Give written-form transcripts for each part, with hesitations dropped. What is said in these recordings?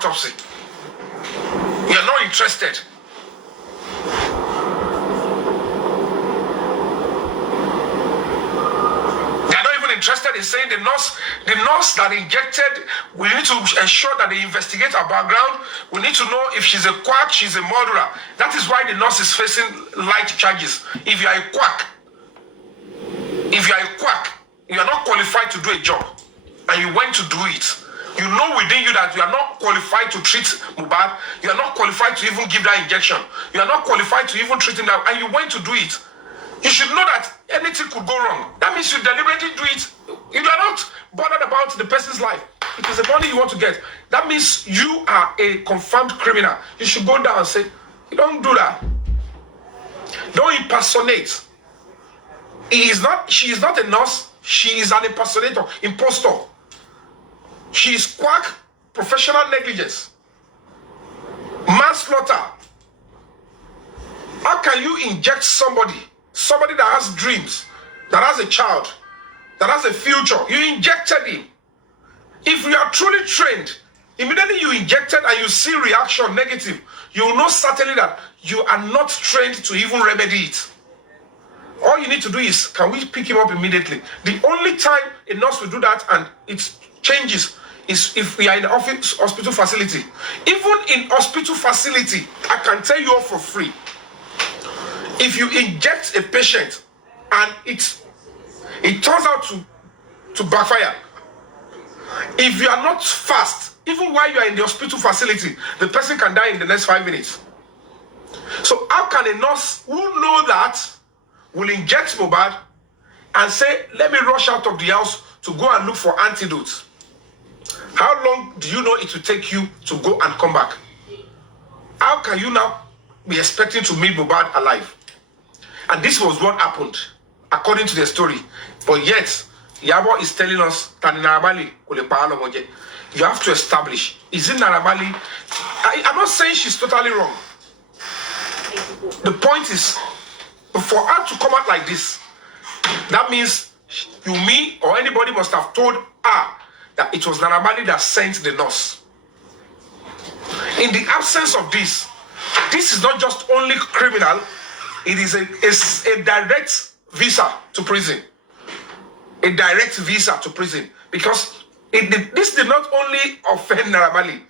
autopsy. You're not interested. Interested in saying the nurse that injected, we need to ensure that they investigate her background. We need to know if she's a quack, she's a murderer. That is why the nurse is facing light charges. If you are a quack, you are not qualified to do a job, and you went to do it. You know within you that you are not qualified to treat Mohbad. You are not qualified to even give that injection. You are not qualified to even treat him that, and you went to do it. You should know that anything could go wrong. That means you deliberately do it. You are not bothered about the person's life. It is the money you want to get. That means you are a confirmed criminal. You should go down and say, you don't do that. Don't impersonate. She is not a nurse. She is an impersonator, impostor. She is quack, professional negligence, manslaughter. How can you inject somebody that has dreams, that has a child, that has a future? You injected him. If you are truly trained, immediately you injected and you see reaction negative, you will know certainly that you are not trained to even remedy it. All you need to do is, can we pick him up immediately? The only time a nurse will do that and it changes is if we are in the hospital facility. Even in hospital facility, I can tell you all for free, if you inject a patient and it turns out to backfire, if you are not fast, even while you are in the hospital facility, the person can die in the next 5 minutes. So how can a nurse who know that will inject Mohbad and say, let me rush out of the house to go and look for antidotes? How long do you know it will take you to go and come back? How can you now be expecting to meet Mohbad alive? And this was what happened, according to the story. But yet, Yabo is telling us that you have to establish, is it Naira Marley? I'm not saying she's totally wrong. The point is, for her to come out like this, that means Yomi or anybody must have told her that it was Naira Marley that sent the nurse. In the absence of this is not just only criminal, it is a direct visa to prison. A direct visa to prison. Because this did not only offend Naira Marley,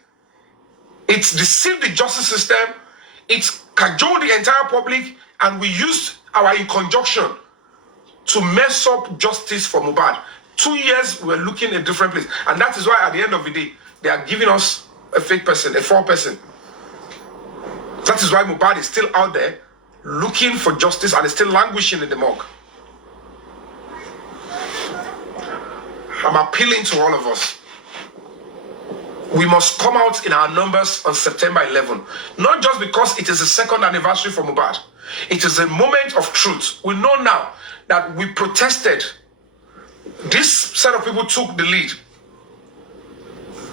it deceived the justice system, it cajoled the entire public, and we used our in conjunction to mess up justice for Mohbad. 2 years we were looking at a different place. And that is why at the end of the day, they are giving us a fake person, a fraud person. That is why Mohbad is still out there looking for justice and is still languishing in the morgue. I'm appealing to all of us. We must come out in our numbers on September 11. Not just because it is the second anniversary for Mohbad. It is a moment of truth. We know now that we protested. This set of people took the lead.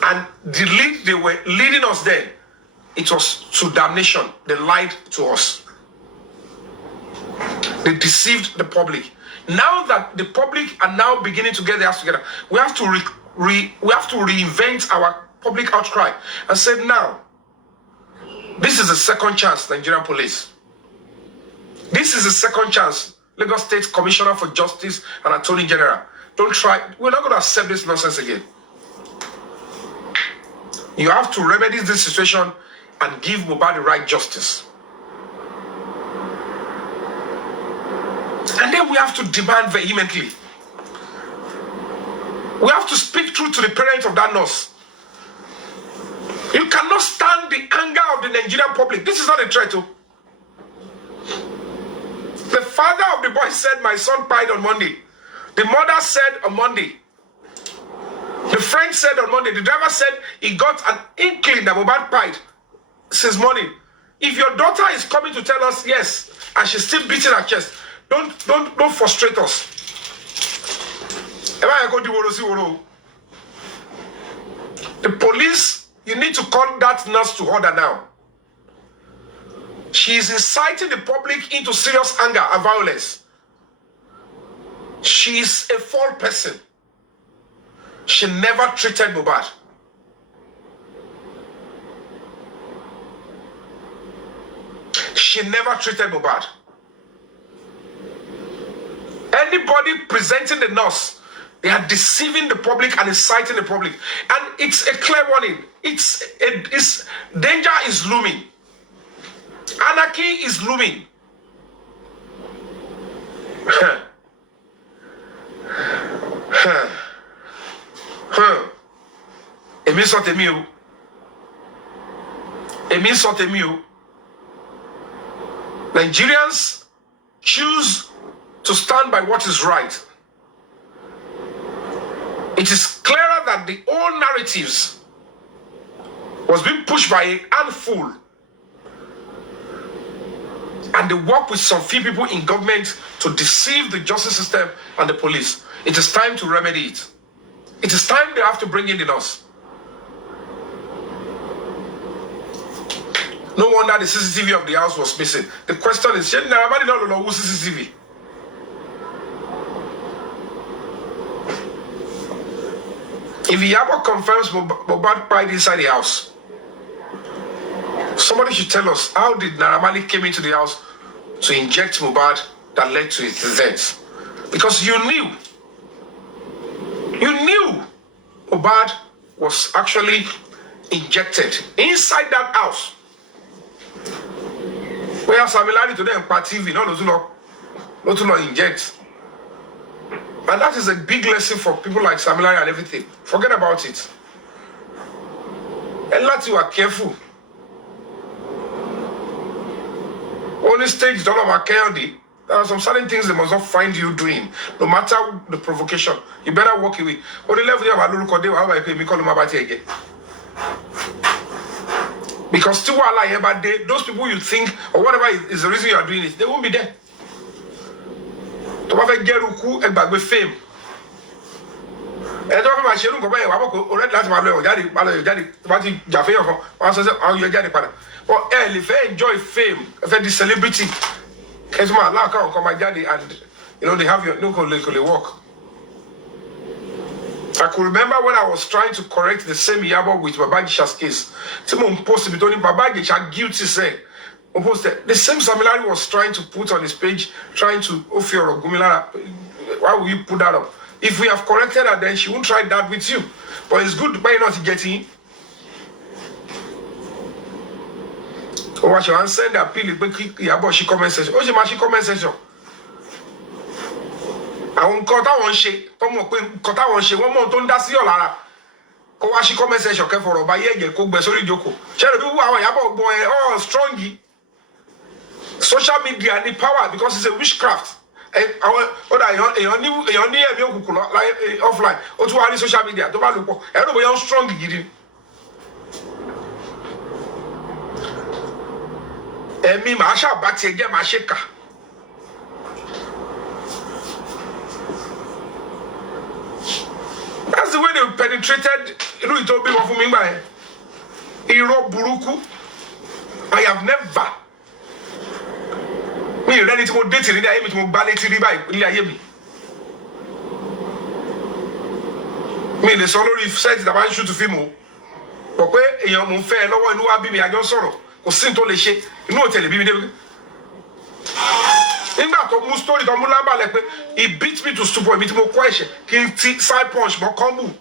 And the lead they were leading us then, it was to damnation. They lied to us. They deceived the public. Now that the public are now beginning to get their ass together, we have to reinvent our public outcry and say, now, this is a second chance, Nigerian police. This is a second chance, Lagos State Commissioner for Justice and Attorney General. Don't try. We're not going to accept this nonsense again. You have to remedy this situation and give Mohbad the right justice. And then we have to demand vehemently. We have to speak truth to the parents of that nurse. You cannot stand the anger of the Nigerian public. This is not a threat. The father of the boy said, my son died on Monday. The mother said on Monday. The friend said on Monday. The driver said he got an inkling that Mohbad died since morning. If your daughter is coming to tell us yes, and she's still beating her chest, don't frustrate us. The police, you need to call that nurse to order now. She is inciting the public into serious anger and violence. She is a foul person. She never treated Mohbad. She never treated Mohbad. Anybody presenting the nurse, they are deceiving the public and inciting the public. And it's a clear warning. Danger is looming. Anarchy is looming. It means what you. It means what you. Nigerians choose to stand by what is right. It is clearer that the old narratives was being pushed by a handful, and they work with some few people in government to deceive the justice system and the police. It is time to remedy it. It is time they have to bring in the nurse. No wonder the CCTV of the house was missing. The question is, nobody don't know who's CCTV. If Yabo confirms Mohbad died inside the house, somebody should tell us, how did Naramali came into the house to inject Mohbad that led to his death? Because you knew Mohbad was actually injected inside that house. We have similarity to them per TV, not to inject. And that is a big lesson for people like Samilari and everything. Forget about it. A lot you are careful. Only stage don't have a candy. There are some certain things they must not find you doing, no matter the provocation. You better walk away. Only level you have a look how I pay me call them about it again. Because still but those people you think or whatever is the reason you are doing it, they won't be there. To have a geruku and bag with fame. And don't have my sharing for me. I will already last my daddy, Jaffe of how you get it. But if they enjoy fame, if they celebrity, it's my luck, I'll call my daddy and they have your locally work. I could remember when I was trying to correct the same Yabo with Babagisha's case. Someone posted it on Babagisha guilty saying. The same Samilari was trying to put on his page, trying to offer or Gumilara. Why would you put that up? If we have corrected her, then she won't try that with you. But it's good by not getting. Oh, what you answer the appeal about she comment section. Oh, she comment section. I won't cut that one shit. Cut that one shit. 1 month on that see your lara. Go watch she comment section. Careful, by ye cook be sorry joko. Share the people how Yabo boy oh strongy. Social media need power because it's a witchcraft. And offline. Or to social media. Don't look. I don't know how strong you did. And me, Masha, back to get my shaker. That's the way they penetrated. You know, it told me what for me by Iro Buruku. I have never. Me ready to go dating in the image of ballet TV by Yemi. Me, the solo said that I shoot to film. But where a young fair, no one who have been I don't sorrow. Or sent all the shit. You know, tell me. In that almost story, he beat me to stupor, beat more question. He side punch, more combo. And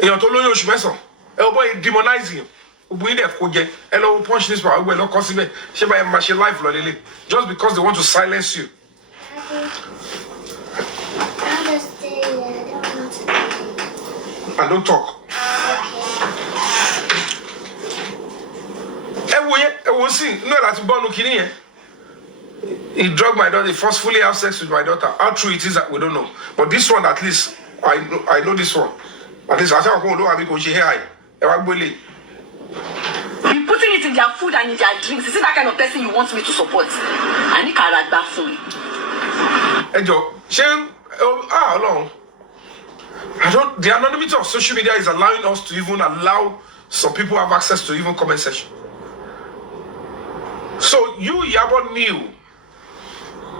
you told you, Shmeson. Elbow demonizing him. We there could get hello punch this one. We're not considering she by machine life, just because they want to silence you. And don't talk. And we'll see. No, that's born looking here. He drugged my daughter. He forcefully have sex with my daughter. How true it is that we don't know. But this one, at least, I know this one. At least I say I'm going to do it because she here. Be putting it in their food and in their drinks. Is it that kind of person you want me to support? I need character phone. Hey Joe, shame. How long? The anonymity of social media is allowing us to even allow some people have access to even comment section. So you, Yabo, knew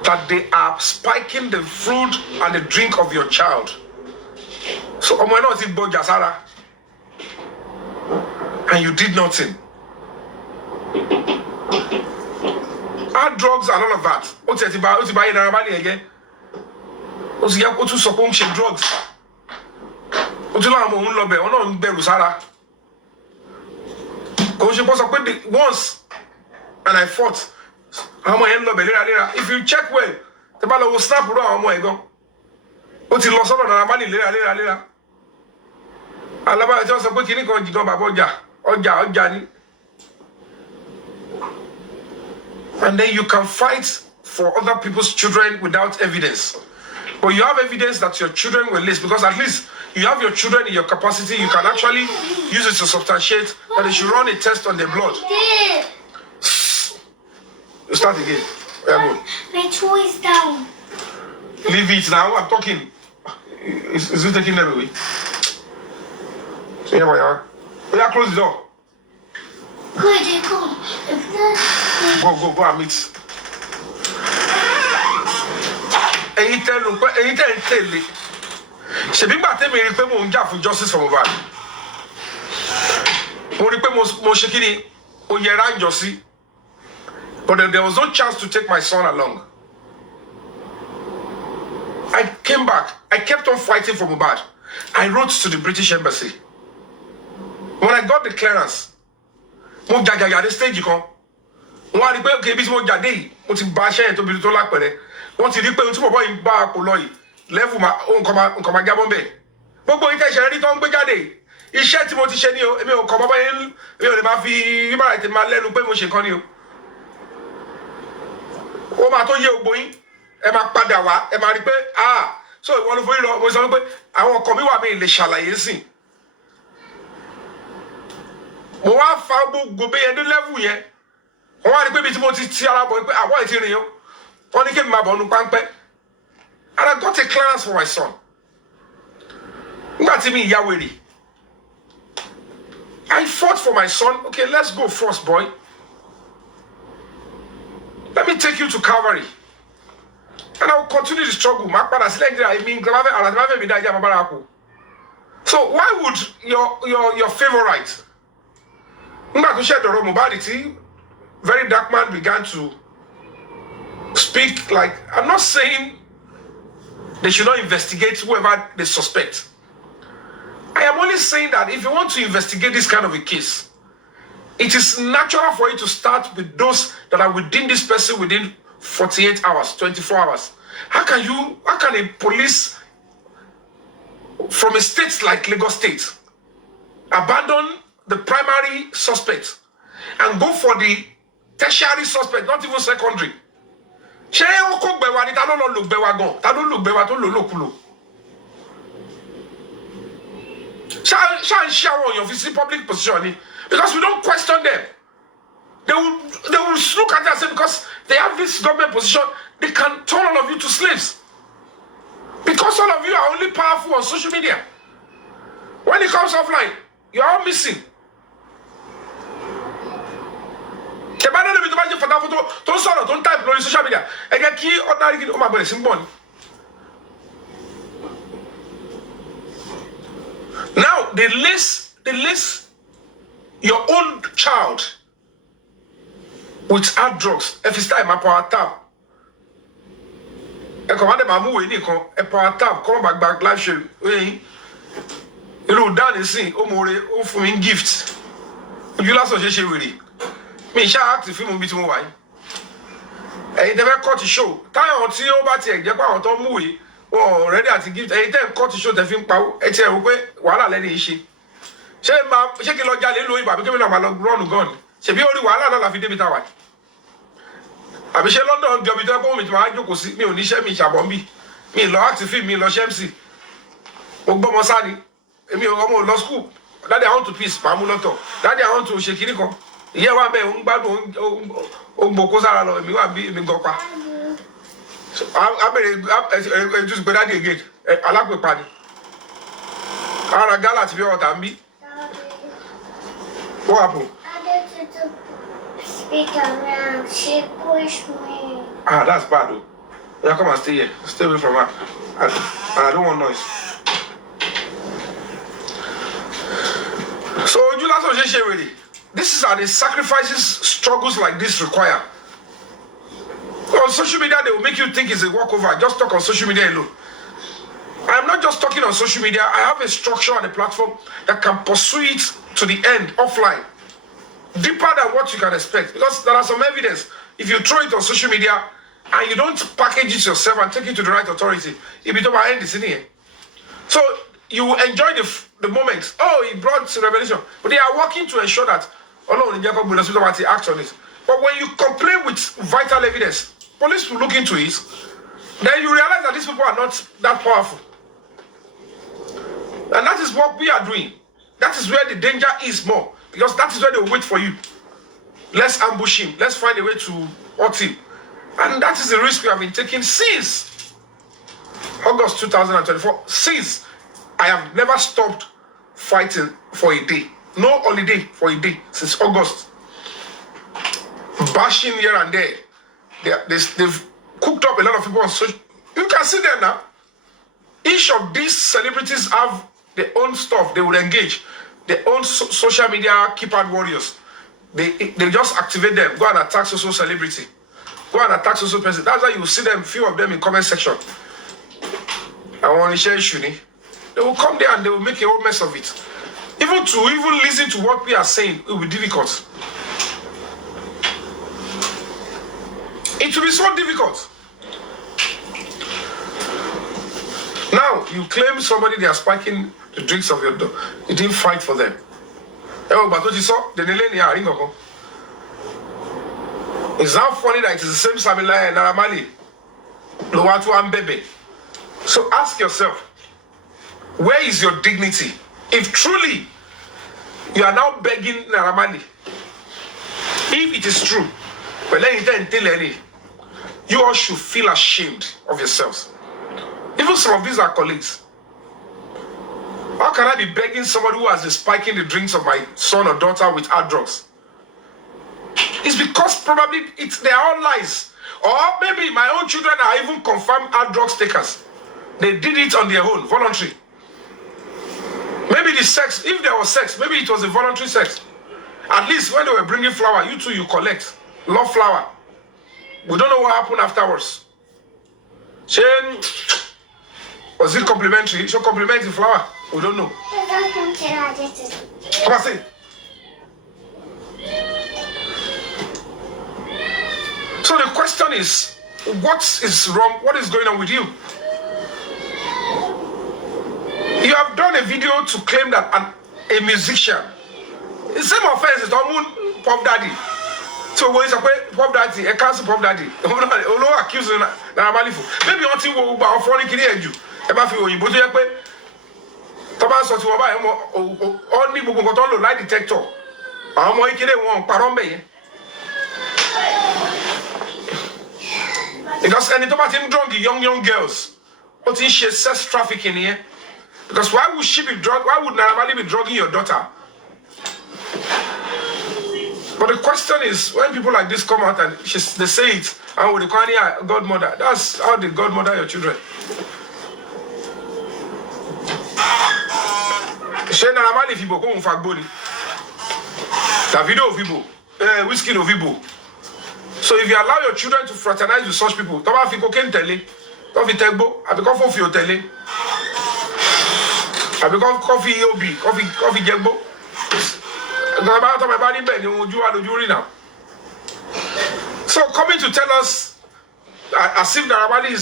that they are spiking the fruit and the drink of your child. So I'm not in Bogasara. And you did nothing. hard drugs and all of that. Ó ti bá yẹn Naira Marley again. Ó ti yẹ kó tún sọ pé ó ń ṣe drugs. Ó tún láwọn ọmọ òun lọ bẹ̀ wọ́n náà ń bẹ̀rù sára. Kò ń ṣe bọ́ sọ pé once and I fought. Àwọn ọmọ yẹn ń lọ bẹ̀ léraléra. If you check well, tẹ bá lọ wo snap rú àwọn ọmọ ẹ̀ gan. Ó ti lọ sọ́dọ̀ Naira Marley léraléra. Alábàáyé tí wọ́n sọ pé kíní kan jìgàn bàbá ọjà ni. And then you can fight for other people's children without evidence. But you have evidence that your children will list, because at least you have your children in your capacity. You can actually use it to substantiate that they should run a test on their blood. You start again. My toy is down. Leave it now. I'm talking. Is it taking them away? So, yeah, close the door. Good, go. Go and meet. Ẹ̀yin tẹ́ ń tẹ̀lé. Ṣebí gbà tẹ́mi rí pé mo ń jà fún justice for Mohbad. Mo rí pé mo ṣe kí ni ó yẹra ń jọ sí. But there was no chance to take my son along. I came back. I kept on fighting for Mohbad. I wrote to the British Embassy. When I got the clearance, mo jàjàjà dé stage kan. Wọ́n á rí pé okay bí mo jáde yìí, mo ti bá aṣẹ́ yẹn tóbi tó lápẹ̀rẹ̀. Wọ́n ti rí pé ohun tí bọ̀bọ̀ yìí bá a kò lọ yìí, level nǹkan máa jábọ́ bẹ́ẹ̀. Gbogbo yìí tẹ̀sẹ̀ rí tó ń gbé jáde. Iṣẹ́ tí mo ti ṣe ní o, èmi ò kọ́ bọ́bọ́ yẹn, èmi ò lè máa fi yíbára ètè máa lẹ́nu pé mo ṣe nǹkan ni o. Ó máa tó yé gbogbo yín, ẹ máa padà wá, ẹ máa rí pé so ìwọ ló forí lọ, mo sọ pé àwọn ọkọ mi wà mí lè ṣàlàyé sìn. Mo wá fa gbogbo bẹ́yẹn ní level yẹn. Wọ́n wá rí pé ibi tí mo ti ara bọ̀ pé àwọn ìtì rìn yó. Wọ́n ní kí n máa bọ̀ nu páńpẹ́. And I got a clearance for my son. Nígbà tí mi ìyá wèrè. I fought for my son. Okay, let's go first, boy. Let me take you to Calvary. And I will continue the struggle. So why would your favorite, very dark man began to speak like, I'm not saying they should not investigate whoever they suspect. I am only saying that if you want to investigate this kind of a case, it is natural for you to start with those that are within this person within 48 hours, 24 hours. How can a police from a state like Lagos State abandon the primary suspect and go for the tertiary suspect, not even secondary? Ṣé ó kó gbẹ̀wà ni ta ló lọ lò gbẹ̀wà gan? Ta ló lò gbẹ̀wà tó lò lòkulò? Ṣá ń ṣe àwọn èèyàn fi sí public position ni? Because we don't question them. They will look at us and say, because they have this government position, they can turn all of you to slaves. Because all of you are only powerful on social media. When it comes offline, you are all missing. Don't type on social media. Now they list your own child with hard drugs. If it's time, I power tap. I command my move in. I power tap. Come back live show. You know that is saying, oh more, oh for me gifts. You last what you really. Me shall act if you move to move. And never cut the show. Time on see over take. You can't on movie. Oh, ready at the gift. And then cut the show. The film power. It's a way. Wala let it issue. Ṣé kí lọ jalè lóyún bàbí kí mi náà máa lọ rọ́ọ̀nù gan-an ṣe bí orí wàhálà náà la fi débi táwa àbí ṣé London jọbi tó kọ́ mi tí wọ́n á jókòó sí mi ò níṣẹ́ mi ìṣàbọ̀ ń bì mi lọ act film mi lọ ṣẹ́mc mo gbọ́ ọmọ sáni èmi ọmọ lọ school dáadé I want to peace pàmò lọ́tọ̀ dáadé I want to ṣe kíní kan ìyẹn wà bẹ́ẹ̀ ń gbádùn ó ń gbòkó sára lọ èmi wà bí èmi gan pa abẹ́rẹ́ ẹ̀ẹ́dùsùn pé dáadé again alápèpá ni ara gálà ti fi ọ̀tá ń bí. What happened? I did to speak around. She pushed me. Ah, that's bad though. Yeah, come and stay here. Stay away from her. And I don't want noise. So, you last one, really. This is how the sacrifices, struggles like this require. On social media, they will make you think it's a walkover. Just talk on social media alone. I'm not just talking on social media. I have a structure and a platform that can pursue it to the end offline, deeper than what you can expect. Because there are some evidence. If you throw it on social media and you don't package it yourself and take it to the right authority, it will end this in here. So you will enjoy the moment. Oh, it brought revelation. But they are working to ensure that act on it. But when you complain with vital evidence, police will look into it. Then you realize that these people are not that powerful. And that is what we are doing. That is where the danger is more. Because that is where they will wait for you. Let's ambush him. Let's find a way to hurt him. And that is the risk we have been taking since August 2024. Since I have never stopped fighting for a day. No holiday for a day since August. Bashing here and there. They've cooked up a lot of people on social. You can see them now. Each of these celebrities have their own stuff they will engage. Their own social media keypad warriors. They just activate them. Go and attack social celebrity. Go and attack social person. That's why you will see them, few of them in comment section. I want to share issue. They will come there and they will make a whole mess of it. Even listen to what we are saying, it will be difficult. It will be so difficult. Now, you claim somebody they are spiking the drinks of your dog. You didn't fight for them. But what you saw, the it's not funny that it is the same Samila and Naramali. Lowatu and Bebe. So ask yourself, where is your dignity? If truly you are now begging Naramali, if it is true, you all should feel ashamed of yourselves. Even some of these are colleagues. How can I be begging somebody who has been spiking the drinks of my son or daughter with hard drugs? It's because probably they are all lies. Or maybe my own children are even confirmed hard drugs takers. They did it on their own, voluntary. Maybe the sex, if there was sex, maybe it was a voluntary sex. At least when they were bringing flour, you two, you collect. Love flour. We don't know what happened afterwards. Shane, was it complimentary? She complimented the flour. We don't know. Come on, say. So the question is, what is wrong? What is going on with you? You have done a video to claim that a musician, the same offense is Pop Daddy. So when it's a Pop Daddy, a cancer Pop Daddy, although accusing maybe until we are falling in you. You put your way. Thomas was only Bugoton lie detector. I'm going to one parombe. Because any tomatin drug young girls. What is she sex trafficking here? Because why would she be drug? Why would Naramali be drugging your daughter? But the question is, when people like this come out and they say it, and with the godmother, that's how they godmother your children. She Naramali fibo ko unfagbori. Davido fibo, whiskey no fibo. So if you allow your children to fraternize with such people, don't have cocaine tele, don't be tegbo, I become for tele. I become coffee EOB, coffee jegbo. So coming to tell us as if Naramali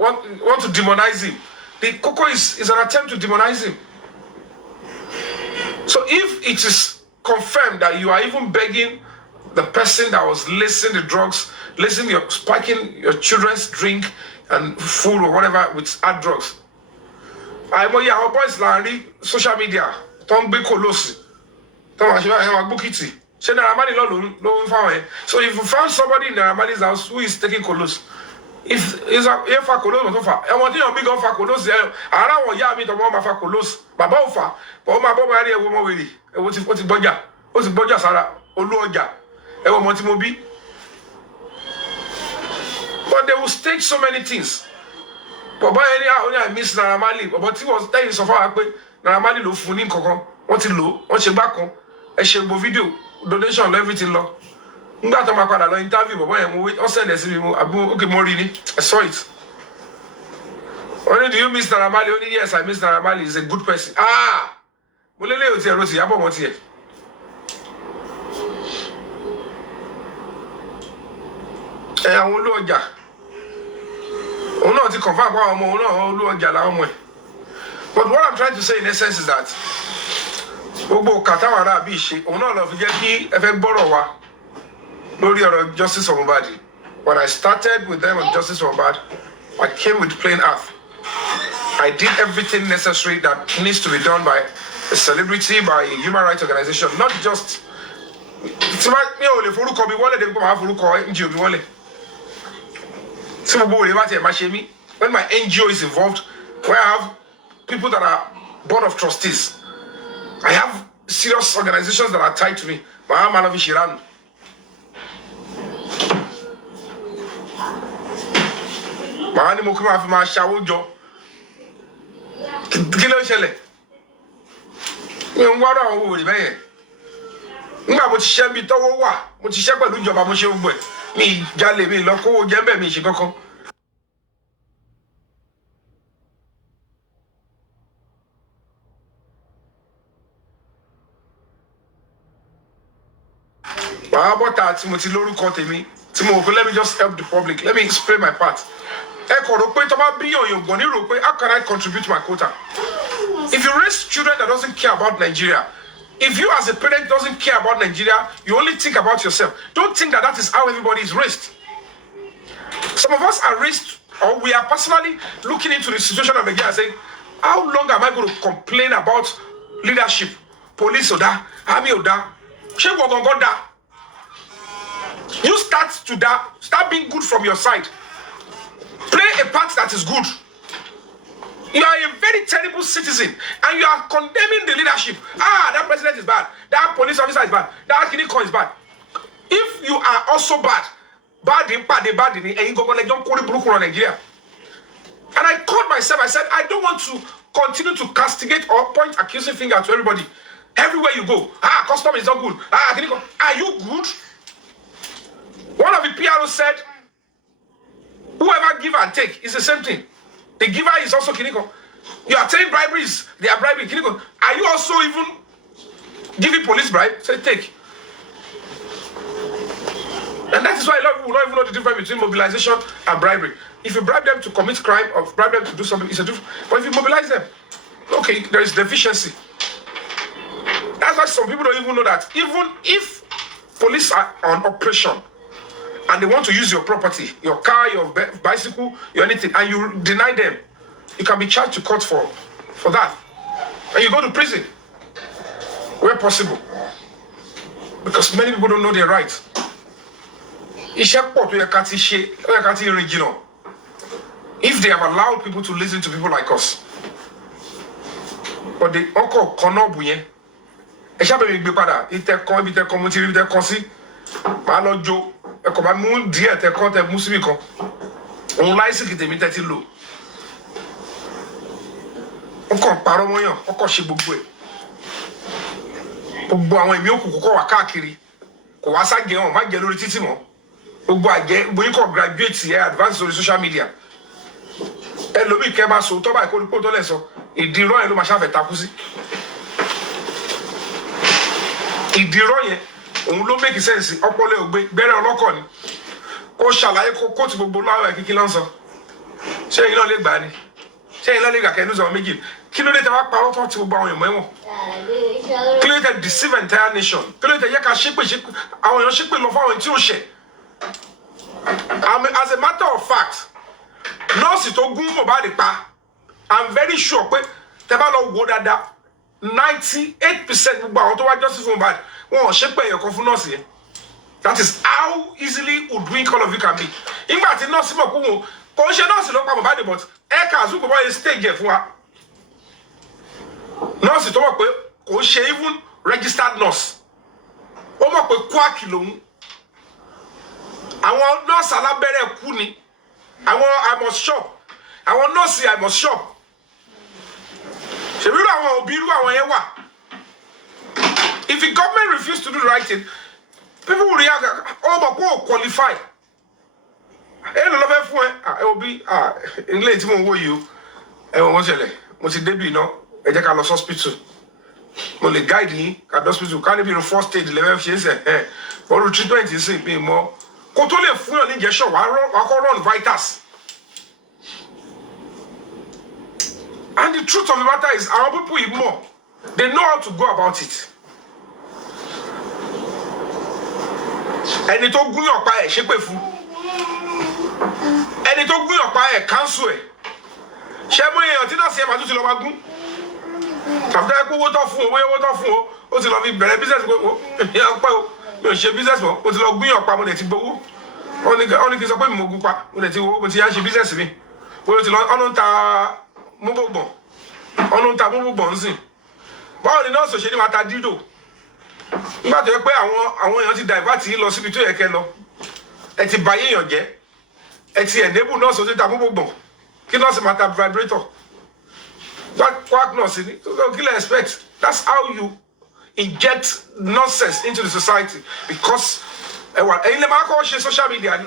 want to demonize him. The Coco is an attempt to demonize him. So if it is confirmed that you are even begging the person that was lacing the drugs, spiking your children's drink and food or whatever with hard drugs. I know our boys Larry, social media, don't be colossal. Don't book it. So if you found somebody in Naramali's house who is taking colos, if a colos, I want you to big offer colos, I don't want you to want my colos, Baba offer, but my Baba area woman with it. What's the Boja Sara, Oluoja, Ewa Montimobi. But they will stake so many things. But by any I miss Naramali, but he was telling so far Naramali lo funin koko, what he low, what she back on, a shable video, donation, everything low. Ngba to ma padà lọ interview bobo yẹn mo o send sí mi mo abu okay mo rí ni. I saw it. Only do you miss Naramali? Only yes, I miss Naramali. He's a good person. Ah! Mo lele o ti ero ti yabo mo ti e. Àwọn olú ọjà. Òun náà ti confirm pa ọmọ òun náà olú ọjà la ọmọ ẹ̀. But what I'm trying to say in essence is that gbogbo katawara bí ṣe òun náà lọ fi jẹ́ kí ẹ fẹ́ gbọ́rọ̀ wa lórí ọ̀rọ̀ Justice for Mohbad. When I started with them on Justice for Mohbad, I came with plain earth. I did everything necessary that needs to be done by a celebrity, by a human rights organization, not just. When my NGO is involved, where I have people that are board of trustees, I have serious organizations that are tied to me. Kí ló ṣẹlẹ̀? Mi ò ń wá àwọn owó rẹ̀ bẹ́yẹn. Nígbà mo ti ṣiṣẹ́ bí tọ́wọ́ wà, mo ti ṣiṣẹ́ pẹ̀lú ìjọba mo ṣe gbogbo ẹ̀. Mi jalè mi lọ kówó jẹ́ bẹ́ẹ̀ mi ṣe kankan. Màá bọ́ta tí mo ti lórúkọ tèmi tí mo rò pé let me just help the public, let me explain my part. Ẹ kò rò pé tó bá bí òyìnbó ní rò pé how can I contribute to my quota? If you raise children that doesn't care about Nigeria, if you as a parent doesn't care about Nigeria, you only think about yourself. Don't think that that is how everybody is raised. Some of us are raised, or we are personally looking into the situation of Nigeria and saying, how long am I going to complain about leadership? Police oda, army oda, you start to that, start being good from your side. Play a part that is good. You are a very terrible citizen and you are condemning the leadership. Ah, that president is bad. That police officer is bad. That clinical is bad. If you are also bad, and you go on Nigeria. And I called myself, I said, I don't want to continue to castigate or point accusing finger to everybody. Everywhere you go, custom is not good. Clinical, are you good? One of the PRO said, whoever give and take is the same thing. The giver is also clinical. You are saying briberies, they are bribing clinical. Are you also even giving police bribe? Say take. And that is why a lot of people don't even know the difference between mobilization and bribery. If you bribe them to commit crime or bribe them to do something, it's a different. But if you mobilize them, okay, there is deficiency. That's why some people don't even know that even if police are on operation and they want to use your property, your car, your bicycle, your anything, and you deny them, you can be charged to court for that. And you go to prison where possible. Because many people don't know their rights. If they have allowed people to listen to people like us. But they also cannot be here. If they're coming, ẹkọ bá mú díẹ̀ tẹ kọ tẹ mú síbì kan òun láìsíkì tèmi tẹ ti lò ó kàn parọ́ mọ́yàn ó kàn ṣe gbogbo ẹ̀ gbogbo àwọn ẹ̀mí òkùnkùn kọ̀ wá káàkiri kò wá ságẹ wọn má jẹ lórí títì mọ́ gbogbo àjẹ gbóyún kọ graduate ẹ advance lórí social media ẹlòmíì kẹ bá so tọ́ba ìkórìkó tó lẹ̀ sọ ìdírọ́ yẹn ló máa ṣàfẹ́ takú sí ìdírọ́ yẹn òun ló make sense ọpọlọ ògbé gbẹ́rẹ́ ọlọ́kọ̀ ni kó ṣàlàyé kó ti gbogbo láwọn ẹ̀kíkí lọ́sàn ṣé ẹ̀yin náà lè gbà ni ṣé ẹ̀yin náà lè gbà kẹ́ ẹ̀nú sọ̀rọ̀ méjì kí ló dé tẹ wá parọ́ tó ti gbogbo àwọn èèyàn ẹ̀wọ̀n kí ló dé tẹ deceive entire nation kí ló dé tẹ yẹ ká ṣépè àwọn èèyàn ṣépè lọ fáwọn tí ó ṣẹ̀ as a matter of fact nọ́ọ̀sì tó gún Mohbad pa I'm very sure pé tẹ bá lọ wò dáadáa 98% gbogbo àwọn tó wá justice for Mohbad wọn ò ṣépè èèyàn kan fún nọ́ọ̀sì yẹn that is how easily hoodwink all of you can be nígbà tí nọ́ọ̀sì mọ̀ kó wọn kò ń ṣe nọ́ọ̀sì ló pa Mohbad but ẹ̀ka àzúgbò bọ́ yẹn stage ẹ̀ fún wa nọ́ọ̀sì tó mọ̀ pé kò ń ṣe even registered nurse ó mọ̀ pé quack lòun àwọn nọ́ọ̀sì alábẹ́rẹ́ kú ni àwọn I must shop àwọn nọ́ọ̀sì I must shop ṣèbí irú àwọn òbí irú àwọn yẹn wà. If the government refuses to do the right thing, People will react, oh, but go qualify. Hey, no love for it will be in late mo you. I won't tell you. Mo ti debi no, e je ka lọ hospital. Mo le guide yin ka hospital. Can be in first stage level she say but treatment is be more. Ko to le fún yan injection wa run vitals. And the truth of the matter is our people is more. They know how to go about it. Ẹni tó gún yàn pa ẹ̀ ṣépè fún. Ẹni tó gún yàn pa ẹ̀ cancel ẹ̀. Ṣé mo èèyàn tí náà ṣe máa tún ti lọ máa gún? Tàbí ẹ kó owó tó fún o, owó tó fún o, ó ti lọ fi bẹ̀rẹ̀ business pé o, ìyá pẹ́ o, mi ò ṣe business mọ́, ó ti lọ gún yàn pa, mo lè ti gbowó. Ó ní kí n sọ pé mi mo gún pa, mo lè ti wo, mo ti yá ṣe business mi. Ó ti lọ, ọ̀nà ń ta mọ́bọ̀gbọ̀n, ọ̀nà ń ta mọ́bọ̀gbọ̀n ń sìn. Báwo ni nọ́ọ̀sì ṣe ní máa ta dídò? Nígbà tó yẹ pé àwọn èèyàn ti divert yín lọ síbi tó yẹ kẹ́ lọ, ẹ ti bà yéèyàn jẹ́, ẹ ti enable nọ́ọ̀sì ó ti ta mọ́bọ̀gbọ̀n, kí nọ́ọ̀sì máa ta vibrator. Quack nurse, expect. That's how you inject nonsense into the society. Because social media.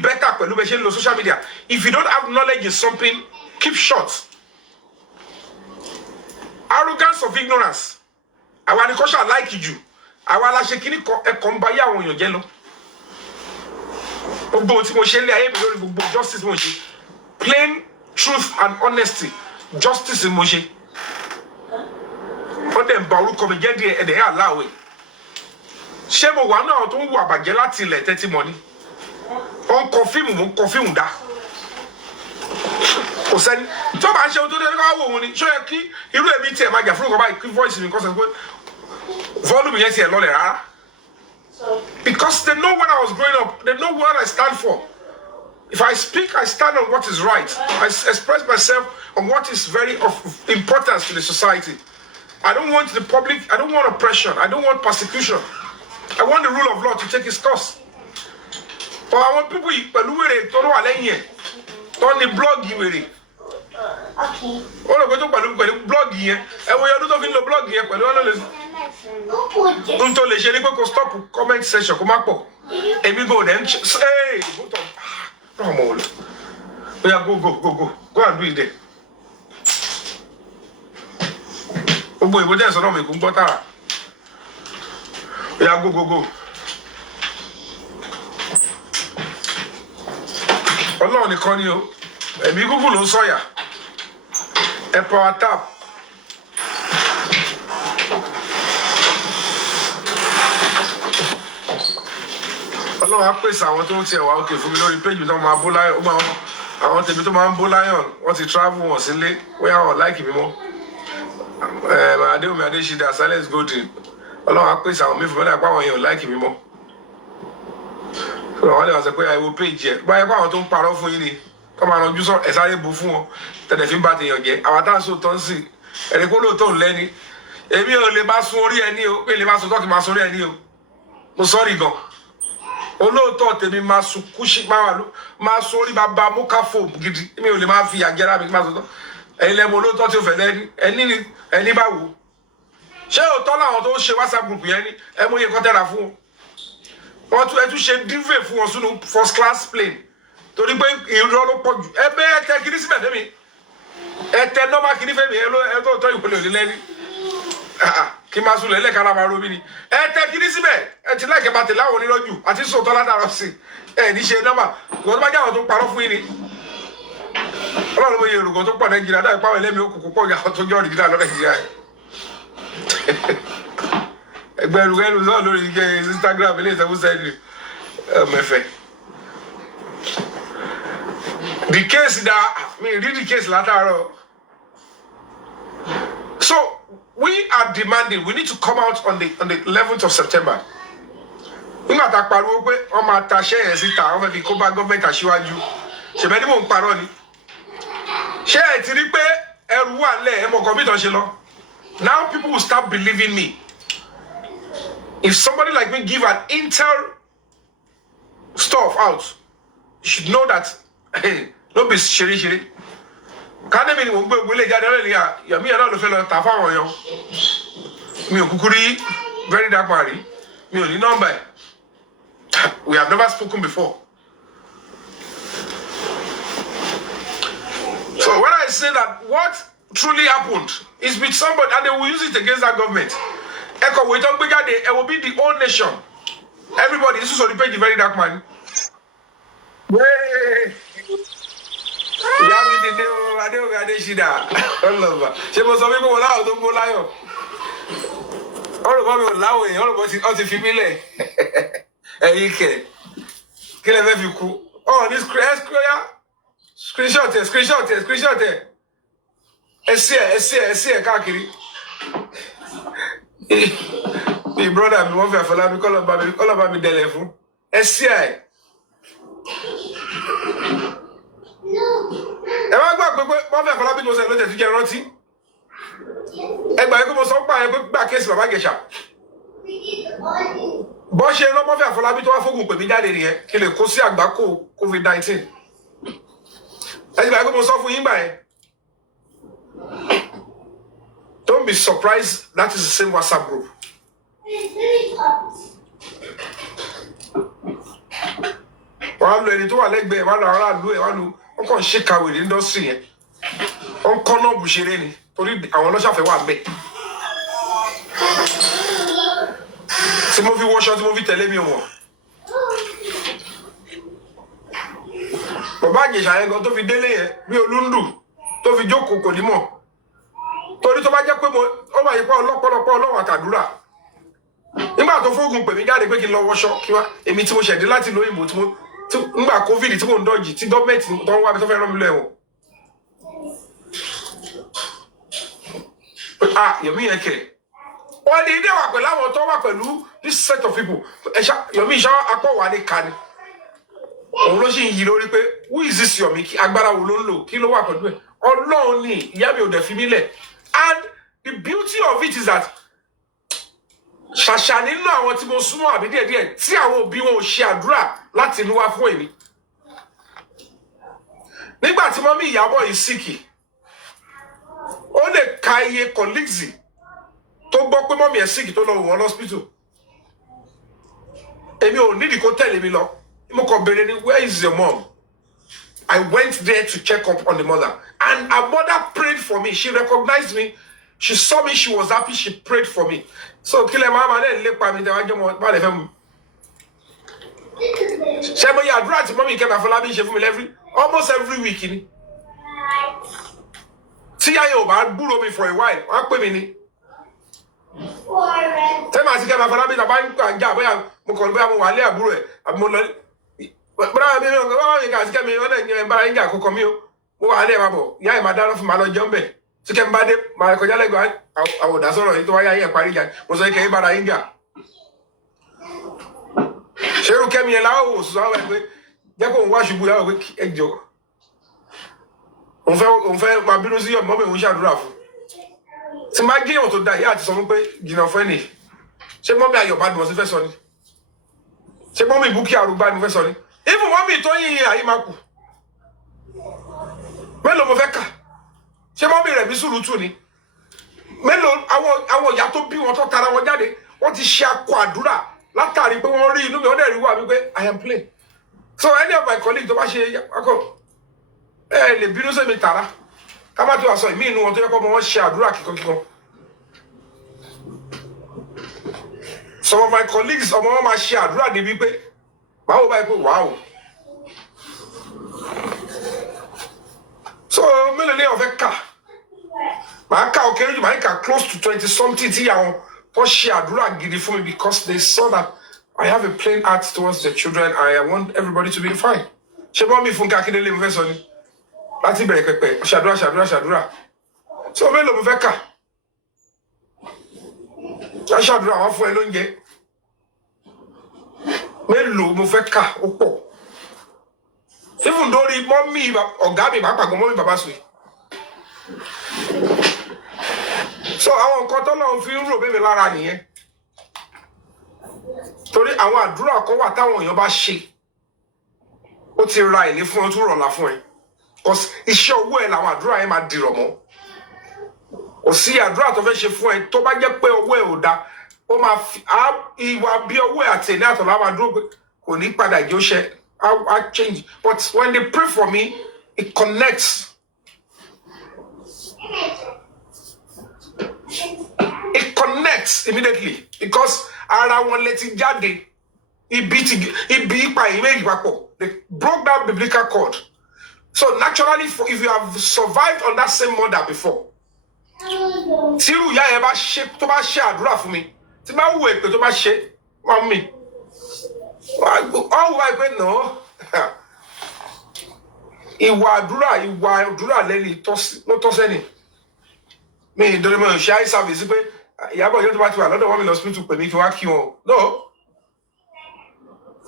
Better social media. If you don't have knowledge in something, keep short. Arrogance of ignorance. I want to like you. I want to shake justice. Plain truth and honesty. Justice in Moshe. But then Baru come and get there and they allow it. Shemo one out on Wabagela till let 30 money. On confirm that. O said, so I shall do the woman. Show a key. You will be telling my voice in because of what volume yes here, Lola. Because they know when I was growing up, they know what I stand for. If I speak, I stand on what is right. I express myself on what is very of importance to the society. I don't want the public, I don't want oppression, I don't want persecution. I want the rule of law to take its course. But I want people to blog you. Okay. All of them blog here. And we are not going to blog here. Until they stop comment section. And we go then. Hey, go and do it there. Oh boy, what else? No, we go. Yeah, go. Ọlọ́run nìkan ni o. Ẹ̀mí Google ló sọ̀yà. Ẹ power tap. Ọlọ́run á pèsè àwọn tó ń tiẹ̀ wá òkè fún mi lórí péjì tó máa bó láyọ̀. Àwọn tèmi tó máa ń bó láyọ̀ wọ́n ti travel wọn sílé. Wọ́n yà wọ́n láìkì mi mọ́. Adéwùmí Adéṣídà Silence Golden. Ọlọ́run á pèsè àwọn mi fún mi láì pa àwọn èèyàn láìkì mi mọ́. Wọ́n lè wá sọ pé àìwò péjì ẹ̀ báyẹ̀ pé àwọn tó ń parọ́ fún yín ni kọ́ máa ranjú sọ ẹ̀ sáré bu fún wọn tẹ̀lé fi ń bá tèèyàn jẹ́ àwọn táwọn sọ tán sí ẹ̀rí kó lóòótọ́ ń lẹ́ni èmi ò lè máa sun orí ẹni o pé lè máa sun tọ́kì máa sun orí ẹni o mo sọ́ọ̀rì gan olóòótọ́ tèmi máa sun kúṣí máa sun orí bàbá múkàfò gidi èmi ò lè máa fi àjẹrà mi máa sun tọ́ ẹ̀yin lẹ́mu olóòótọ́ tí o fẹ́ lẹ́ni ẹni bá wò ṣé òótọ́ làwọn tó ń ṣe WhatsApp group yẹn ni ẹ mú iye kan tẹ́ra fún wọn tún ẹ tún ṣe dive fún wọn sínú first class plane torí pé irọ́ ló pọ̀ jù ẹ bẹ́ ẹ tẹ kiri síbẹ̀ fẹ́mi ẹ tẹ normal kiri fẹ́mi ẹ tó tọ́ ìpele òní lẹ́ni kí n máa sùn lẹ́lẹ́ kára máa romi ni ẹ tẹ kiri síbẹ̀ ẹ ti láìkẹ́ bá tẹ̀lé àwọn onírọ́jù àti sọ̀tọ́ ládàrọ̀ sí ẹ ní ṣe normal ìwọ tó bá jẹ́ àwọn tó parọ́ fún yín ni ọlọ́run bóyá èrògùn tó pọ̀ Nàìjíríà dáì pàwọn ẹlẹ́mìí òkùnkùn pọ̀ àwọn tó jọ́ òrìjìnà lọ Nàìjíríà ẹgbẹ̀rún sọ lórí Instagram ilé ìsẹ́fúnsẹ́ẹ̀dì mẹ́fẹ̀ẹ́. The case that read the case later. So we are demanding. We need to come out on the 11th of September. We not talk about we on my tache ezita. On fi koba government aṣíwájú. Ṣé bẹ́ẹ̀ ni mo ń parọ́ ni? Ṣé ẹ ti rí pé ẹrù wà lẹ̀ ẹ mọ̀ kọ́ bí tán ṣe lọ? Now people will start believing me. If somebody like me give an intel stuff out, you should know that. Hey, don't be shiri. Can't even go Yomi and all the fellow Tafa. Me kukuri very dark party. Me only number. We have never spoken before. So when I say that what truly happened is with somebody, and they will use it against that government. Echo, we talk bigger, it will be the whole nation. Everybody, this is on the page, the very dark man. Hey. Ṣé mo sọ wípé mo láwọn tó gbó láyọ̀? Ọ̀rọ̀ mi ò láwọn èèyàn, ọ̀rọ̀ ti fi mí lẹ̀. Ẹ̀yin kẹ̀, kí lẹ fẹ́ fi kú? Ní screenshot ẹ̀. Ẹ sí ẹ̀ káàkiri. Mi brother mi wọ́n fẹ́ Afọlábí kọ́lọ̀ bá mi dẹ̀lẹ̀ fún. Ẹ sí ẹ̀. Ẹ wá gbà pé wọ́n fẹ́ Afọlábí tó sẹ̀ ló tẹ̀ tún jẹ́ rántí. Ẹ gbà pé mo sọ pa ẹ pé gbà kéèsì bàbá Ìjẹ̀ṣà. Bọ́ ṣe rán mọ́fẹ́ Afọlábí tó wá fógun pè mí jáde nìyẹn kí lè kó sí àgbákò COVID-19. Ẹ gbà pé mo sọ fún yín gbà yẹn. Don't be surprised that is the same WhatsApp group. Wọ́n á lo ẹni tó wà lẹ́gbẹ̀ẹ́ wọ́n á lo aráàlú ẹ̀ wọ́n á lo wọ́n kàn ṣe kàwé ní indọ́sírì yẹn. Wọ́n kọ́ náà bùṣeré ni torí àwọn ọlọ́ṣàfẹ́ wà bẹ́ẹ̀. Tí mo fi wọṣọ tí mo fi tẹ̀lé mi wọ̀n. Bàbá Ìjẹ̀ṣà yẹn gan tó fi délé yẹn bí olúndù tó fi jókòó kò ní mọ̀. Torí tó bá jẹ́ pé ó máa yí pa ọlọ́pọ̀lọpọ̀ ọlọ́wọ́ àtàdúrà. Nígbà tó fóògùn pè mí jáde pé kí n lọ wọṣọ kí wá èmi tí mo ṣẹ̀dí láti lo ìbò nígbà COVID tí mò ń dọ́jì tí gọ́ọ̀mẹ̀ntì tó ń wá mi tó fẹ́ rán mi lọ ẹ̀wọ̀n. Yomi yẹn kẹ̀. Wọ́n ní ilé wà pẹ̀lú àwọn tó wà pẹ̀lú this set of people. Yomi ìṣá apọ̀ wà ní kani. Òun ló ṣì ń yí lórí pé who is this Yomi? Agbára wo ló ń lò? Kí ló wà pẹ̀lú ẹ̀? Ọlọ́run ni ìyá mi ò dẹ̀ fi mí lẹ̀. And the beauty of it is that ṣàṣà nínú àwọn tí mo súnmọ́ àbí díẹ̀díẹ̀ tí àwọn òbí wọn ò ṣe àdúrà láti inú wá fún èmi. Nígbà tí mọ́mí Ìyábọ̀ yìí síkì, ó lè ka iye colleagues tó gbọ́ pé mọ́mí ẹ̀ síkì tó lọ wò wọ́n lọ́spítù. Èmi ò nídìí kó tẹ̀lé mi lọ. Mo kàn béèrè ni where is your mom? I went there to check up on the mother. And her mother prayed for me. She recognized me. She saw me. She was happy. She prayed for me. So, kile mama le lepa mi te wa je mo ba le fe mu. Ṣé mo ya àdúrà tí mommy Kẹ́mi Afọlábí ṣe fún mi almost every week ni. Tí ya yo bá gbúrò mi for a while, wọ́n pè mí ni. Tẹ́ ma ti Kẹ́mi Afọlábí ta bá ń pa ja bóyá mo kàn bóyá mo wà lé àbúrò ẹ̀ àbí mo lọ. Bra mi o ka ti Kẹ́mi wọ́n na bá ń jà kokon mi o. Mo wà lé ma bọ̀. Ya e ma dáná fún ma lọ jẹun be. Tí Kẹ́mi bá dé ma kọjá lẹ́gbẹ̀ẹ́ àwòdà sọ̀rọ̀ yìí tó wáyé ayé parí jà. Mo sọ ke bára yín jà. Ṣerú Kẹ́mi yẹn láwọ̀ wò sọ àwọn pé jẹ́ kó ń wá ṣubú láwọ̀ pé ẹ jọ. Òun fẹ́ máa bínú sí ọmọ mi òun ṣàdúrà fún. Tí máa gé èèyàn tó da ìyá àti sọ fún pé jìnnà fún ẹnì. Ṣé mọ́mí Ayọ̀bá ni mo ti fẹ́ sọ ni? Ṣé mọ́mí Búkí Arúgbá ni mo fẹ́ sọ ni? Even mọ́mí tó yìn àyè máa kù. Mélòó mo fẹ́ kà? Ṣé mọ́mí rẹ̀ bí sùúrùtù ni? Mélòó àwọn ìyá tó bí wọn tó tara wọn jáde wọ́n ti ṣe akọ àdúrà látàrí pé wọ́n rí inú mi wọ́n dẹ̀ rí wà wípé I am playing. So any of my colleagues tó bá ṣe akọ lè bínú sí mi tààrà ká má tó àṣọ ìmí inú wọn tó yẹ kó ọmọ wọn ṣe àdúrà kíkankíkan. Some of my colleagues ọmọ wọn máa ṣe àdúrà débi pé báwo báyìí pé wàá. So mélòó ni wọ́n fẹ́ kà? Màá kà ó kéré jù màá kà close to 20 something tí àwọn tó ṣe àdúrà gidi fún mi because they saw that I have a plain heart towards the children. I want everybody to be fine. Ṣé bọ́ mi fún Akíndélé mo fẹ́ sọ ni? Láti bẹ̀rẹ̀ pẹ̀pẹ̀ ṣàdúrà. So mélòó mo fẹ́ kà? Ṣàdúrà wọ́n fún ẹ lóúnjẹ. Mélòó mo fẹ́ kà ó pọ̀. Even though mọ́mí ọ̀gá mi bá pàgọ́ mọ́mí bàbá sùn. So àwọn nǹkan tó lọ́n fi ń rò bébè lára nìyẹn. Torí àwọn àdúrà kan wà táwọn èèyàn bá ṣe. Ó ti ra ìní fún ẹ tó rọ̀lá fún ẹ. Because iṣẹ́ owó ẹ làwọn àdúrà yẹn máa dìrọ̀ mọ́. Kò sí àdúrà tó fẹ́ ṣe fún ẹ tó bá jẹ́ pé owó ẹ ò da. ó máa ìwà bí ọwọ́ àtẹ̀lé àtọ̀lá máa dúró pé kò ní padà jẹ́ ó ṣe I change. But when they pray for me, it connects. It connects immediately because ara wọn leti jáde ibi ipa image papọ̀. They broke that biblical code. So naturally, if you have survived on that same mother before, tí irú ìyá yẹn bá ṣe tó bá ṣe àdúrà fún mi, tí bá wù èpè tó bá ṣe wọ́n mi. All why pé no. Ìwà àdúrà lẹ́ni ló tọ́ sẹ́ni. Mi ìdọ́rẹ́ mọ̀ ṣe eye service pé ìyàbọ̀ yóò tó bá ti wà lọ́dọ̀ wọn mi lọ hospital pè mí kí wọ́n á kí wọn. No.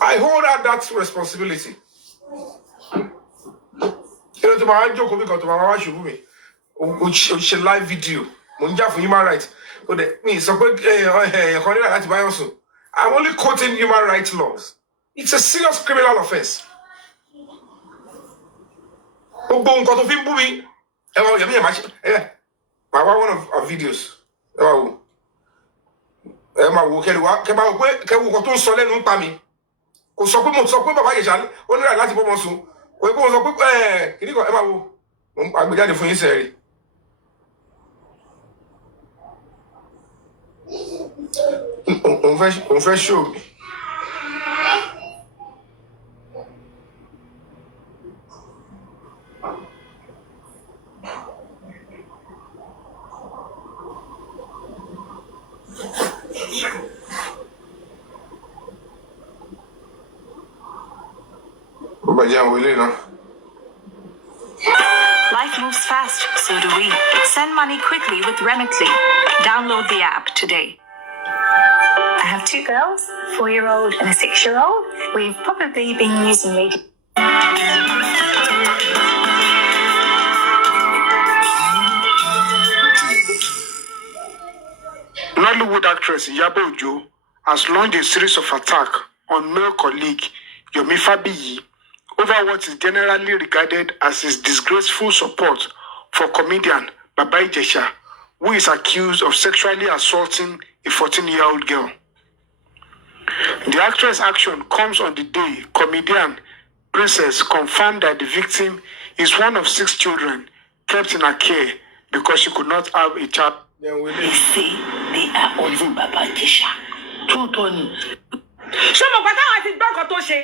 I hold out that responsibility. Kí ló tó máa ń jókòó bí kan tó máa wá ṣubú mi? O ṣe live video. Mo ń jà fún human rights. Mi sọ pé ẹ̀kan nílà láti báyọ̀ sùn. I'm only quoting human rights laws. It's a serious criminal offense. Gbogbo nǹkan tó fi ń bú mi. Ẹ wá yẹ̀mí yẹn máa ṣe. Màá wá one of our videos. Ẹ wá wò. Ẹ máa wò kẹ́lẹ́ wá. Kẹ́ máa wò pé kẹ́ wò nǹkan tó ń sọ lẹ́nu ń pa mi. Kò sọ pé mo sọ pé bàbá Ìjẹ̀ṣà ó nílà láti bọ́ mọ́ sùn. Kò yẹ kó mo sọ pé kìíní kan ẹ máa wò. Mo ń àgbéjáde fún yín sẹ́ẹ̀rì. Òun fẹ́ show mi. Life moves fast, so do we. Send money quickly with Remitly. Download the app today. I have 2 girls, a 4-year-old and a 6-year-old. We've probably been using radio. Nollywood actress Iyabo Ojo has launched a series of attacks on male colleague Yomi Fabiyi over what is generally regarded as his disgraceful support for comedian Baba Ijesha, who is accused of sexually assaulting a 14-year-old girl. The actress' action comes on the day comedian Princess confirmed that the victim is one of 6 children kept in her care because she could not have a child. They say they are holding Baba Ijesha. True, Tony. Ṣé mo pátá àti gbọ́ nǹkan tó ṣe?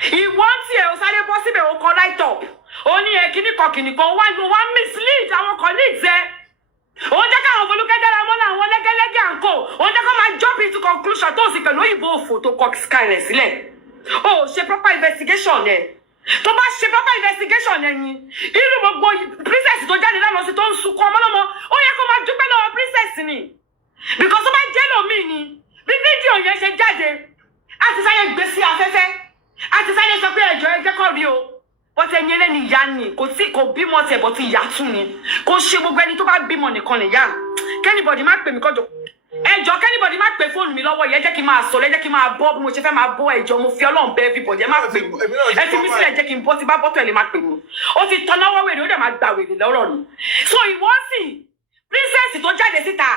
Ìwọ́n tí ẹ̀ ò sáré bọ́ síbẹ̀ ò kọ́ light up. Ó ní kíní kan wá mislead àwọn colleagues ẹ̀. Ó jẹ́ káwọn Folúkẹ́ Dáramọ́lá àwọn lẹ́gẹ́lẹ́gẹ́ àǹkó. Ó jẹ́ ká máa jump into conclusion tó sì pẹ̀lú òyìnbó òfò tó kọ Skyler sílẹ̀. Ó ṣe proper investigation ẹ̀. Tó bá ṣe proper investigation ẹ̀ yín. Irú gbogbo princess tó jáde lánàá sí tó ń sunkún ọmọlọ́mọ. Ó yẹ kó máa dúpẹ́ lọ́wọ́ princess ni. Because ó bá jẹ́ lómi ni. Bí fídíò yẹn ṣe jáde. A ti sáré gbé sí afẹ́fẹ́. A ti sáré sọ pé ẹjọ́ ẹ jẹ́ kó rí o. Bọ́tẹ̀ ẹni ẹlẹ́ni ìyá ni. Kò bímọ tiẹ̀ bọ́ ti ìyá tún ni. Kò ṣe gbogbo ẹni tó bá bímọ nìkan lè yá. Kẹ́nìbọ̀dì má pè mí kọ́jọ. Ẹjọ́ kẹ́nìbọ̀dì má pè fóònù mi lọ́wọ́ yẹn jẹ́ kí n máa sọ̀rọ̀ ẹ jẹ́ kí n máa bọ́ bí mo ṣe fẹ́ máa bọ́ ẹjọ́ mo fi Ọlọ́run bẹ̀ everybody ẹ má pè mí. Ẹ fi mí sílẹ̀ jẹ́ kí n bọ́ tí bá bọ́tọ̀ ẹ lè má pè mí. Ó ti tọ́ náwó wèrè ó dẹ̀ máa gbà wèrè lọ́rọ̀ ni. So ìwọ sì princess tó jáde síta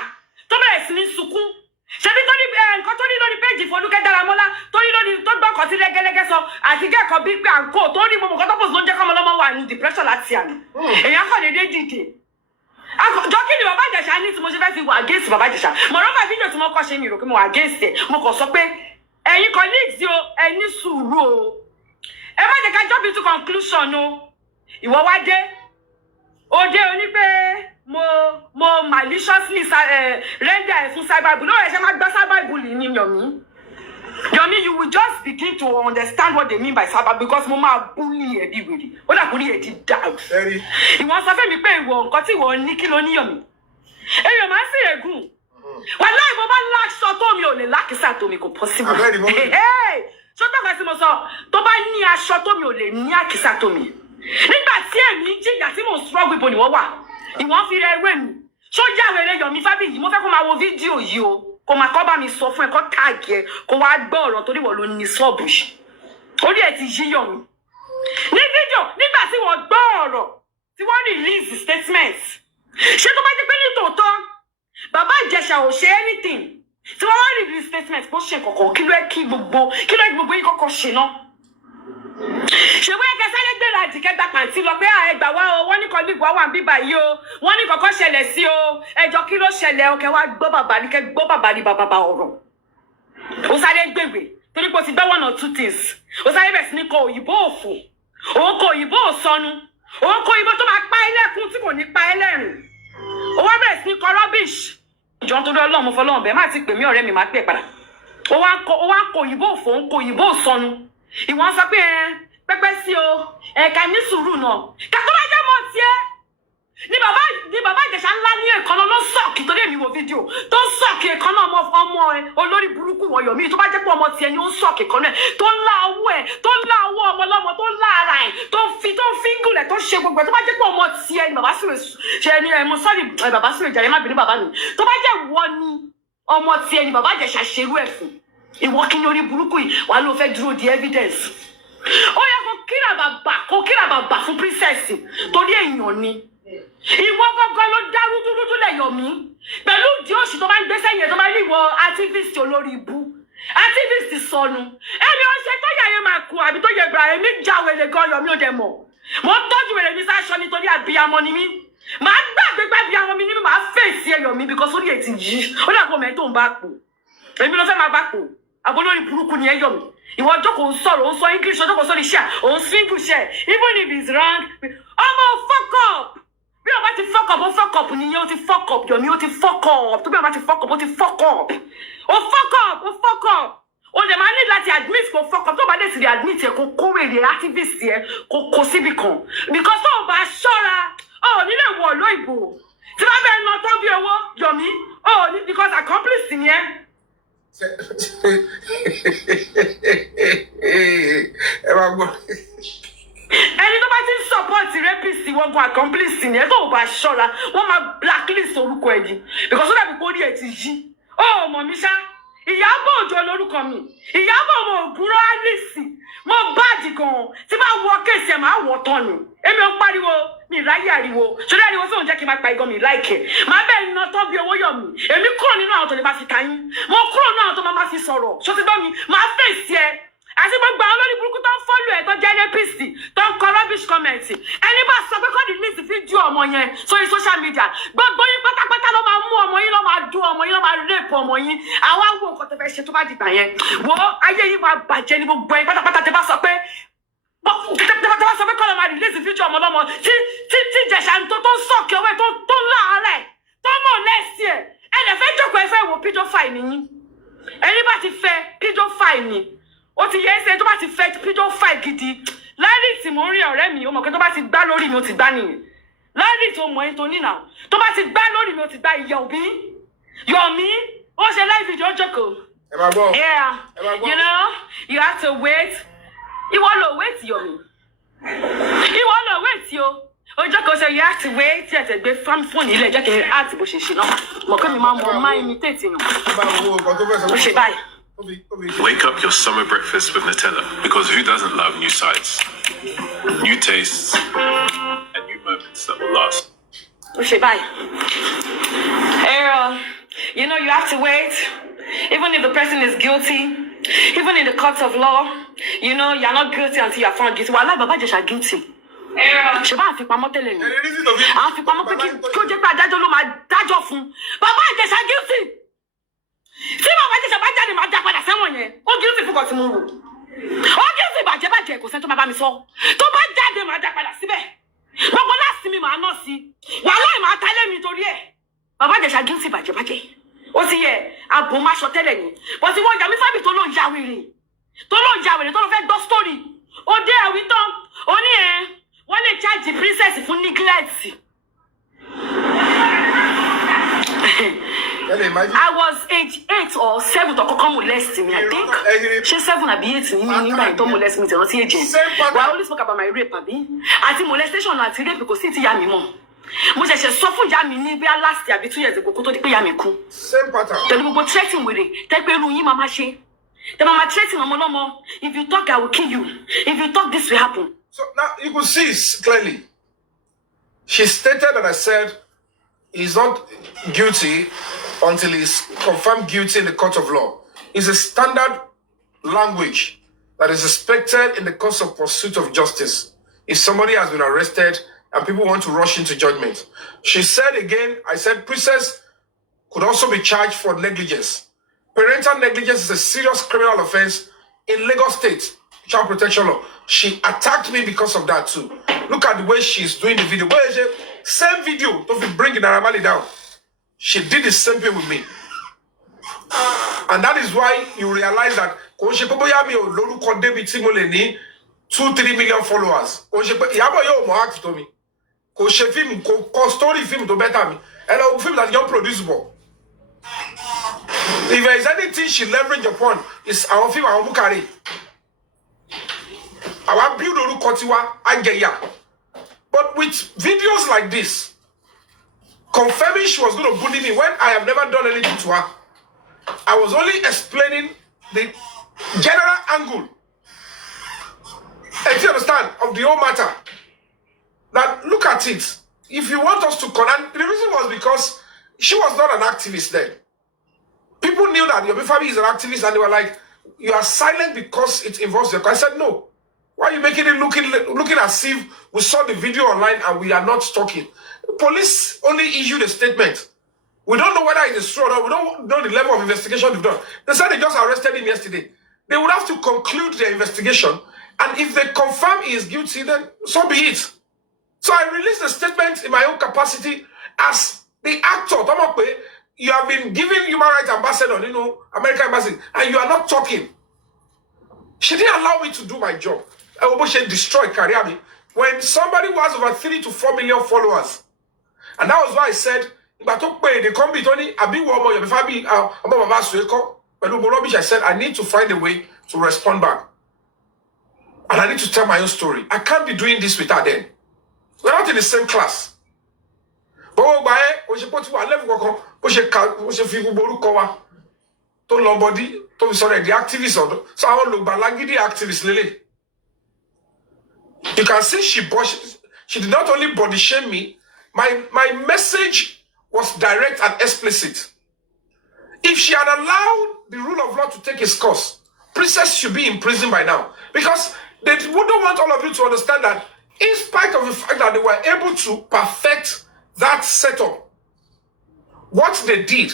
tó bẹ̀rẹ̀ sí ní sunkún. Ṣebí tó ní nǹkan tó ní lórí péjì Folúkẹ́ Dáramọ́lá tó ní lórí tó gbọ́kàn sí lẹ́gẹ́lẹ́gẹ́ sọ àti kẹ́kọ̀ọ́ bí pé àǹkó tó ní gbogbo nǹkan tó pọ̀ sí ló ń jẹ́ kọ́mọlọ́mọ wà ní depression láti àná. Èèyàn kàn déédéé dìde. Jọ kí ni Bàbá Ìjẹ̀ṣà ní tí mo ṣe fẹ́ fi wà against Bàbá Ìjẹ̀ṣà. Mọ̀rọ́bà fídíò tí mo kọ́ ṣe mi rò pé mo wà against ẹ̀. Mo kàn sọ pé ẹ̀yin colleagues o ẹ ní sùúrù o. Ẹ má jẹ́ ká jump into conclusion o. Ìwọ wá dé. Ó dé oní pé mo maliciously render fún cyberbullying. No, ẹ ṣe máa gbọ́ cyberbullying ni Yomi, you will just begin to understand what they mean by cyber because mo máa bully ẹ bí wèrè. Ó dà kúrò ẹ ti dàrú. Ìwọ sọ fún mi pé ìwọ nǹkan tí ìwọ ní kí ló ní Yomi. Èèyàn máa ń sì rẹ̀gùn. Wàláì mo bá láṣọ tó mi ò lè lákìsà tó mi kò possible. Ṣé tó fẹ́ sí mo sọ tó bá ní aṣọ tó mi ò lè ní àkìsà tó mi. Nígbà tí èmi jìyà tí mo struggle ibo ni wọ́n wà. Ìwọ́n fi rẹ ewé mi. Ṣó yá wèrè Yomi Fabiyi mo fẹ́ kó máa wo fídíò yìí o. Kó máa kọ́ bá mi sọ fún ẹ kó tag ẹ kó wá gbọ́ ọ̀rọ̀ torí wọ́n ló ní sọ́ọ̀bù yìí. Orí ẹ̀ ti yí Yomi. Ní fídíò nígbà tí wọ́n gbọ́ ọ̀rọ̀ tí wọ́n release statement. Ṣé tó bá ti pé ní tòótọ́ Bàbá Ìjẹ̀ṣà ò ṣe anything tí wọ́n wá release statement kó ṣe kọ̀ọ̀kan kí ló yẹ kí gbogbo yín kọ́kọ́ ṣe náà. ṣe wọ́n yẹ kẹ́ sáré gbéra àdìkẹ́ gba pàǹtí lọ pé ẹgbà wá o wọ́n ní kan nígbà wà ń bíbà yìí o wọ́n ní kọ́kọ́ ṣẹlẹ̀ sí o ẹjọ́ kí ló ṣẹlẹ̀ o kẹ́ wá gbọ́ bàbá ní bàbá ọ̀rọ̀. ó sáré gbègbè torí pé o ti gbọ́ one or two things ó sáré bẹ̀ sí ní kọ òyìnbó òfò òun kọ òyìnbó òsọnù òun kọ òyìnbó tó máa pa ẹlẹ́kùn tí kò ní pa ẹlẹ́rìn ó wá bẹ̀rẹ̀ sí ní kọ rubbish. ìjọ nítorí ọlọ́run mo fọlọ́run bẹ́ẹ̀ má ti pè mí ọ̀rẹ́ mi má pè padà ó wá ń kọ òyìnbó òfò òun kọ òyìnbó òsọnù ìwọ̀n sọ pé pẹ́pẹ́ sí o ẹ̀ka ní sùúrù náà kàtó bá jẹ́ mọ́ tiẹ̀ ní bàbá Ìjẹ̀ṣà ńlá ní èkánná ló sọ̀kì torí èmi wo fídíò tó ń sọ̀kì èkánná ọmọ ẹ olórí burúkú wọ̀ Yomi tó bá jẹ́ pé ọmọ tiẹ̀ ni ó ń sọ̀kì èkánná ẹ̀ tó ń lá owó ẹ̀ tó ń lá owó ọmọlọ́mọ tó ń lá ara ẹ̀ tó ń fíngùn ẹ̀ tó ń ṣe gbogbo ẹ̀ tó bá jẹ́ pé ọmọ tiẹ̀ ni bàbá Sùwé ṣe ni mo sọ́ọ̀rì bàbá Sùwé jàre má bínú bàbá mi tó bá jẹ́ ìwọ ni ọmọ tiẹ̀ ni bàbá Ìjẹ̀ṣà ṣerú ẹ̀ fún ìwọ kí ni orí burúkú yìí wà ló fẹ́ dúró di evidence ó yẹ kó kíra bàbà fún princess torí èèyàn ni ìwọ gángan ló dá rúdúrúdú lẹ Yomi pẹ̀lú ìdí òṣì tó bá ń gbé sẹ́yìn tó bá ní ìwọ activist olórí ibú activist sọnù ẹni ó ṣe tó yẹ ayé máa kú àbí tó yẹ Ibrahim mi já wèrè gan Yomi ò dẹ mọ̀ mo tọ́jú wèrè mi sáṣọ nítorí àbíyamọ ni mí màá gbàgbé pé àbíyamọ mi ni mí màá fèsì ẹ Yomi because orí ètì yìí ó dà pọ̀ mẹ́rin tó ń bá pò èmi ló fẹ́ máa bá pò àbólórí burúkú ni ẹ Yomi ìwọ jókòó ń sọ̀rọ̀ ó ń sọ English ó jókòó sórí iṣẹ́ òun single share even if it's wrong ọmọ fuck up bí o bá ti fuck up ó fuck up nìyẹn ó ti fuck up Yomi ó ti fuck up tó bí o bá ti fuck up ó ti fuck up ó fuck up ó fuck up o dẹ̀ máa ní láti admit kó fuck up tó bá dé sí di admit yẹ kó kó wèrè activist yẹ kó síbi kan because tó o bá ṣọ́ra ó nílé wọ̀ lóyìnbó tí wọ́n bẹ̀rẹ̀ lọ tó bí owó Yomi ó ní because accomplice ni ẹ. ẹ máa gbọ́. ẹni tó bá ti ń support rapist wọn gan accomplice ni ẹ tó bá ṣọ́ra wọn máa blacklist orúkọ ẹ di because ó dàbí pé orí ẹ ti yí ó mọ̀ mí ṣá Ìyábọ̀ Òjó lórúkọ mi Ìyábọ̀ ọmọ ògúnrọ̀ Alice mo báàdì gan tí bá wọ kéèsì ẹ máa wọ tán ni èmi ò pariwo mi ráyè ariwo ṣọlá ariwo sóun jẹ́ kí n máa pa igan mi láìkẹ́ máa bẹ́ẹ̀ iná tán bí owó Yomi èmi kúrò nínú àwọn tó lè bá fi kàyín mo kúrò nínú àwọn tó máa fi sọ̀rọ̀ ṣó ti gbọ́ mi máa fèsì ẹ àti gbogbo àwọn olórí burúkú tó ń fọ́lù ẹ̀ tó jẹ́ APC tó ń kọ rubbish comment ẹni bá sọ pé kọ́ delete fídíò ọmọ yẹn sórí social media gbogbo yín pátápátá ló máa mú ọmọ yín ló máa dún ọmọ yín ló máa rape ọmọ yín àwa wo nǹkan tó fẹ́ ṣe tó bá dìgbà yẹn wo ayé yín máa bàjẹ́ ní gbogbo yín pátápátá tẹ bá sọ pé kọ́ ló máa release fídíò ọmọ lọ́mọ tí Ìjẹ̀ṣà tó ń sọ̀kì ọwọ́ ẹ̀ tó ń láàárẹ̀ tó mọ̀ lẹ́sì ẹ̀ lè fẹ́ jókòó ẹ fẹ́ wo pedophile nìyí ẹni bá ti fẹ́ pedophile ni ó ti yẹ ẹsẹ tó bá ti fẹ́ pedophile gidi láàrin tí mo ń rí ọ̀rẹ́ mi ó mọ̀ pé tó bá ti gbá lórí mi ó ti gbá nìyẹn láàrin tó mọ̀ ẹ́ tó nínà tó bá ti gbá lórí mi ó ti gbá ìyá òbí Yomi ó ṣe live video jókòó. ẹ máa gbọ́. Yeah, you know you have to wait ìwọ ló wait Yomi ìwọ ló wait o ojú kan ṣe you have to wait tí ẹ tẹ gbé fóònù ilé ẹjẹ kẹrin àti bó ṣe ṣe náà mọ̀ pé mi máa imitate yàn ó ṣe báyìí. Wake up your summer breakfast with Nutella, because who doesn't love new sights, new tastes, and new moments that will last? Okay, bye. Errol, you know you have to wait. Even if the person is guilty, even in the courts of law, you know you're not guilty until you're found guilty. Wàhálà bàbá Ìjẹ̀ṣà guilty. Ṣé bá àfipamọ́ tẹ́lẹ̀ ni? Àfipamọ́ pé kí ó jẹ́ pé adájọ́ ló máa dájọ́ fún. Bàbá Ìjẹ̀ṣà guilty. Tí bàbá Ìjẹ̀ṣà bá jáde máa dá padà sẹ́wọ̀n yẹn, ó guilty fún kan tí mo rò. Ó guilty bàjẹ́ kò sẹ́ni tó máa bá mi sọ. Tó bá jáde máa dá padà síbẹ̀. Gbogbo láti mi máa ná sí. Wàhálà ì máa tálé mi torí ẹ̀. Bàbá Ìjẹ̀ṣà guilty bàjẹ́. Ó ti yẹ àbò máa ṣọ tẹ́lẹ̀ ni. Bọ̀sí wọ́n Yomi Fabiyi tó ló ń ya wèrè. Tó ló fẹ́ gbọ́ story. Ó dé ẹ̀wí tán. Ó ní ẹ̀ wọ́n lè charge princess fún neglect. I was age 8 or 7 to come molest me, I think. She 7 or 8 nígbà tó molest me tí age. Well, I only spoke about my rape àbí. Àti molestation àti rape kò sí ti ya mi mọ́. Mo ṣẹ̀ṣẹ̀ sọ fún ìyá mi ní bí last year àbí 2 years ago kó tó di pé ìyá mi kú. Same pattern. Tẹ̀lé gbogbo threatening wèrè. Tẹ́ pé irú yín máa ṣe. Tẹ́ máa threatening ọmọ lọ́mọ. If you talk, I will kill you. If you talk, this will happen. So now you could see clearly. She stated that I said, he's not guilty until he's confirmed guilty in the court of law. It's a standard language that is expected in the course of pursuit of justice. If somebody has been arrested and people want to rush into judgment. She said again, I said, Princess could also be charged for negligence. Parental negligence is a serious criminal offense in Lagos State, child protection law. She attacked me because of that too. Look at the way she's doing the video. Same video, don't be bringing Naramali down. She did the same thing with me. And that is why you realize that 2-3 million followers. Story film to better me. And a film that young producible. If there is anything she leverage upon, it's our film, our Mukari. Our build Kotiwa and Geya. But with videos like this, confirming she was going to bully me when I have never done anything to her, I was only explaining the general angle. And you understand, of the whole matter. Now, look at it. If you want us to connect, the reason was because she was not an activist then. People knew that Yomi Fabiyi is an activist and they were like, you are silent because it involves your. I said, no. Why are you making it looking as if we saw the video online and we are not talking? Police only issued a statement. We don't know whether it is true or not. We don't know the level of investigation they've done. They said they just arrested him yesterday. They would have to conclude their investigation. And if they confirm he is guilty, then so be it. So I released a statement in my own capacity as the actor. You have been given human rights ambassador, American embassy, and you are not talking. She didn't allow me to do my job. She destroyed career. When somebody was over 3 to 4 million followers, and that was why I said, I said, I need to find a way to respond back. And I need to tell my own story. I can't be doing this with her then. We're not in the same class. But the activists, so I look balangidi activists, Lily. You can see she did not only body shame me, my message was direct and explicit. If she had allowed the rule of law to take its course, Princess should be in prison by now. Because they wouldn't want all of you to understand that in spite of the fact that they were able to perfect that setup, what they did,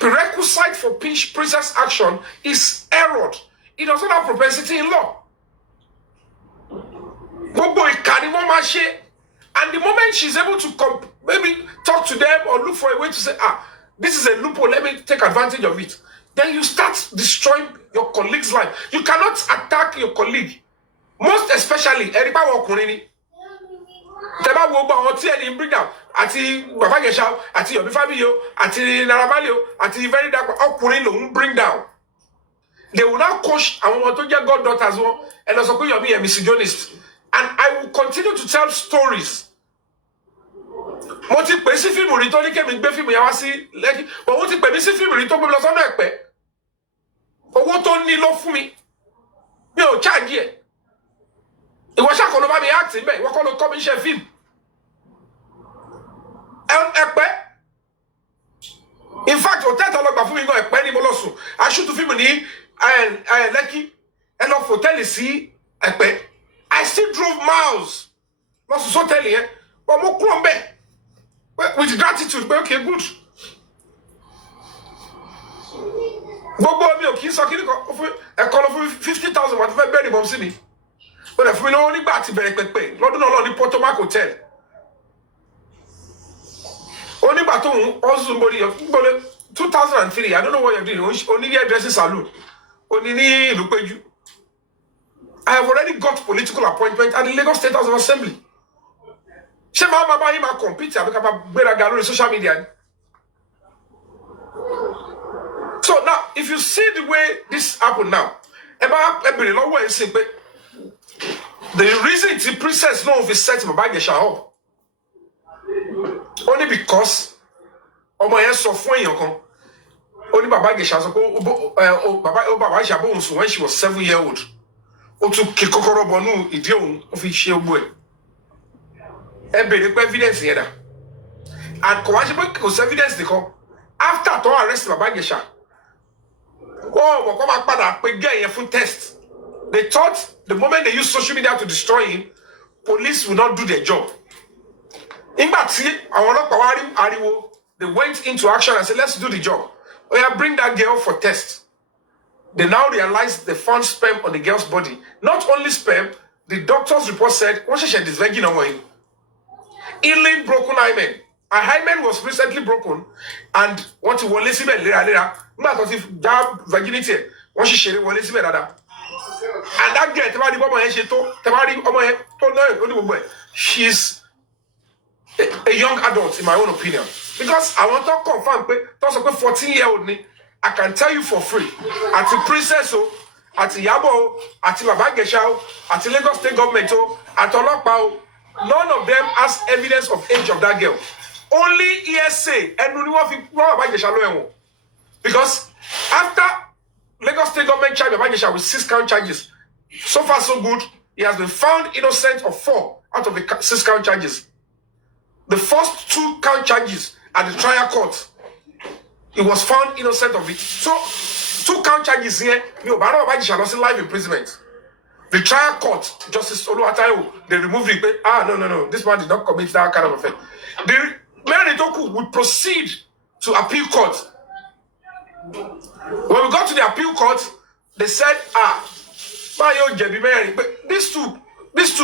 prerequisite for Princess action is error. It does not have propensity in law. And the moment she's able to maybe talk to them or look for a way to say, this is a loophole, let me take advantage of it, then you start destroying your colleague's life. You cannot attack your colleague. Most especially, bring down àti Baba Gesha àti Yomi Fabiyi àti Naramali àti very dark ọkùnrin lòun bring down. They will now coach àwọn ọmọ tó jẹ́ goddaughters wọn and also pé Yomi a misogynist. And I will continue to tell stories. Mo ti pè sí fíìmù rí tó ní kémi gbé fíìmù yẹn wá sí Lẹ́kì. But mo ti pè mí sí fíìmù rí tó gbé mi lọ sọ́nà Ẹ̀pẹ́. Owó tó ní ló fún mi. Mi ò charge ẹ̀. Ìwọ ṣàkóso bá mi act ńbẹ̀, ìwọ kọ́ ló kọ́ mi ṣe fíìmù. In fact, hotel tó lọ gbà fún mi gan Ẹ̀pẹ́ ni mo lọ sùn. Aṣútù fíìmù ní Lẹ́kì. Ẹ lọ fòtẹ́ẹ̀lì sí Ẹ̀pẹ́. I still drove miles. Not so tell you, but more crumb with gratitude. But okay, good. Bobo mi o kì í sọ kíni kan ẹ kọ lọ fún 50,000 wà tó fẹ́ bẹ́ẹ̀ ni bọ́m sí mi. But ẹ fún mi lọ́wọ́ nígbà tí bẹ̀rẹ̀ pẹ̀pẹ̀ lọ́dún náà lọ ní Potomac Hotel. Onígbà tó ń ọ̀sùn gbọ́dọ̀ 2003, I don't know what you're doing. Only hairdressing salon. Only ní ìlú Péjú. I have already got political appointment at the Lagos State House of Assembly. Ṣé máa bá báyìí máa compete àbí ká bá gbéraga lórí social media? So now, if you see the way this happened now, the reason the Princess no fi set Baba Gesha up only because ọmọ yẹn sọ fún èèyàn kan ó ní Baba Gesha sọ pé Baba Gesha bóun sùn when she was 7-year-old. Otu kikokoro bonu ìdí òun ó fi ṣe ogbo ẹ bèrè pé evidence yẹn dà And Kowashibo evidence they call. After to arrest Baba Gesha. Oh, come back pada pe get your test. They thought the moment they use social media to destroy him, police will not do their job. In they went into action and said, let's do the job. Oh yeah, bring that girl for test. They now realized they found sperm on the girl's body. Not only sperm, the doctor's report said, what she is virgin on him. Healing broken hymen. A hymen was recently broken, and want to wọlé síbẹ̀ later. Not if that virginity, what she shared wọlé síbẹ̀ dada. And that girl, she's a young adult, in my own opinion. Because I want to confirm, 14-year-old, I can tell you for free. At the princess, at the Yabo, at the Baba Gesha, at the Lagos State government, at Olokpa, none of them has evidence of age of that girl. Only ESA and because after Lagos State government charged Baba Gesha with 6 count charges. So far, so good. He has been found innocent of 4 out of the 6 count charges. The first 2 count charges at the trial court, he was found innocent of it. So, 2 count charges here, Baba Gesha lost life imprisonment. The trial court, Justice Oluwatayo, they removed it. No. This man did not commit that kind of offense. The Meritoku would proceed to appeal court. When we got to the appeal court, they said, but these two it's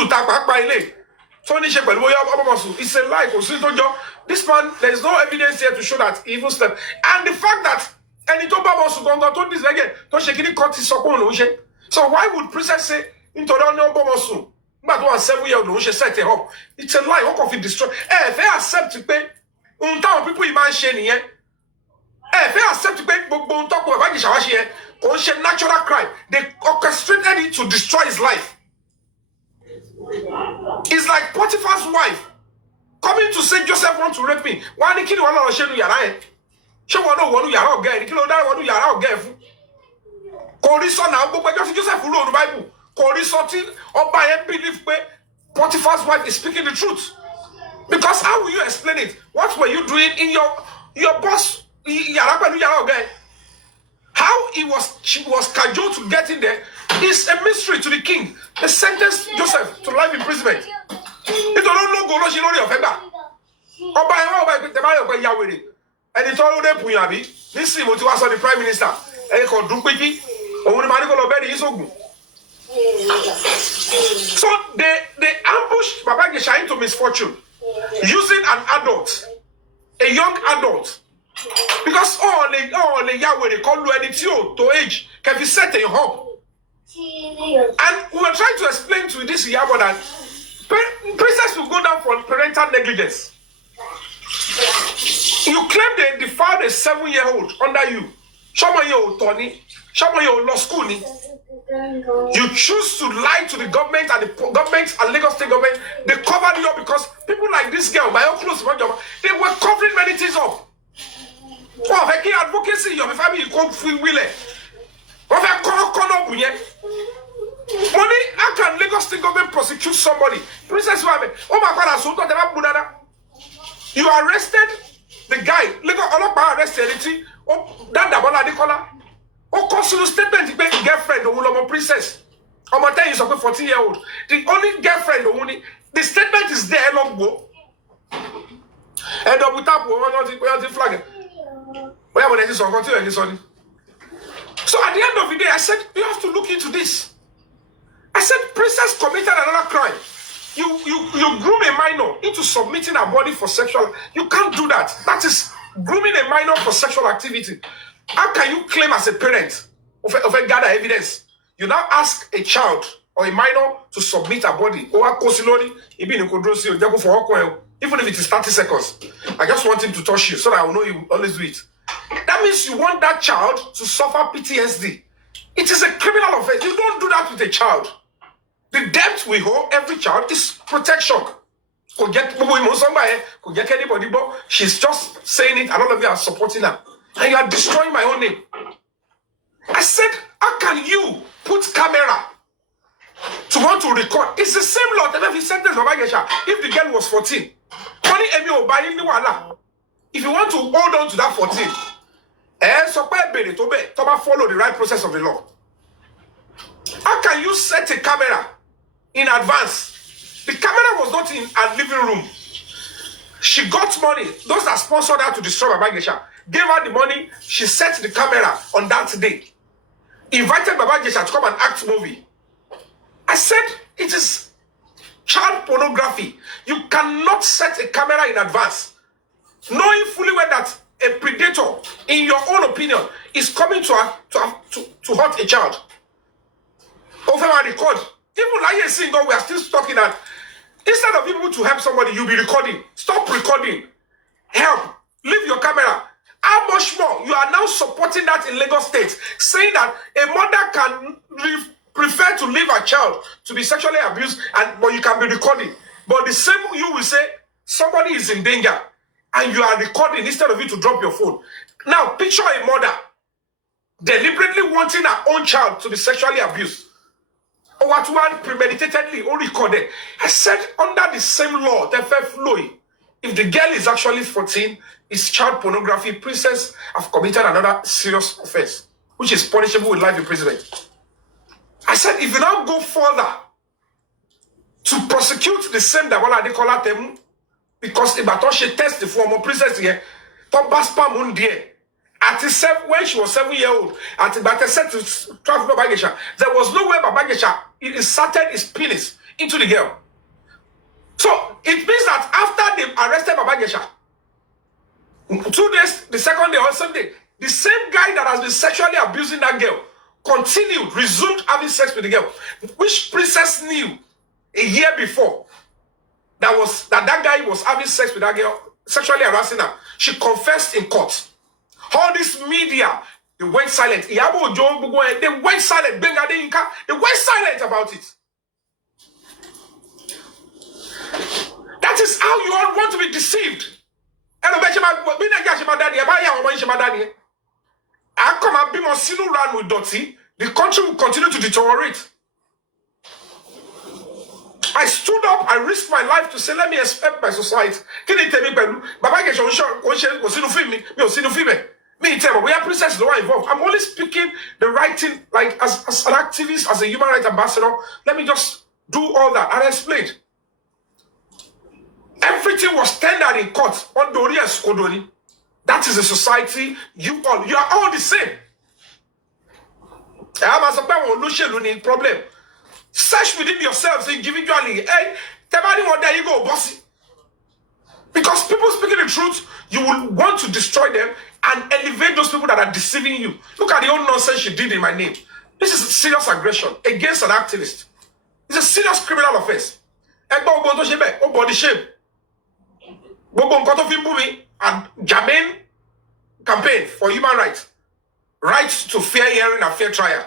a lie. This man, there is no evidence here to show that he even slept. And the fact that so why would princess say it's a lie. What can we destroy? If they accept to pay, people imagine here. If they accept to pay, natural crime. They orchestrated it to destroy his life. It's like Potiphar's wife coming to say Joseph wants to rape me. Why the kid want to share you? She want to yara again. The kid want to yara again. Corison now, but Joseph who wrote the Bible. Corison or by him believe Potiphar's wife is speaking the truth. Because how will you explain it? What were you doing in your boss? How she was cajoled to get in there is a mystery to the king. They sentenced Joseph to life imprisonment. They don't know go she lórí ọ̀fẹ́ gbà. Ọba Yahweh. And it's all them Puyabi. This is what was on the prime minister. And he called Dupiki. So they ambushed Baba Gesha into misfortune using an adult, a young adult. Because all the Yahweh they call you anything to age can be set in hope. And we were trying to explain to this Yahweh that princess will go down for parental negligence. You claim they defiled a 7-year-old under you. Someone you Tony, someone you law school. You choose to lie to the government and the government and Lagos State government. They covered you up because people like this girl, my own close job, they were covering many things up. For the advocacy, your family come free will. What I call money, how can Lagos State government prosecute somebody? Princess Wame, oh my God, you arrested the guy. Lagos arrested it. Oh, that Dabola Nicola. Oh, consular statement, girlfriend, the princess. I'm going to tell you something, 14-year-old. The only girlfriend, the statement is there, long go. And the flag. So at the end of the day, I said, you have to look into this. I said, princess committed another crime. You groom a minor into submitting her body for sexual. You can't do that. That is grooming a minor for sexual activity. How can you claim as a parent of a gather evidence? You now ask a child or a minor to submit her body. Even if it is 30 seconds. I just want him to touch you so that I will know you always do it. That means you want that child to suffer PTSD. It is a criminal offense. You don't do that with a child. The debt we owe every child is protection. Could get anybody, but she's just saying it and all of you are supporting her. And you are destroying my own name. I said, how can you put camera to want to record? It's the same law that if you sentence Baba Gesha, if the girl was 14. if you want to hold on to that 14, follow the right process of the law. How can you set a camera in advance? The camera was not in a living room. She got money. Those that sponsored her to destroy Baba Ijesha gave her the money. She set the camera on that day. Invited Baba Ijesha to come and act movie. I said, it is child pornography. You cannot set a camera in advance, knowing fully well that a predator, in your own opinion, is coming to hurt a child. Over my record, even like you're saying, we are still talking that instead of people to help somebody, you'll be recording. Stop recording. Help. Leave your camera. How much more? You are now supporting that in Lagos State, saying that a mother can prefer to leave a child to be sexually abused, but you can be recording. But the same you will say somebody is in danger and you are recording instead of you to drop your phone. Now picture a mother deliberately wanting her own child to be sexually abused. Or what one premeditatedly or recorded. I said under the same law, the FFLOI, if the girl is actually 14, it's child pornography, princess have committed another serious offense, which is punishable with life imprisonment. I said, if you now go further to prosecute the same that what they call them, because if she test the form of princess here, when she was 7 years old, at the set to travel Baba Ijesha, there was no way Baba Ijesha inserted his penis into the girl. So it means that after they arrested Baba Ijesha, 2 days, the second day or Sunday, the same guy that has been sexually abusing that girl resumed having sex with the girl, which princess knew a year before that guy was having sex with that girl, sexually harassing her. She confessed in court. All this media, they went silent. They went silent. They went silent about it. That is how you all want to be deceived. The country will continue to deteriorate. I stood up, I risked my life to say, let me expect my society. Can you tell me, Baba Ijesha we are princesses who are involved. I'm only speaking the right thing, like as an activist, as a human rights ambassador. Let me just do all that. And I explained. Everything was tendered in court on Dori and Skodori. That is a society. You are all the same. I have a problem. Search within yourselves individually. Hey, there you go, bossy. Because people speaking the truth, you will want to destroy them and elevate those people that are deceiving you. Look at the own nonsense she did in my name. This is serious aggression against an activist. It's a serious criminal offense. Body shame. And Jermaine campaign for human rights. Rights to fair hearing and fair trial.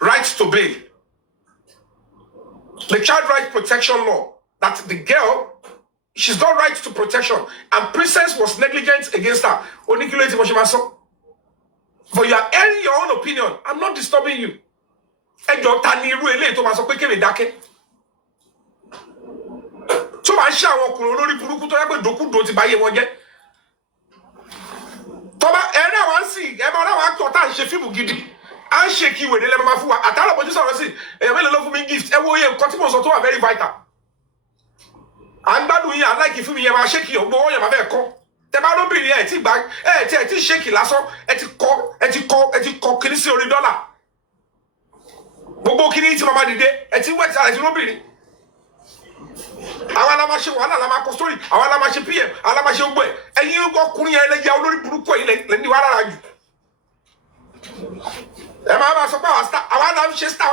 Rights to bail. The child rights protection law, that the girl, she's got rights to protection, and princess was negligent against her. But you are airing your own opinion. I'm not disturbing you. So I share what Kurolori Puruku to have a doku doti by a wagon. Toba, everyone see, everyone thought I should feel giddy. I shake you with the level of I tell about this already. A very love me gift. Every year, continuous or two are very vital. I'm bad doing I like if you are shaking your boy, I'm a very call. The man will be here, it's back, it's shaky last one, it's call, can you see $1? Bobo can eat my day, it's wet, it's rubbing. I want to my story, I want to PM, I want to boy, and you go Kunia and Yawuri Buruko, let you are. I want to start.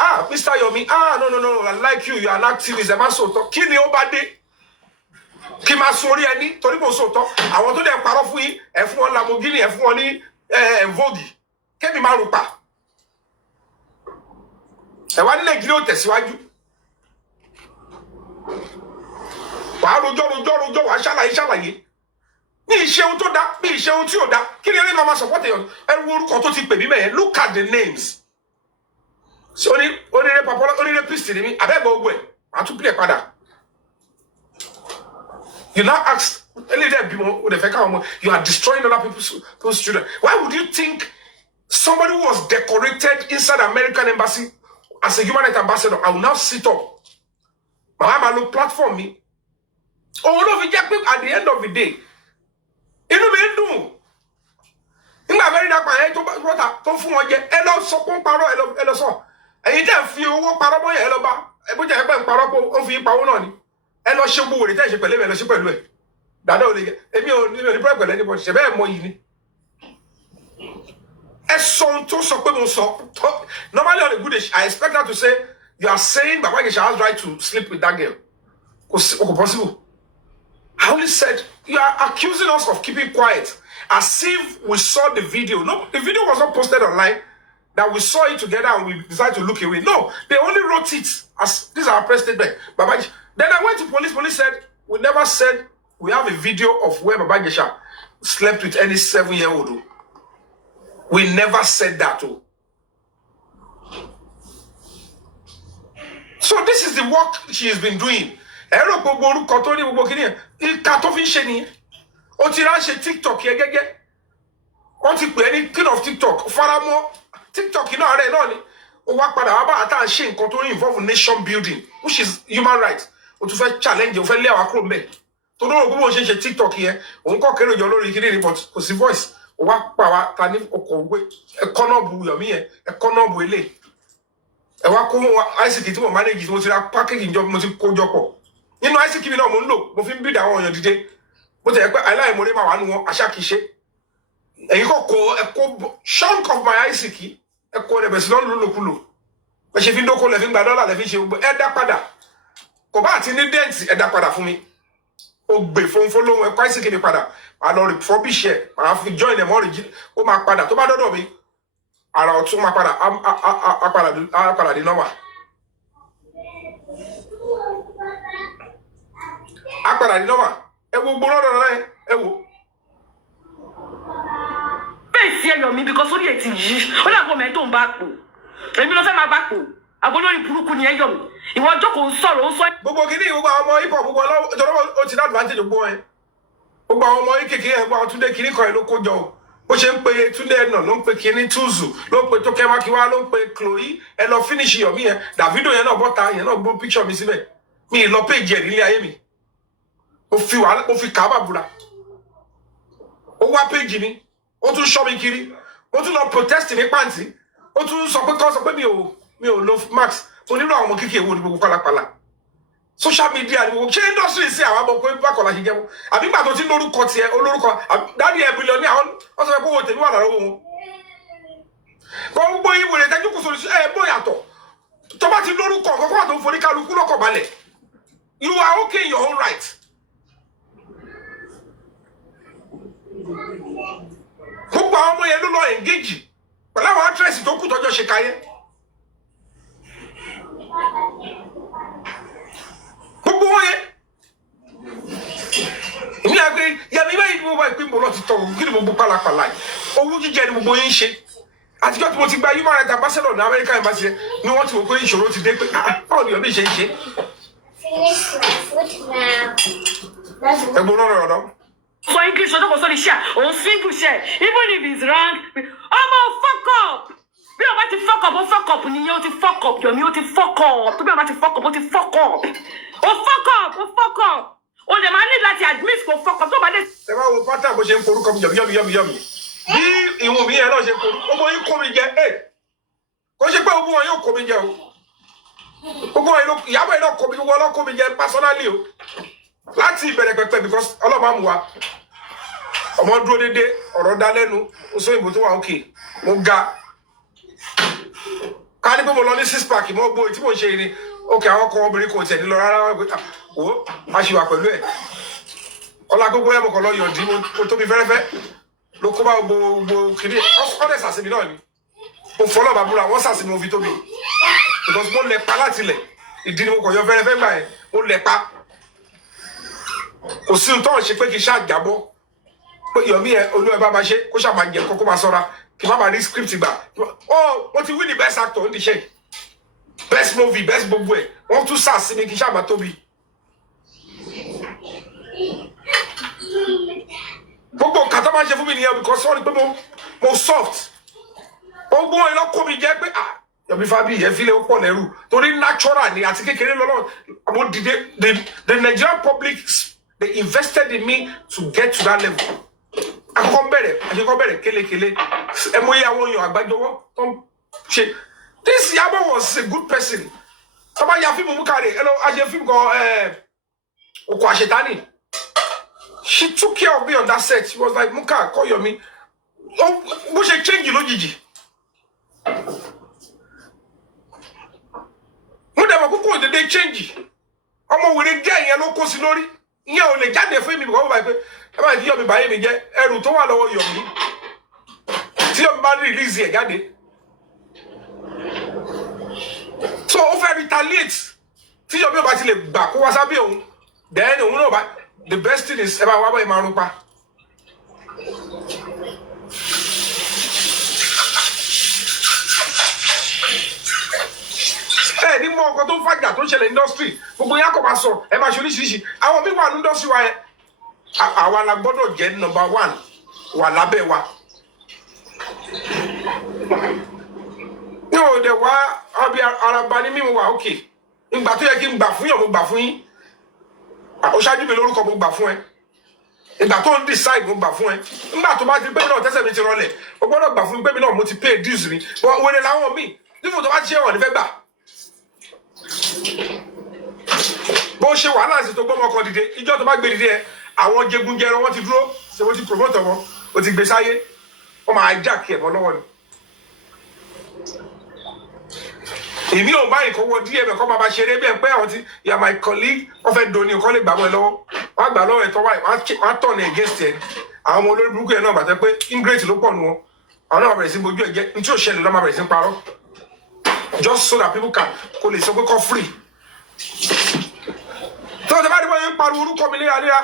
Ah, Mr. Yomi. Ah, no. I like you. You are an activist. I'm also talking. Kini obade. Kima sorry ani. Tori mo so talk. I want to dem paro fún yín. Ẹ fún wọn Lamborghini. Ẹ fún wọn ní Vogue. Kemi ma rupa. Ẹ wá ní Nigeria ó tẹ̀síwájú. Wàá rojọ́. Wàá ṣàlàyé. Mi ṣe ohun tó dá. Mi ṣe ohun tí ò dá. Kí ni mama support èèyàn? Ẹ wo orúkọ tó ti pè mí mẹ́yẹn. Look at the names. So only the piste ni mi abeg go gbe a tún play padà You now ask, you are destroying other people's children. Why would you think somebody who was decorated inside the American embassy as a human rights ambassador, I will now sit up? My no platform me. Oh, at the end of the day, you know, nígbà very dark man tó bọ́ta tó fún wọn jẹ ẹ lọ sọ pé ń parọ́ ẹ lọ sọ ẹ̀yin tẹ́ fi owó parọ́ mọ́ yẹn ẹ lọ bá ẹ bó jẹ́ ẹgbẹ́ ń parọ́ pé ó fi pawó náà ni ẹ lọ ṣe gbowó rẹ̀ tẹ́ ṣe pẹ̀lú ẹ lọ ṣe pẹ̀lú ẹ dàdá ò lè yẹ èmi ò ní pẹ́ẹ́ pẹ̀lú ẹni bọ́ ṣẹ̀ bẹ́ẹ̀ mọ yìí ni ẹ sọ ohun tó sọ pé mo sọ normally on a good day I expect her to say you are saying Baba Ijesha has right to sleep with that girl kò possible I only said you are accusing us of keeping quiet. As if we saw the video. No, the video was not posted online. That we saw it together and we decided to look away. No, they only wrote it as this is our press statement. Baba. Then I went to police. Police said we never said we have a video of where Baba Ijesha slept with any 7-year-old. We never said that. So this is the work she has been doing. O ti ránṣẹ́ TikTok yẹn gẹ́gẹ́. Wọ́n ti pè ní king of TikTok. Faramọ́ TikTok náà rẹ̀ náà ni. Ó wá padà wá bá àtà ṣe nǹkan tó involve nation building, which is human rights. O tún fẹ́ challenge, o fẹ́ lé àwọn akúrò mẹ́. Tó lóòrò gbogbo ṣe TikTok yẹn. Òun kọ́ kéré òjò lórí kíní ni but kò sí voice. Ó wá pa wá ta ní ọkọ̀ òwe. Ẹ̀kọ́ náà bu Yomi yẹn. Ẹ̀kọ́ náà bu ilé. Ẹ wá kó ICT tí mo manage tí mo ti ra package ìjọ mo ti kó jọ pọ̀. Nínú ICT mi náà mo ń lò. Mo fi ń build àwọn èèyàn dìde. But aláìmọ̀rẹ́ máa wà nù wọn aṣákìíṣe ẹ̀yin kọ̀ọ̀kọ̀ ẹ̀kọ́ chunk of my ICT ẹ̀kọ́ rẹ̀ bẹ̀ sí lọ́nà lòkulò ẹ̀ ṣe fi ń dókò lẹ̀ fi ń gba dọ́là lẹ̀ fi ń ṣe gbogbo ẹ̀dá padà kò bá àti ní dẹ́ǹtì ẹ̀dá padà fún mi ó gbè fónfó lóhun ẹ̀kọ́ ICT mi padà màá lọ refurbish ẹ̀ màá fi join ẹ̀ mọ́ rìjì ó máa padà tó bá dọ́dọ̀ mi àrà ọ̀tún máa padà á padà di normal á padà di normal. Ẹ wo gbọ́dọ̀ rẹ̀ ẹ wo. Bẹ́ẹ̀ sí Yomi because ó yẹ ti yí ó dàgbọ́ mẹ́ tó ń bá pò èmi ló fẹ́ máa bá pò àgbọ̀lórí burúkú ni Yomi ìwọ jókòó ń sọ̀rọ̀ ó sọ. Gbogbo kìíní gbogbo àwọn ọmọ hip hop gbogbo ọlọ́wọ́ ó ti ní advantage gbogbo ẹ gbogbo àwọn ọmọ kékeré ẹ gbogbo àwọn Túndé kìíní kan ẹ ló kó jọ bó ṣe ń pe Túndé ẹnà ló ń pe kìíní Túzù ló ń pe Tókẹ́ Mákíwá ló ń pe Chloe ẹ lọ finish Yomi yẹn Davido yẹn náà bọ́ta yẹn náà gbó picture mi síbẹ̀ mi ì lọ page ẹ̀ nílé ayé mi. Ó fi kàábà búra ó wá péjì mi ó tún ṣọ́ mi kiri ó tún lọ protest ní pàǹtí ó tún sọ pé mi ò lo max onírò àwọn ọmọ kékeré wo ni gbogbo pálapàla social media ni gbogbo ṣé industry sí àwọn ọmọ pé bákọ̀lá ṣe jẹun àbí gbà tó ti lórúkọ tiẹ̀ olórúkọ dáàdi ẹ̀ bílíọ̀nù àwọn wọ́n sọ pé owó tèmi wà lọ́wọ́ wọn gbogbo ìwé rẹ̀ tẹ́jú kò sórí ẹ̀ bó yàtọ̀ tó bá ti lórúkọ kọ́kọ́ àti òfò ní kálukú lọ́kọ̀ balẹ̀ you are okay in your own right. Gbogbo àwọn ọmọ yẹn ló lọ engage pẹ̀lú àwọn actress tó kù tọ́jọ́ ṣe káyé. Gbogbo wọn yẹn. Èmi àgbẹ̀ yàrá ìwé yìí ni mo wá ìpín bọ̀ lọ ti tọ̀ kí ni mo gbó pálapàla yìí. Owó jíjẹ ni gbogbo yín ṣe. Àtijọ́ tí mo ti gba human rights ambassador ní American embassy yẹn ni wọ́n ti wò pé ìṣòro ti dé pé báwo ni Yomi ṣe ń ṣe. Ẹ̀gbọ́n náà rọ̀ for English, I don't share or single share, even if it's wrong. I'm a fuck up. Be about to fuck up, or fuck up, and you to fuck up, Yomi, you to fuck up. To be about to fuck up, or to fuck up. Oh fuck up, oh fuck up. Oh, the man need that admit for fuck up. Nobody. Ẹ máa wo pátá bó ṣe ń forúkọ mi Yomi. Bí ìwọ̀n mi yẹn náà ṣe ń forúkọ, ọmọ yín kó mi jẹ, kò ṣe pé ogun wọn yóò kó mi jẹ o. Ogun wọn ìyàbọ̀ yìí náà kó mi, gbogbo ọlọ́kó mi jẹ personally o. Láti ìbẹ̀rẹ̀ pẹ̀pẹ̀ because ọlọ́mọ àmúwa. Ọmọ dúró dédé ọ̀rọ̀ dá lẹ́nu ó sọ ìbò tó wà òkè mo ga ká ní pé mo lọ ní 6-pack mo gbó tí mo ṣe ni òkè àwọn ọkọ obìnrin kò tẹ̀lé lọ rárá wò á ṣe wà pẹ̀lú ẹ̀ ọlá gbogbo ẹ̀ mo kàn lọ yọ̀dí mo tóbi fẹ́rẹ́fẹ́ ló kó bá gbogbo kiri ọ̀dẹ̀ sàṣìmí náà ni mo fọlọ́ bàbúrà wọ́n sàṣìmí mo fi tóbi because mo lẹ̀ pa láti lẹ̀ ìdí ni mo kàn yọ fẹ́rẹ́fẹ́ gbà ẹ̀ mo lẹ̀ pa kò sí ohun tó ń ṣe pé kì í ṣàjábọ́ Yomi ẹ olúwa bá ma ṣe kó ṣàmà jẹ kókó máa ṣọ́ra kí má bàa rí script gbà wọ́n ti win the best actor ní iṣẹ́ best movie best gbogbo ẹ̀ wọ́n tún sàásì mi kí ṣàmà tóbi gbogbo nǹkan tó máa ń ṣe fún mi nìyẹn because wọ́n ní pé mo soft gbogbo wọn lọ kó mi jẹ́ pé Yomi Fabiyi yẹn fílẹ̀ ó pọ̀ lẹ́rù torí natural ni àti kékeré lọ́lọ́ mo dìde the Nigerian public they invested in me to get to that level akọ́kọ́ bẹ̀rẹ̀ kélekèle ẹ mọ iye àwọn èèyàn àgbájọwọ́ tó ń ṣe this Yabo was a good person tó bá ya fíìmù mú kárẹ̀ ẹ lọ ajẹ́ fíìmù kan Oko Àṣetánì. She took care of me on that set. She was like, Muka, call Yomi. Oh, bó ṣe change lójijì. Mo dẹ̀ mọ̀ kókó òdèdè change. Ọmọ wèrè jẹ́ ìyẹn ló kó sí lórí. Ìyẹn ò lè jáde fún mi because mo bá pé ẹ máa kí Yomi báyé mi jẹ́ ẹrù tó wà lọ́wọ́ Yomi. Tí Yomi bá release ẹ̀ jáde. So ó fẹ́ retaliate. Tí Yomi ò bá ti lè gbà kó wá sábẹ́ òun. Then òun náà bá. The best thing is eba waba imarupa. Ní mọ ọkọ tó fàjà tó ṣẹlẹ̀ industry gbogbo yẹn kò máa sọ ẹ máa ṣe oríṣiríṣi àwọn mi wà ní industry wa yẹn àwa la gbọ́dọ̀ jẹ́ number 1 wà lábẹ́ wa. Ní òde wa àbí araba ní mímu wa òkè ìgbà tó yẹ kí n gbà fún yàn mo gbà fún yín. Ó ṣáájú mi lórúkọ mo gbà fún ẹ ìgbà tó ń decide mo gbà fún ẹ nígbà tó bá ti pé mi náà tẹ́sẹ̀ mi ti rọlẹ̀ o gbọ́dọ̀ gbà fún mi pé mi náà mo ti pay dues mi wẹ́rẹ́ láwọn míì nífò tó bá ti ṣe wọ̀n ní fẹ́ gbà bó ṣe wàhálà sí tó gbọ́mọ kan dìde ìjọ tó bá gbé dìde ẹ àwọn jẹgunjẹrọ wọn ti dúró ṣe wọ́n ti promote wọn o ti gbé sáyé wọ́n máa já kí ẹ̀mọ́ lọ́wọ́ ni. Èmi ò bá ìkọ́ wọ díẹ̀ mẹ́kọ́ máa bá ṣeré bí ẹ pé àwọn tí you are my colleague wọ́n fẹ́ doni nǹkan lè gbà wọ́n lọ́wọ́ wọ́n á gbà lọ́wọ́ ẹ̀tọ́ wáyé wọ́n á tọ̀ ní against ẹ̀ àwọn ọmọ olórí burúkú yẹn náà bàtẹ́ pé ingrate ló pọ̀ nù wọn àwọn náà bẹ̀rẹ̀ sí bojú ẹ̀ jẹ́ ní tí ò ṣẹlẹ̀ lọ́ máa bẹ̀rẹ̀ sí parọ́ just so that people can kò lè sọ pé kọ́ free. tó o ti bá dé wọ́n yẹn ń pariwo orúkọ mi léraléra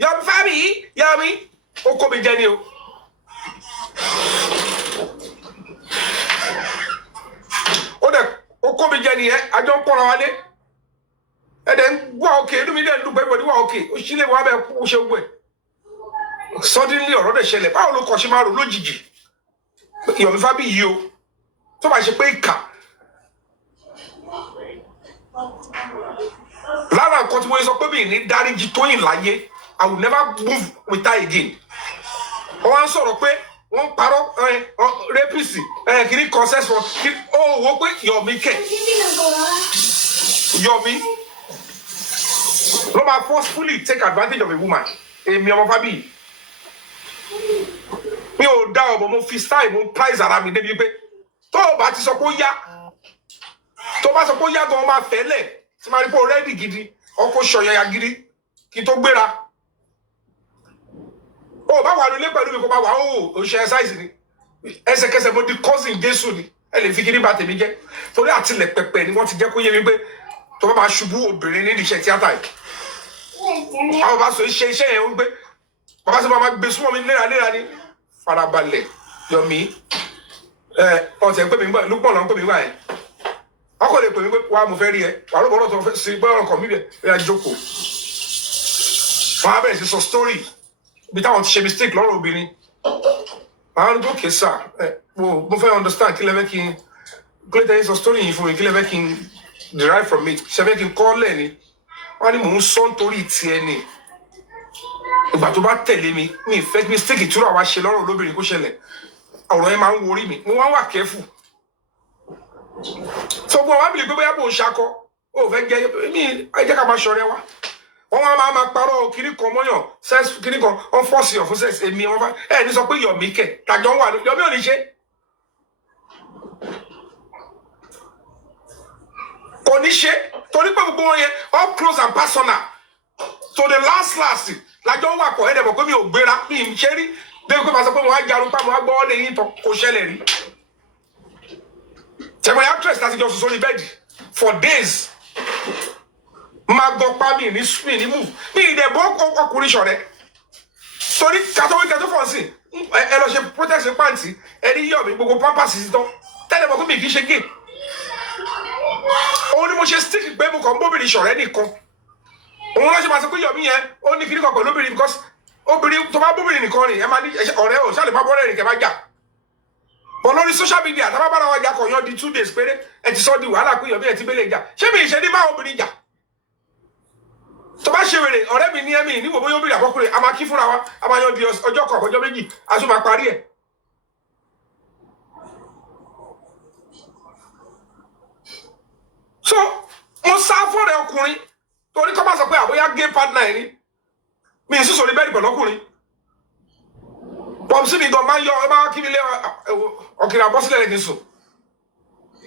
Yomi Fabiyi Yomi ó kó mi jẹ ni o. Ó kó mi jẹ nìyẹn àjọ ń pọ̀ra wálé ẹ̀dẹ̀ ń wá òkè inú mi dẹ̀ ń dùn pé ìwọ̀n wá òkè ó sílé wa bẹ́ẹ̀ kó ṣe wẹ̀ suddenly ọ̀rọ̀ dẹ̀ ṣẹlẹ̀ báwo ló kọ̀ ṣe máa rò lójijì Yomi Fabiyi o tó bá ṣe pé ìkà lára nǹkan tí mo sọ pé mi ní dáríjì Tóyìn láyé I will never move with her again wọ́n wá ń sọ̀rọ̀ pé wọ́n parọ́ rapist kìíní concess for ó wò pé Yomi kẹ̀ Yomi ló máa forcefully take advantage of a woman èmi ọmọ Fabiyi mi ò dá ọmọ mo fi style mo price ara mi débi pé tó o bá ti sọ pé ó yá tó bá sọ pé ó yá gan máa fẹ́ lẹ̀ tí máa rí pé ó rẹ́dì gidi ọkọ̀ ṣọ̀yọ̀yà gidi kí tó gbéra ó bá wà nílé pẹ̀lú mi kó bá wà ó ṣe exercise ni ẹsẹ̀kẹsẹ̀ mo di cousin Jésù ni ẹ lè fi kiri bá tèmi jẹ́ torí àtìlẹ̀ pẹpẹ ni wọ́n ti jẹ́ kó yé mi pé tó bá máa ṣubú obìnrin nídìí iṣẹ́ tíátà yìí àwọn bá sọ iṣẹ́ yẹn wípé bàbá sọ máa gbé súnmọ́ mi léraléra ni farabalẹ̀ Yomi ọ̀sẹ̀ ń pè mí gbà lúpọ̀ lọ́n pè mí gbà yẹn wọ́n kò lè pè mí pé wàá mo fẹ́ rí ẹ wàá lóbọ̀ lọ́tọ̀ fẹ́ sí bọ́ọ̀rọ̀ kan mi bẹ̀ ẹ jókòó wọ́n á bẹ̀rẹ̀ sí sọ story bí táwọn ti ṣe mistake lọ́rọ̀ obìnrin àwọn ọdún òkè sà mo fẹ́ understand kí lẹ́fẹ́ kí n kílẹ̀ tẹ́yìn sọ story yìí fún mi kí lẹ́fẹ́ kí n derive from it ṣẹ́fẹ́ kí n kọ́ lẹ̀ ni wọ́n ní mò ń sọ nítorí tiẹ̀ ni ìgbà tó bá tẹ̀lé mi mi ìfẹ́ mistake ìtura wa ṣe lọ́rọ̀ olóbìnrin kó ṣẹlẹ̀ ọ̀rọ̀ yẹn máa ń worí mi mo wá wà careful so gbọ́n wá bìlì pé bóyá bò ń ṣakọ ó fẹ́ jẹ́ mi ẹ jẹ́ ká máa ṣọ̀rẹ́ wa wọ́n wá máa parọ́ kiri kan mọ́yàn sex kiri kan wọ́n fọ́ọ̀sì ọ̀ fún sex èmi wọ́n bá ẹ̀ ní sọ pé Yomi kẹ̀ tàjọ́ wà Yomi ò ní ṣe kò ní ṣe torí pé gbogbo wọn yẹn up close and personal to the last lájọ́ wà pọ̀ ẹ̀dẹ̀ mọ̀ pé mi ò gbéra mi ì ṣe rí débi pé màá sọ pé mo wá jarun pa mo wá gbọ́ ọ́ lẹ́yìn tán kò ṣẹlẹ̀ rí tẹ̀mọ̀ yà actress láti jọ sùn sórí bẹ́ẹ̀dì for days máa gbọ́ pa mi ní move mi ì dẹ̀ bọ́ ọkùnrin ṣọ̀rẹ́ torí kàtó fọ̀ sí ẹ lọ ṣe protest pàǹtí ẹni Yomi gbogbo pampers sí tán tẹ́lẹ̀ mọ̀ pé mi kì í ṣe gay òun ni mo ṣe stick pé mo kàn ń bóbìnrin ṣọ̀rẹ́ nìkan òun lọ́sẹ̀ máa sọ pé Yomi yẹn ó ní kíní kan pẹ̀lú obìnrin because obìnrin tó bá bóbìnrin nìkan rìn ẹ máa ní ọ̀rẹ́ ò ṣáà lè má bọ́ọ̀rẹ́ rìn kẹ́ bá jà bọ̀ lórí social media tá bá bára wa jà kọ̀ yan di 2 days péré ẹ ti sọ di wàhálà pé Yomi ẹ ti bẹ́lẹ̀ jà ṣé mi ìṣe ní bá obìnrin jà tó bá ṣe wèrè ọ̀rẹ́ mi ní ẹ̀mí níwò bóyá obìnrin àkọ́kùnrin a máa kí fúnra wa a máa yan di ọjọ́ kan ọjọ́ méjì a tún máa parí ẹ̀. so mo sá fọ́rẹ̀ ọkùnrin torí kọ́ bá sọ pé àbóyá gay partner ẹ̀ ni mi ì sísọ ní bẹ́ẹ̀ pẹ̀lú ọkùnrin pọ̀pùsí mi gan máa ń yọ ẹ máa kí mi lé ọkìnrin àbọ́sílẹ̀ rẹ̀ kì í sùn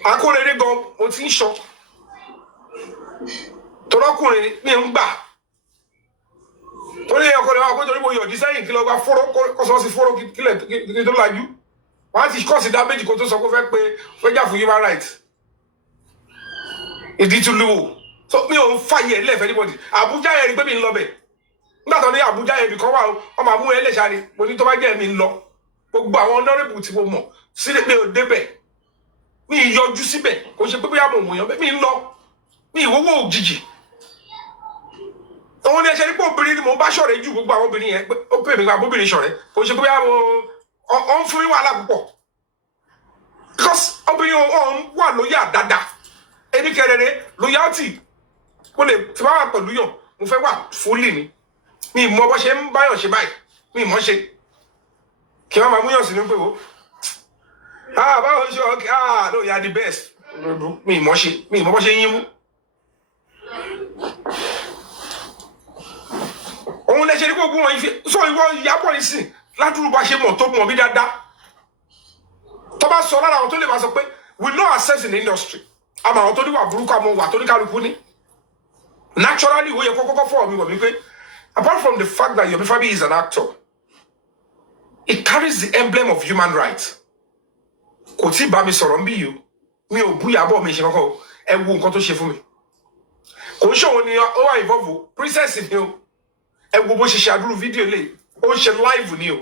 akórèrè gan mo ti ń sọ torí ọkùnrin mi ń gbà torí ọkùnrin wa pé torí mo yọ̀dí sẹ́yìn kí lọ gba fóró kọ́sọ́ sí fóró kí tó lajú wọ́n á ti kọ́ sí dá méjì kó tó sọ pé fẹ́ jà fún human rights ìdí tún lúwo so mi ò ń fàyè lẹ́fẹ̀ẹ́ níbọ̀dì Àbújá yẹn rí pé mi ń lọ bẹ̀ nígbà tó ní Àbújá yẹn bìkan wà ó ọmọ àmú ẹ lẹ́sà ni mo ní tó bá jẹ́ mi ń lọ gbogbo àwọn honorable tí mo mọ̀ sílẹ̀ pé ò débẹ̀ mi ì yọjú síbẹ̀ kò ṣe pé bóyá mo mọ̀ yàn bẹ́ẹ̀ mi ń lọ mi ìwówó òjijì òun ni ẹsẹ̀ nípa obìnrin ni mo bá ṣọ̀rẹ́ ju gbogbo àwọn obìnrin yẹn ó pè mí gba obìnrin ṣọ̀rẹ́ kò ṣe pé bóyá ọ ń fún mi wàhálà púpọ̀ because obìnrin ọ̀hún wà lóyà dáadáa ẹni kẹrẹrẹ loyalty mo lè tí wọ́n wà pẹ̀lú yàn mo fẹ́ wà fúlì ni mi mọ bó ṣe ń báyọ̀ ṣe báyìí mi mọ̀ ṣe kí wọ́n máa mú yàn sínú pé o báwo ṣe ọkẹ́ no you are the best mi mọ̀ ṣe mi mọ bó ṣe ń yín mú. òun lè ṣe ní gbogbo wọn ìfẹ́ sọ ìwọ ìyàbọ̀ yìí sìn ládùúgbò bá ṣe mọ̀ tó mọ̀ bí dáadáa tó bá sọ lára àwọn tó lè máa sọ pé we no access in the industry àmọ́ àwọn tó ní wà burúkú àmọ́ wà tó ní kálukú ní naturally ó yẹ kọ́kọ́ fọ́ mi wọ̀ mí pé apart from the fact that Yomi Fabiyi is an actor it carries the emblem of human rights kò tí ì bá mi sọ̀rọ̀ ń bí yìí mi ò bú ìyàbọ̀ mi ṣe kọ́kọ́ ẹ wo nǹkan tó ṣe fún mi kò ń ṣòwò ni ó wà involve princess ni o ẹ wo bó ṣe ṣe àdúrú fídíò lè ó ń ṣe live ni o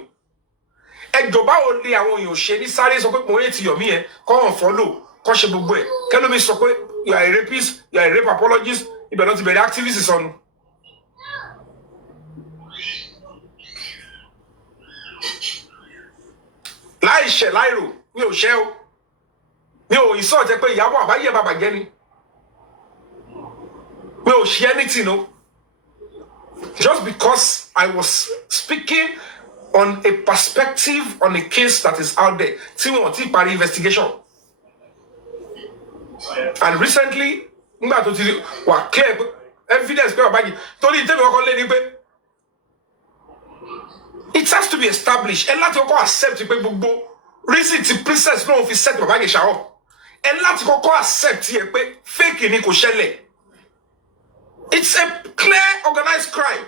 ẹjọba ò lé àwọn èèyàn ṣe ní sáré sọ pé mo yé ti Yomi yẹn kọ́ hàn follow kọ́ ṣe gbogbo ẹ̀ kẹ́lómi sọ pé you are a rapist you are a rape apologist ibẹ̀ náà ti bẹ̀rẹ̀ activist sọnù. láì ṣẹ̀ láìrò mi ò ṣẹ̀ o mi ò ìsọ̀ jẹ́ pé ìyàwó àbáyé bàbà jẹ́ ni mi ò ṣe anything o just because I was speaking on a perspective on a case that is out there tí wọ́n ti parí investigation and recently nígbà tó ti wà clear evidence pé bàbá yìí torí ìtẹ́mi ọkọ lé ní pé it has to be established ẹ láti kọ́kọ́ accept pé gbogbo reason ti princess náà fi set bàbá yìí ṣàwọ̀ ẹ láti kọ́kọ́ accept yẹ pé fake ni kò ṣẹlẹ̀ it's a clear organized crime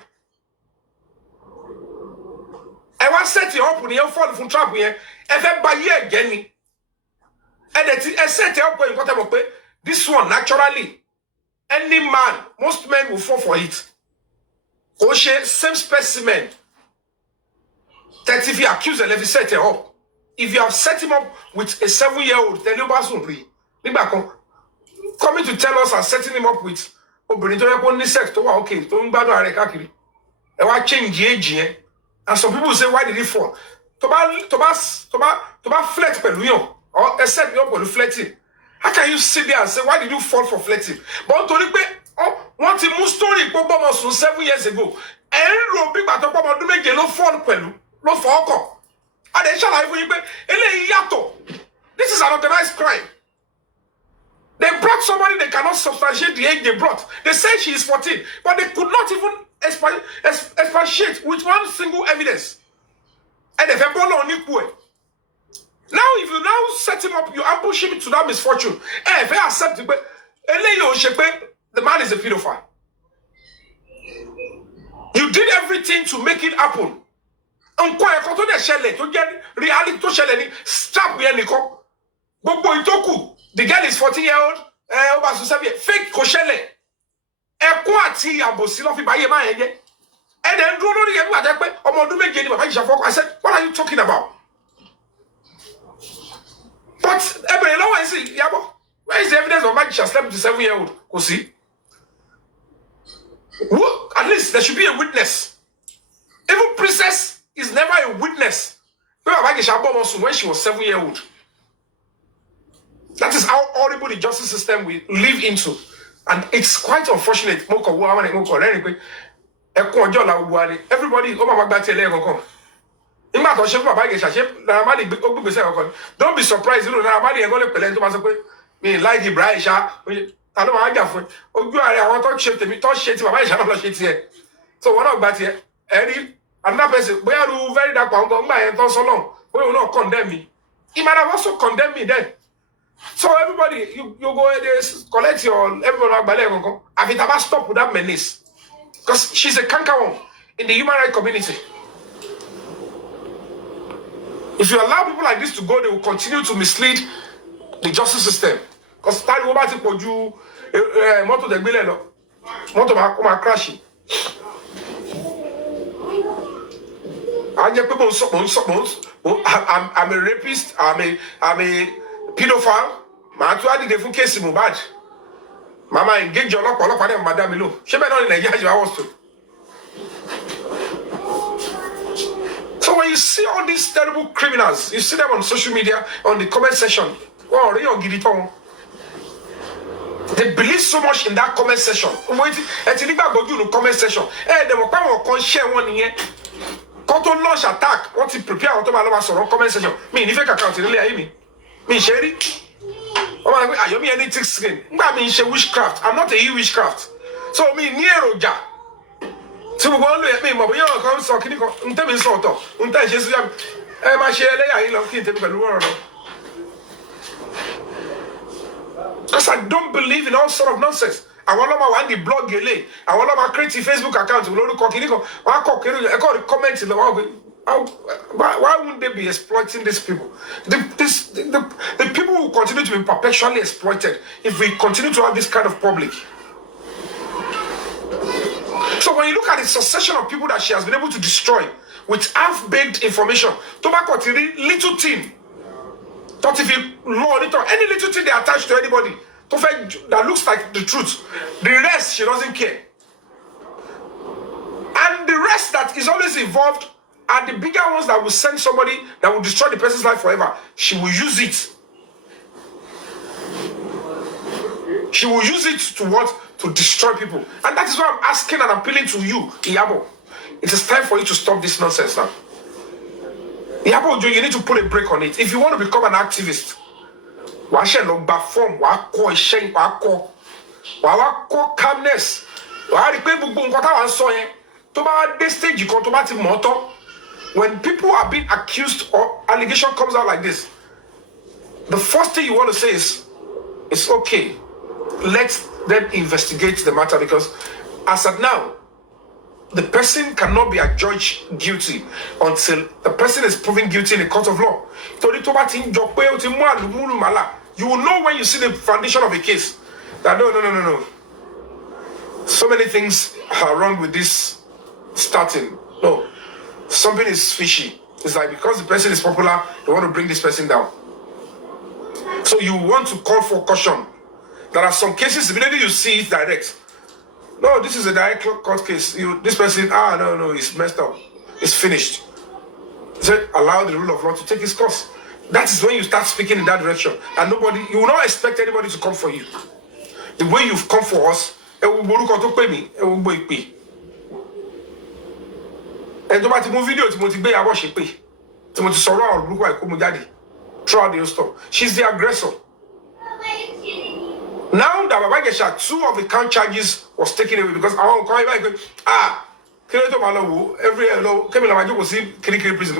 ẹ wá set up ni ẹ fall fún trap yẹn ẹ fẹ́ bà yí ẹ̀jẹ̀ ni ẹ dẹ̀ ti ẹ set up pé nǹkan tẹ́ mọ̀ pé this one naturally any man most men will fall for it kò ṣe same specimen that if you accuse them, if you set it up, if you have set him up with a 7-year-old, then you pass on free. Coming to tell us and setting him up with obìnrin tó yẹ kó ní sex tó wà okay tó ń gbádùn ààrẹ káàkiri ẹ wá change age yẹn and some people say why did he fall tó bá flirt pẹ̀lú yàn or ẹ set me up pẹ̀lú flirting how can you sit there and say why did you fall for flirting but nítorí pé wọ́n ti mú story pé bọ́mọ sùn 7 years ago ẹ̀ ń rò bí gbàtọ́ pọ́mọ ọdún méje ló fall pẹ̀lú ló fọ ọkọ̀ adé ṣàlàyé fún yín pé eléyìí yàtọ̀ this is an organized crime they brought somebody they cannot substantiate the age they brought they say she is 14 but they could not even expatiate with one single evidence and they fẹ́ bọ́ọ̀lù oníkù ẹ̀ now if you now set him up you ambush him to that misfortune ẹ fẹ́ accept pé eléyìí ò ṣe pé the man is a pedophile you did everything to make it happen. Nǹkan ẹ̀kọ́ tó dẹ̀ ṣẹlẹ̀ tó jẹ́ reality tó ṣẹlẹ̀ ní strap yẹn nìkan gbogbo ìtókù the girl is 14-year-old ó bá sùn 7 years fake kò ṣẹlẹ̀ ẹ̀kún àti àbòsí lọ́ fi báyé máa yẹn jẹ́ ẹ̀dẹ̀ ń dúró lórí yẹn bí wàá jẹ́ pé ọmọ ọdún méje ni bàbá yìí ṣàfọ́kọ́ I said what are you talking about but ẹ bèrè lọ́wọ́ yìí sí Ìyábọ̀ where is the evidence of magic slept with a 7-year-old kò sí at least there should be a witness. Even Princess is never a witness. When she was 7 years old. That is how horrible the justice system we live into. And it's quite unfortunate. Everybody, don't be surprised. Me like Ibrahim. So one of that another person, where you very that and so long, will not condemn me. He might have also condemned me then. So everybody, you go there, collect your everyone. Have it ever stopped with that menace? Because she's a canker in the human rights community. If you allow people like this to go, they will continue to mislead the justice system. Because that will be for you, motor the billion, motor my crashing. I'm a rapist, I'm a pedophile. Ma tu adi defu case mo bad. Mama engage your lock and madam below. She may not in Nigeria was to. So when you see all these terrible criminals, you see them on social media, on the comment section. Oh, they believe so much in that comment section. Wait, until you go to the comment section. Eh, they will come and share one here. Quand on launch attack, what you prepare on the comment section. Me, if you can count it, me, Sherry. Oh, Yomi anything skin. I mean, she witchcraft. I'm not a witchcraft. So me near Roja. So we go let me, but you come so can you come? Tell me so to. Unta Jesus ya. Ma share I love kin tell me because I don't believe in all sort of nonsense. I want to the blog gele. I want to create a Facebook account. We don't I got the comments in the why wouldn't they be exploiting these people? The people will continue to be perpetually exploited if we continue to have this kind of public. So when you look at the succession of people that she has been able to destroy with half-baked information, tobacco little thing. Not if you know any little thing they attach to anybody that looks like the truth. The rest she doesn't care. And the rest that is always involved are the bigger ones that will send somebody that will destroy the person's life forever. She will use it. She will use it to what? To destroy people. And that is why I'm asking and appealing to you, Iyabo. It is time for you to stop this nonsense now. Iyabo, you need to put a break on it. If you want to become an activist, calmness. When people are being accused or allegation comes out like this, the first thing you want to say is, it's okay. Let them investigate the matter, because as of now, the person cannot be adjudged guilty until the person is proven guilty in a court of law. You will know when you see the foundation of a case that no. So many things are wrong with this starting. No. Something is fishy. It's like because the person is popular, they want to bring this person down. So you want to call for caution. There are some cases, immediately you see it direct. No, this is a direct court case. This person, no, it's messed up. It's finished. So allow the rule of law to take its course. That is when you start speaking in that direction. And you will not expect anybody to come for you. The way you've come for us, and to my video, throughout the stuff. She's the aggressor. Now that Baba Gesha, 2 of the count charges was taken away because I want to call back. Every hello, Kemila will see Kirikiri prison.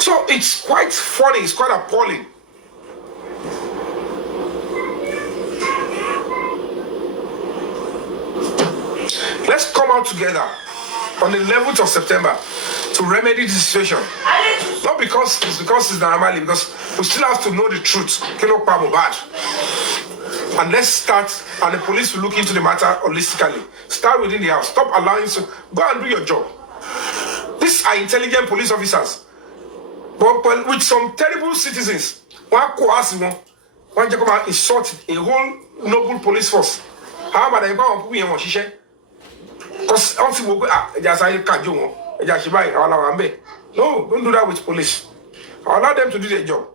So it's quite funny, it's quite appalling. Let's come out together on the 11th of September to remedy the situation. Not because it's normally, because we still have to know the truth. Bad. And let's start, and the police will look into the matter holistically. Start within the house. Stop allowing go and do your job. These are intelligent police officers. But with some terrible citizens, Why you come and insult a whole noble police force? How about they go and put me on shisha? Because also we go just I can't do one. Just buy all our ambe. No, don't do that with police. Allow them to do their job.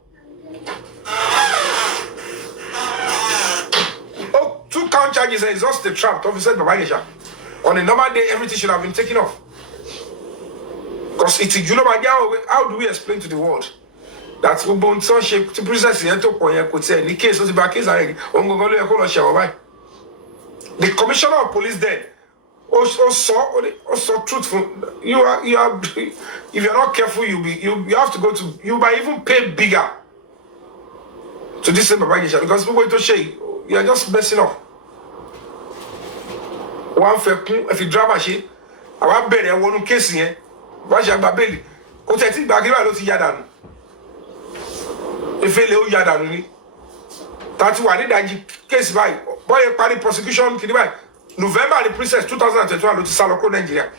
Oh, 2 count charges and exhaust the trap. Officer Babagesha. On a normal day, everything should have been taken off. Because it's you know how do we explain to the world that we born so shape to princess here to point could say in the case of the back is the commissioner of police then also truthful. You are if you're not careful, you have to go to you might even pay bigger to this same Babagesha because people going to say you are just messing up. One fair if you drama shit, I want better one case here. Why should I be? Go take it back. You are not yadan. If you lay yadan, that's why I did case by boy party prosecution. November the princess 2021 to Saloko Nigeria.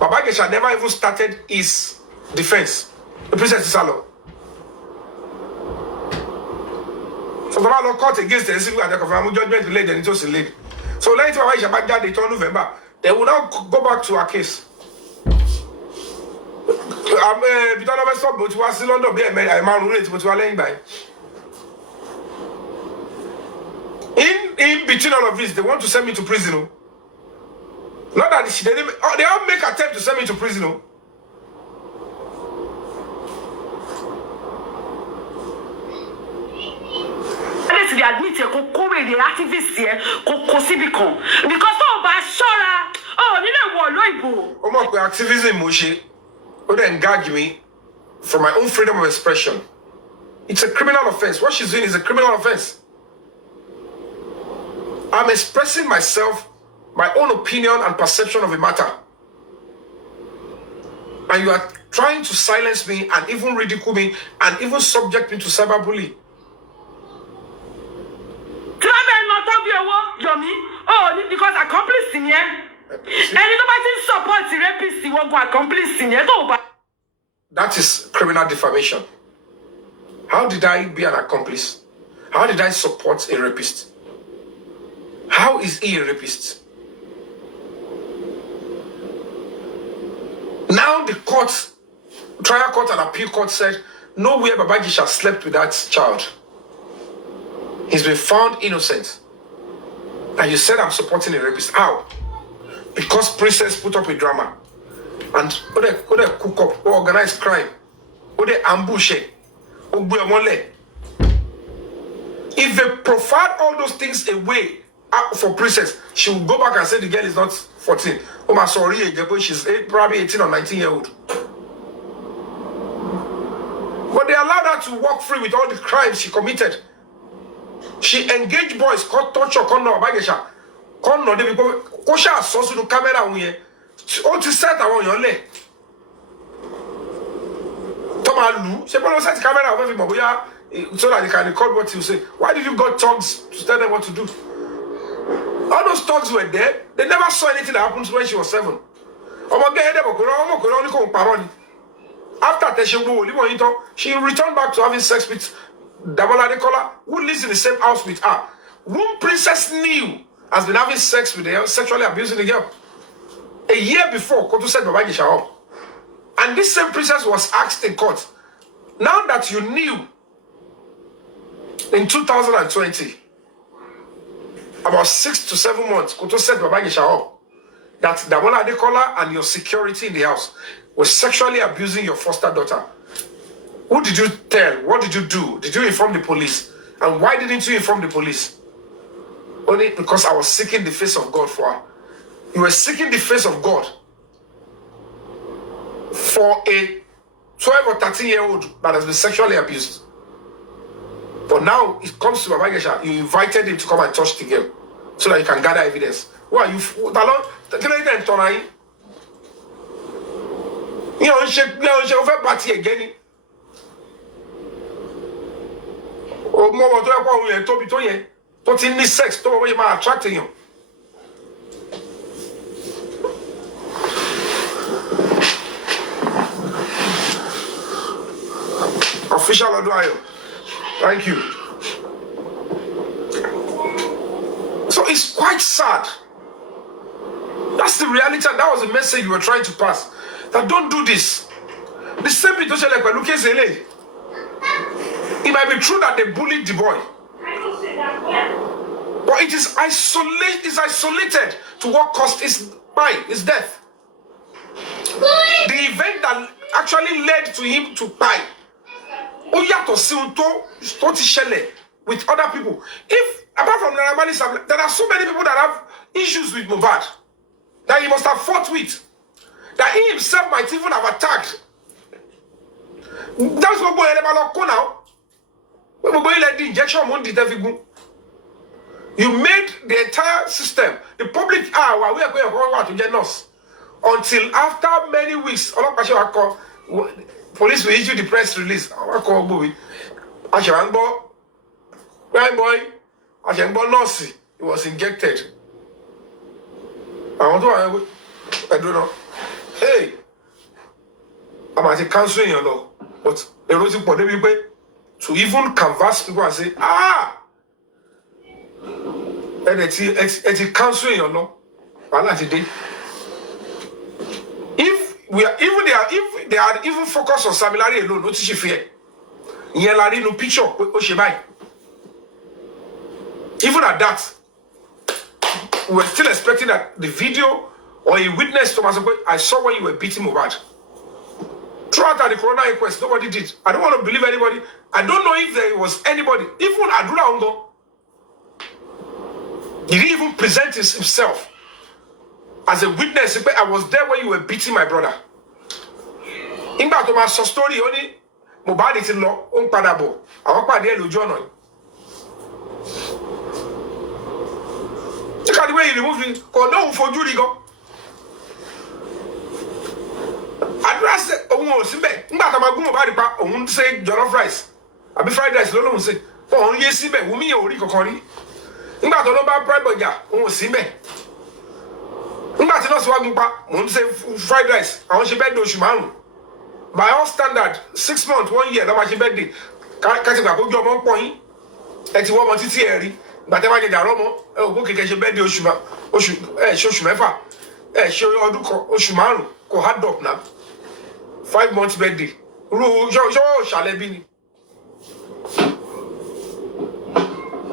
Babagesha never even started his defense. The princess is Salo. So the law court against the civil and the judgment to lay the into the lady. So later Babagesha back that date on November. They will now go back to our case. I'm stop, but you are still on the bed. I'm but you are laying by. In between all of this, they want to send me to prison. Not that they all make attempt to send me to prison. They admit the activists here because activism would engage me for my own freedom of expression. It's a criminal offense. What she's doing is a criminal offense. I'm expressing myself, my own opinion and perception of a matter. And you are trying to silence me and even ridicule me and even subject me to cyberbullying. Yomi, oh, because accomplice in here. And nobody supports the rapist, he won't go accomplice in here. That is criminal defamation. How did I be an accomplice? How did I support a rapist? How is he a rapist? Now the court, trial court and appeal court said, nowhere Babagesha slept with that child. He's been found innocent. And you said I'm supporting a rapist. How? Because princess put up a drama. And what they cook up, or organize crime, or they ambush it, or if they provide all those things away for princess, she will go back and say the girl is not 14. Oh my sorry, she's probably 18 or 19-year-old. But they allowed her to walk free with all the crimes she committed. She engaged boys, called torture, called no Babagesha. Called no, they become Kosha source to camera on here. Oh, to set on your leg. Tomalu, she put set camera over him, so that they can record what you say. Why did you got thugs to tell them what to do? All those thugs were there. They never saw anything that happened when she was 7. After she returned back to having sex with Damola Dekola, who lives in the same house with her. Whom princess knew has been having sex with her, sexually abusing the girl. A year before, Koto said Babagesha up. And this same princess was asked in court, now that you knew in 2020, about 6 to 7 months, Koto said Babagesha up, that Damola Dekola and your security in the house was sexually abusing your foster daughter. Who did you tell? What did you do? Did you inform the police? And why didn't you inform the police? Only because I was seeking the face of God for her. You were seeking the face of God for a 12 or 13-year-old that has been sexually abused. But now it comes to Babagesha, you invited him to come and touch the girl so that you can gather evidence. Who are you? Again. Or more to a Toby, but in this sex, to be attracting you. Official Adwayo. Thank you. it's quite sad. That's the reality, and that was the message you were trying to pass. That don't do this. The same thing to like look at it might be true that they bullied the boy. But it is isolated to what cost is death. The event that actually led to him to die. With other people. If apart from Naramali, there are so many people that have issues with Mohbad that he must have fought with. That he himself might even have attacked. That's what boy now. When we let the injection you made the entire system, the public we are going to get us. Until after many weeks, police will issue the press release. Nurse, he was injected. I don't know. Hey, I'm at a council in your law, but erotic for the to even canvass people and say, and it's a council in your law. If they are even focused on Samilari alone, no teach fear. Yelari no picture, even at that, we're still expecting that the video or a witness to myself, I saw when you were beating Mohbad. Throughout the corona inquest, nobody did. I don't want to believe anybody. I don't know if there was anybody, even Adura Ongo. He didn't even present himself as a witness. I was there when you were beating my brother. In fact, my story only Mohbad is in law, unpadable. I want to do John. Look at the way he removed me. Because no for Judy go. Address Simbe. Mbata Magumo Badipa, on say jollof rice. I be fried rice, no say. Oh, yes, Simbe, Wumi or Rico Connie. Mbata no bad pride boya, on Simbe. Mbata no swagumpa, on say fried rice. I want she bed no shuman. By all standard, 6 months, 1 year, that was your birthday. Can't go your mom point. It's 1 month, it's but then I get a romo, oh, okay, get your bed, Oshuma, Shoshumefa, show you do Oshumaru, go hard dog now. 5 months birthday. Ru, shall I be?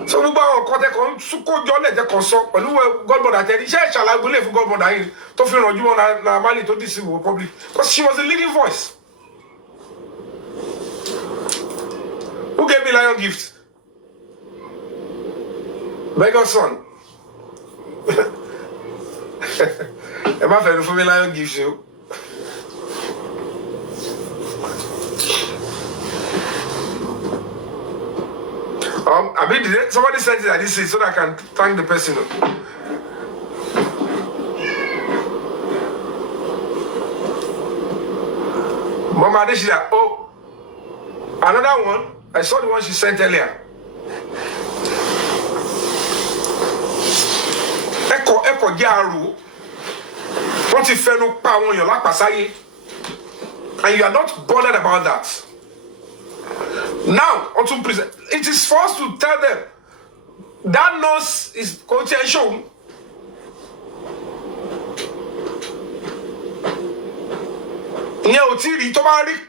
So, we bow on Suko John at the consult, but who Godmother said, shall I believe Godmother in to feel on you on a money to this public? Because she was the leading voice. Who gave me lion gifts? Megan's son. Am I fair for me lion gifts you? I mean, somebody said that this is so that I can thank the person. Mama, this is that. Oh, another one. I saw the one she sent earlier. Echo Jaru. What if you no power on your lap, and you are not bothered about that? Now, onto prison. It is for us to tell them that nurse is contention.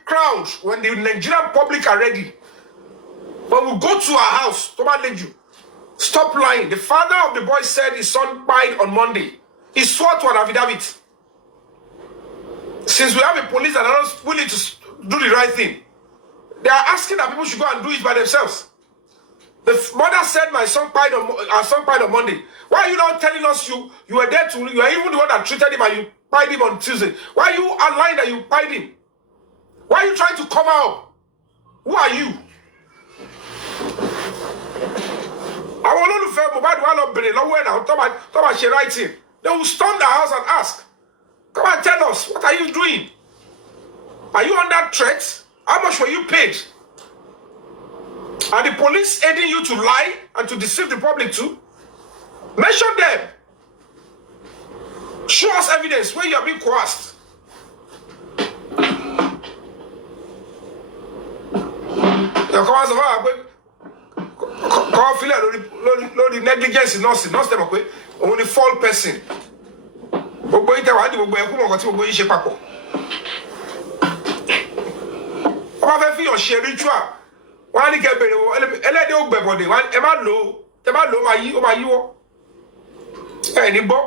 Crowd when the Nigerian public are ready. But we'll go to our house. Stop lying. The father of the boy said his son died on Monday. He swore to an affidavit. Since we have a police that are not willing to do the right thing, they are asking that people should go and do it by themselves. The mother said our son died on Monday. Why are you now telling us you were there to, you are even the one that treated him and you pied him on Tuesday? Why are you lying that you pied him? Why are you trying to come out? Who are you? I want to fair Mohbad while not bringing nowhere now. Thomas, she writing. They will storm the house and ask, come and tell us, what are you doing? Are you under threat? How much were you paid? Are the police aiding you to lie and to deceive the public too? Mention them. Show us evidence where you are being coerced. wá fílẹ̀ lórí negligence nọ́ọ̀sì tẹ̀ mọ̀ pé òun ni fall person gbogbo yín tẹ̀ wá ní gbogbo ẹkú mọ̀ọ́kan tí gbogbo yín ṣe papọ̀ wọ́n bá fẹ́ fi hàn ṣe ritual wọ́n á ní kẹ́ bèrè wọ́n ẹlẹ́dẹ̀ ó gbẹ̀bọ̀dẹ̀ ẹ má lò ó tẹ má lò ó máa yíwọ́ ẹ ní gbọ́.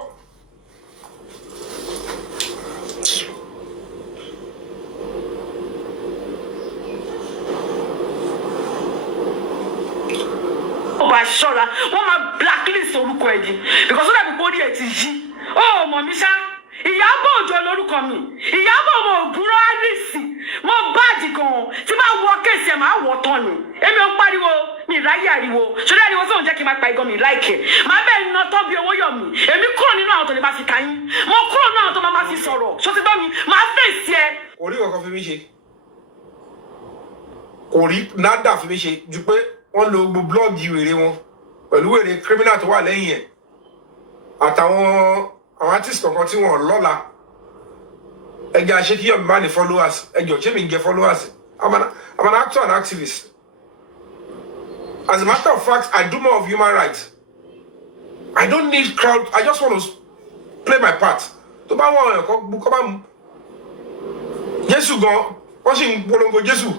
ó bá ṣọ́ra wọ́n máa blacklist orúkọ ẹ̀ yìí because ó dàbí pé orí ẹ̀ ti yí ó mọ̀ mí ṣá Ìyábọ̀ Òjó lórúkọ mi Ìyábọ̀ ọmọ ògúnrọ̀ Alice mo báàdì gan tí bá wọ kéèsì ẹ̀ máa wọ̀ tán ni èmi ò ń pariwo mi ráyè ariwo ṣọlá ariwo sóhun jẹ́ kí n máa pa igan mi láìkẹ́ máa bẹ́ẹ̀ ná tọ́ bí owó yọ̀ mí èmi kúrò nínú àwọn tó lè máa fi kàyín mo kúrò nínú àwọn tó máa fi sọ̀rọ̀ ṣó ti gbọ́ mi máa fèsì ẹ. kò rí kankan fi mí ṣe kò rí nádà fi mí ṣe ju pé wọ́n lo gbogbo blọ́ọ̀gì wèrè wọn pẹ̀lú wèrè criminal tó wà lẹ́yìn ẹ̀ àtàwọn artist kankan tí wọ́n lọ́la ẹgbẹ́ àṣekí Yomi má ní followers ẹjọ́ ṣé mi ń jẹ followers I'm an actor and activist. As a matter of fact, I do more of human rights. I don't need crowd. I just want to play my part. To bá wọn ẹ̀kọ́ bá mu Jésù gan wọ́n sì ń polongo Jésù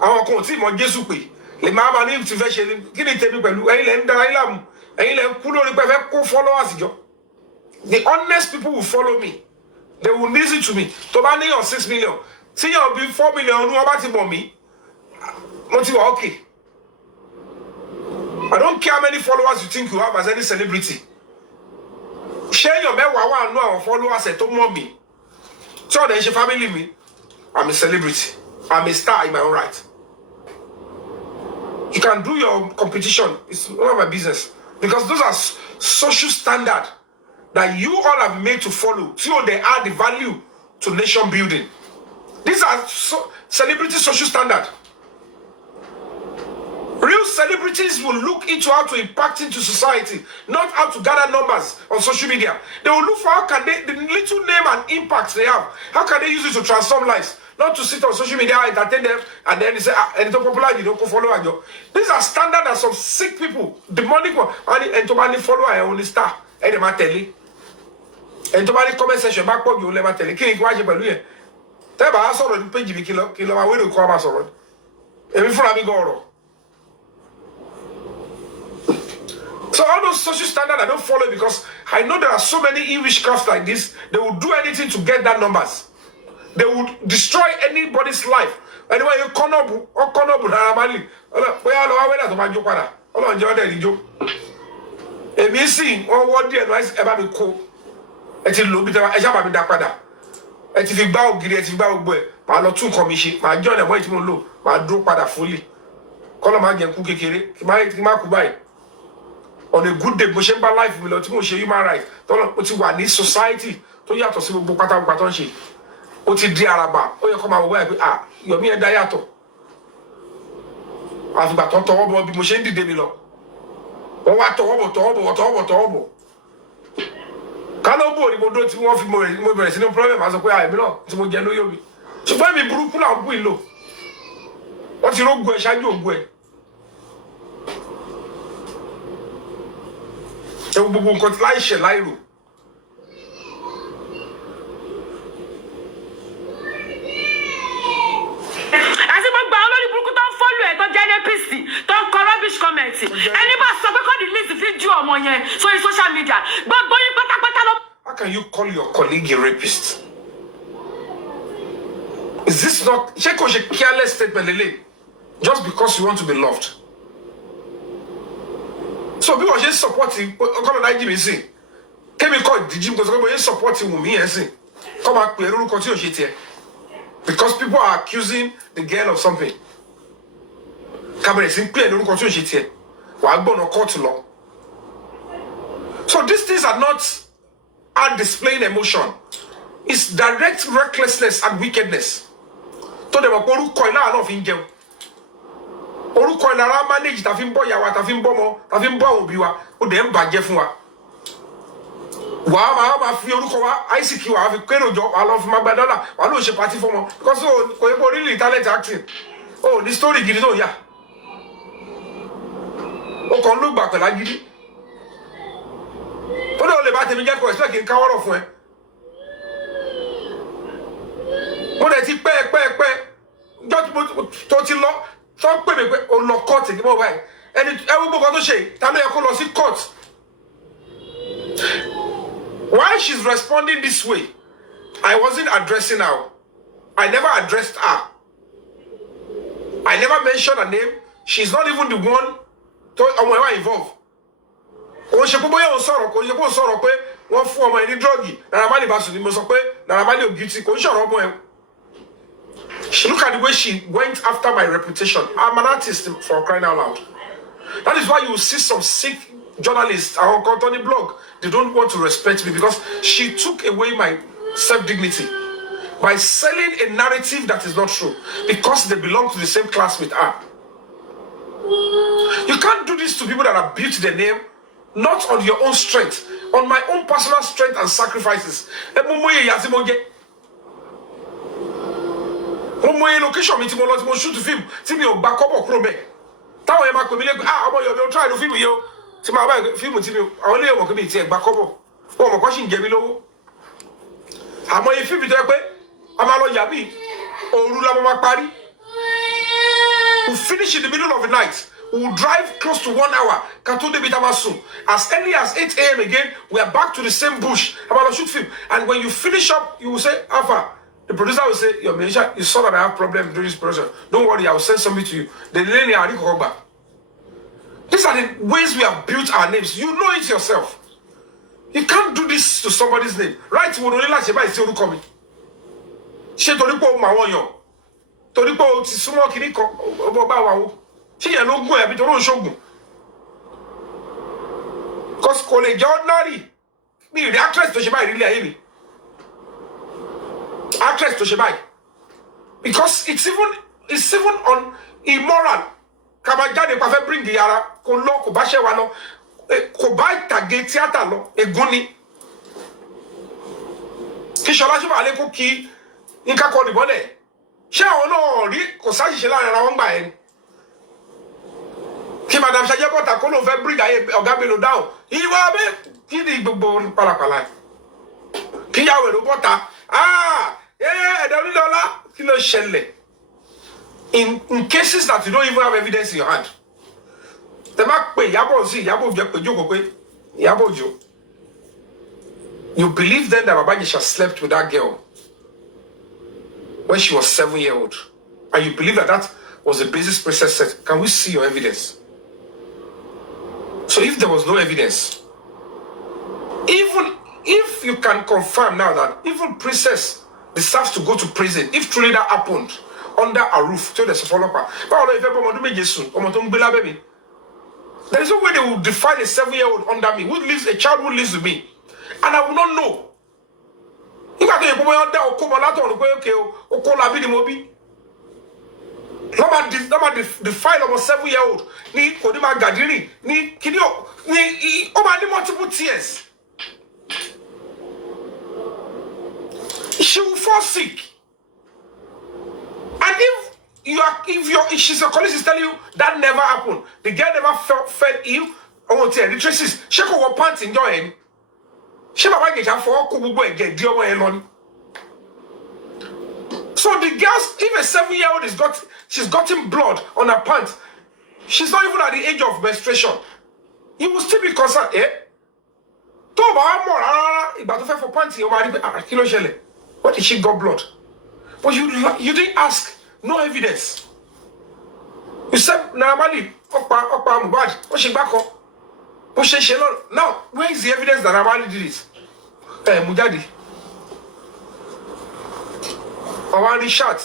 àwọn kan ò tí ì mọ Jésù pé lè máa ma ní ti fẹ́ ṣe kí ni tèmi pẹ̀lú ẹ̀yin lẹ́ ń dára yín láàmú ẹ̀yin lẹ́ ń kú lórí pé fẹ́ kó followers jọ. The honest people will follow me. They will listen to me. To bá níyàn 6 million tí yàn bí 4 million ọdún wọn bá ti mọ̀ mí mo ti wà okay. I don't care how many followers you think you have as any celebrity. Share your mẹ́wàá wà nú àwọn followers ẹ̀ tó mọ̀ mí. Tí ọ̀dẹ̀ ń ṣe family mi, I'm a celebrity. I'm a star in my own right. You can do your competition. It's none of my business. Because those are social standards that you all have made to follow. So they add the value to nation building. These are celebrity social standards. Real celebrities will look into how to impact into society, not how to gather numbers on social media. They will look for how can they, the little name and impact they have, how can they use it to transform lives, not to sit on social media, entertain them, and then they say, and it's popular, you don't follow. These are standards that some sick people, demonic one, and to many follow I only star, and they might tell you. And to many comment section, back up, you never tell you, can you watch it? Tell me, I saw the page, kilo, I will call my son. Every for me go. So all those social standards I don't follow because I know there are so many witchcrafts like this. They will do anything to get that numbers. They will destroy anybody's life. Anyway, you cannot normally. We are aware that my joke. Hold on, Jordan, joke. A missing or what the advice ever be cool. It is low bit of a jab that pada. It is a bow, get it bow boy. My lot two commission. My John and wait low. My drop pada fully. Call a man cookie kiri. My kubai. On a good day, Moshe life will not human rights. Don't put you in this society. Don't you have to see what Bukata Batonshi? Oti di araba. Oh, you come away. You're me a diato. I've got to talk about Moshe di Devilo. Oh, what tobo. Canobo, you don't want to move. No problem. As a way I belong to Mojano Yomi. So, when we broke out, we look. What's your own way? Shall you go? Gbogbo nǹkan tí láì ṣe láìrò. Àti gbogbo àwọn olórí burúkú tó ń fọ́lù ẹ̀ tó jẹ́ APC tó ń kọ rubbish comment. Ẹni bá sọ pé kọ́ delete fídíò ọmọ yẹn sórí social media. Gbogbo yín pátápátá lọ. How can you call your colleague a rapist? Is this not ṣé kò ṣe careless statement lele just because you want to be loved? So bí wọ́n ṣe support ọkọ̀lọ́ náà jìbì sí kémi kọ́ ìdíjí because ọkọ̀ yẹn support Wùmí yẹn sí kọ́ máa pè é lórúkọ tí ò ṣe tiẹ̀ because people are accusing the girl of something kábẹ̀rẹ̀ sí pè é lórúkọ tí ò ṣe tiẹ̀ wàá gbọ́nà kóòtù lọ. So these things are not displaying emotion. It's direct recklessness and wickedness. tó dẹ̀ mọ̀ pé orúkọ ẹ̀ náà fi ń jẹun. Orúkọ ìlara manage ta fi ń bọ́ ìyá wa ta fi ń bọ́ ọmọ ta fi ń bọ́ àwọn òbí wa ó dẹ̀ ń bàjẹ́ fún wa. Wàá máa fi orúkọ wa ICQ wàá fi kéré òjò wàá lọ fi máa gba dọ́là wàá lóò ṣe pàtí fún ọmọ because kò yẹ kó really talent acting ní story gidi tó yà. O kàn ló gbà pẹ̀lú agídí. Ó ní o lè bá tèmi jẹ́ kó expect kí n káwọ́rọ̀ fún ẹ. Mo dẹ̀ ti pẹ́ tó ti lọ tó pè mí pé o lọ court kí mo báyìí. Ẹni ẹ wo gbogbo tó ṣe ta ló yẹ kó lọ sí court. Why she's responding this way? I wasn't addressing her. I never addressed her. I never mentioned her name. She's not even the one to involved. Kò ṣe pé bóyá ó sọ̀rọ̀ kò ṣe pé ó sọ̀rọ̀ pé wọ́n fún ọmọ ẹni drọ́ọ̀gì Naira Marley bá sùn ni mo sọ pé Naira Marley ò guilty kò ń ṣọ̀rọ̀ ọmọ ẹ. Look at the way she went after my reputation. I'm an artist for crying out loud. That is why you see some sick journalists on Contoni blog. They don't want to respect me because she took away my self-dignity by selling a narrative that is not true because they belong to the same class with her. You can't do this to people that have built their name not on your own strength, on my own personal strength and sacrifices. Location mi tí mo shoot film tí mi ò gba kọ́bọ̀ kúrò mẹ́. Táwọn yẹn máa pè mí lé pé ọmọ Yomi ó try do film yìí o. Tí máa bá fíìmù tí mi àwọn ilé ìwọ̀n kí mi ti ẹ̀ gba kọ́bọ̀. Wọ́n mọ̀ kọ́ sì ń jẹ mí lówó. Àmọ́ iye fíìmù tó yẹ pé a máa lọ yà mí òru la máa parí. We finish in the middle of the night. We will drive close to 1 hour. Katunde Bitamasu. As early as 8 a.m. again, we are back to the same bush. I'm going to shoot film. And when you finish up, you will say, Alpha. The producer will say, Your manager, you saw that I have problems during this production. Don't worry, I will send something to you. These are the ways we have built our names. You know it yourself. You can't do this to somebody's name. Right? We don't like to say, coming. She told you, my one, yo. Torí pé o ti súnmọ́ kìíní kan ọba wa o tí yẹn ló gún ẹbí tó ló ń ṣògùn cause kò lè jẹ́ ordinary mi rí actress tó ṣe báyìí nílé ayé mi actress tó ṣe báyìí because it's even on immoral ká máa jáde pa fẹ́ bring yàrá kò lọ kò bá ṣẹ́ wa lọ kò bá ìtàgé tíátà lọ ègún ni kí Ṣọlá ṣùgbọ́n àlékún kí nǹkan kan nìbọ́lẹ̀. Ṣé àwọn náà rí kò sáṣìṣe láàrin ara wọn gbà ẹni kí madam ṣajẹ bọta kó ló fẹ́ bring ayé ọ̀gá Bello down ìwà abẹ kí ni gbogbo pàlàpàlà kí yàwó èrò bọta ẹdẹ onílọlá kí ló ṣẹlẹ̀ in cases that you don't even have evidence in your hand tẹ má pè Ìyábọ̀ sí Ìyábọ̀ Òjó pé jókòó pé Ìyábọ̀ Òjó you believe then that Baba Ijesha slept with that girl when she was 7-year-old, and you believe that was the basis Princess said, can we see your evidence? So if there was no evidence, even if you can confirm now that even Princess deserves to go to prison, if truly that happened under a roof, tell the follower, there is no way they will define a 7-year-old under me, a child who lives with me, and I will not know. Nígbà tó yẹ kó bóyá dá okó mọ látọ̀run pé ókè o okó labí ni mo bí lọ́ba define ọmọ 7-year-old ní kò ní máa gàdírì ní kíní ní ó máa ní multiple tears. She will fall sick, and if she's a colleague is telling you that never happened, the girl never felt ill ọmọ tí ẹ̀ ní traces ṣé kò wọ pants ń jọ ẹ̀ ni. She Baba Ijesha for gbogbo ẹ̀jẹ̀ di ọmọ yẹn lọ ni. So the girls, if a 7-year-old she's gotten blood on her pants, she's not even at the age of menstruation. You will still be concerned, Tó bá wá mọ̀ rárá ìgbà tó fẹ́ for pants yẹn wá rí pé kí ló ṣẹlẹ̀? Where did she got blood? But you didn't ask, no evidence. You said Naira Marley ọ̀pá Mohbad ó ṣe gbá kan. Now, where is the evidence that Naira Marley did it? Mujadi. Àwọn Richard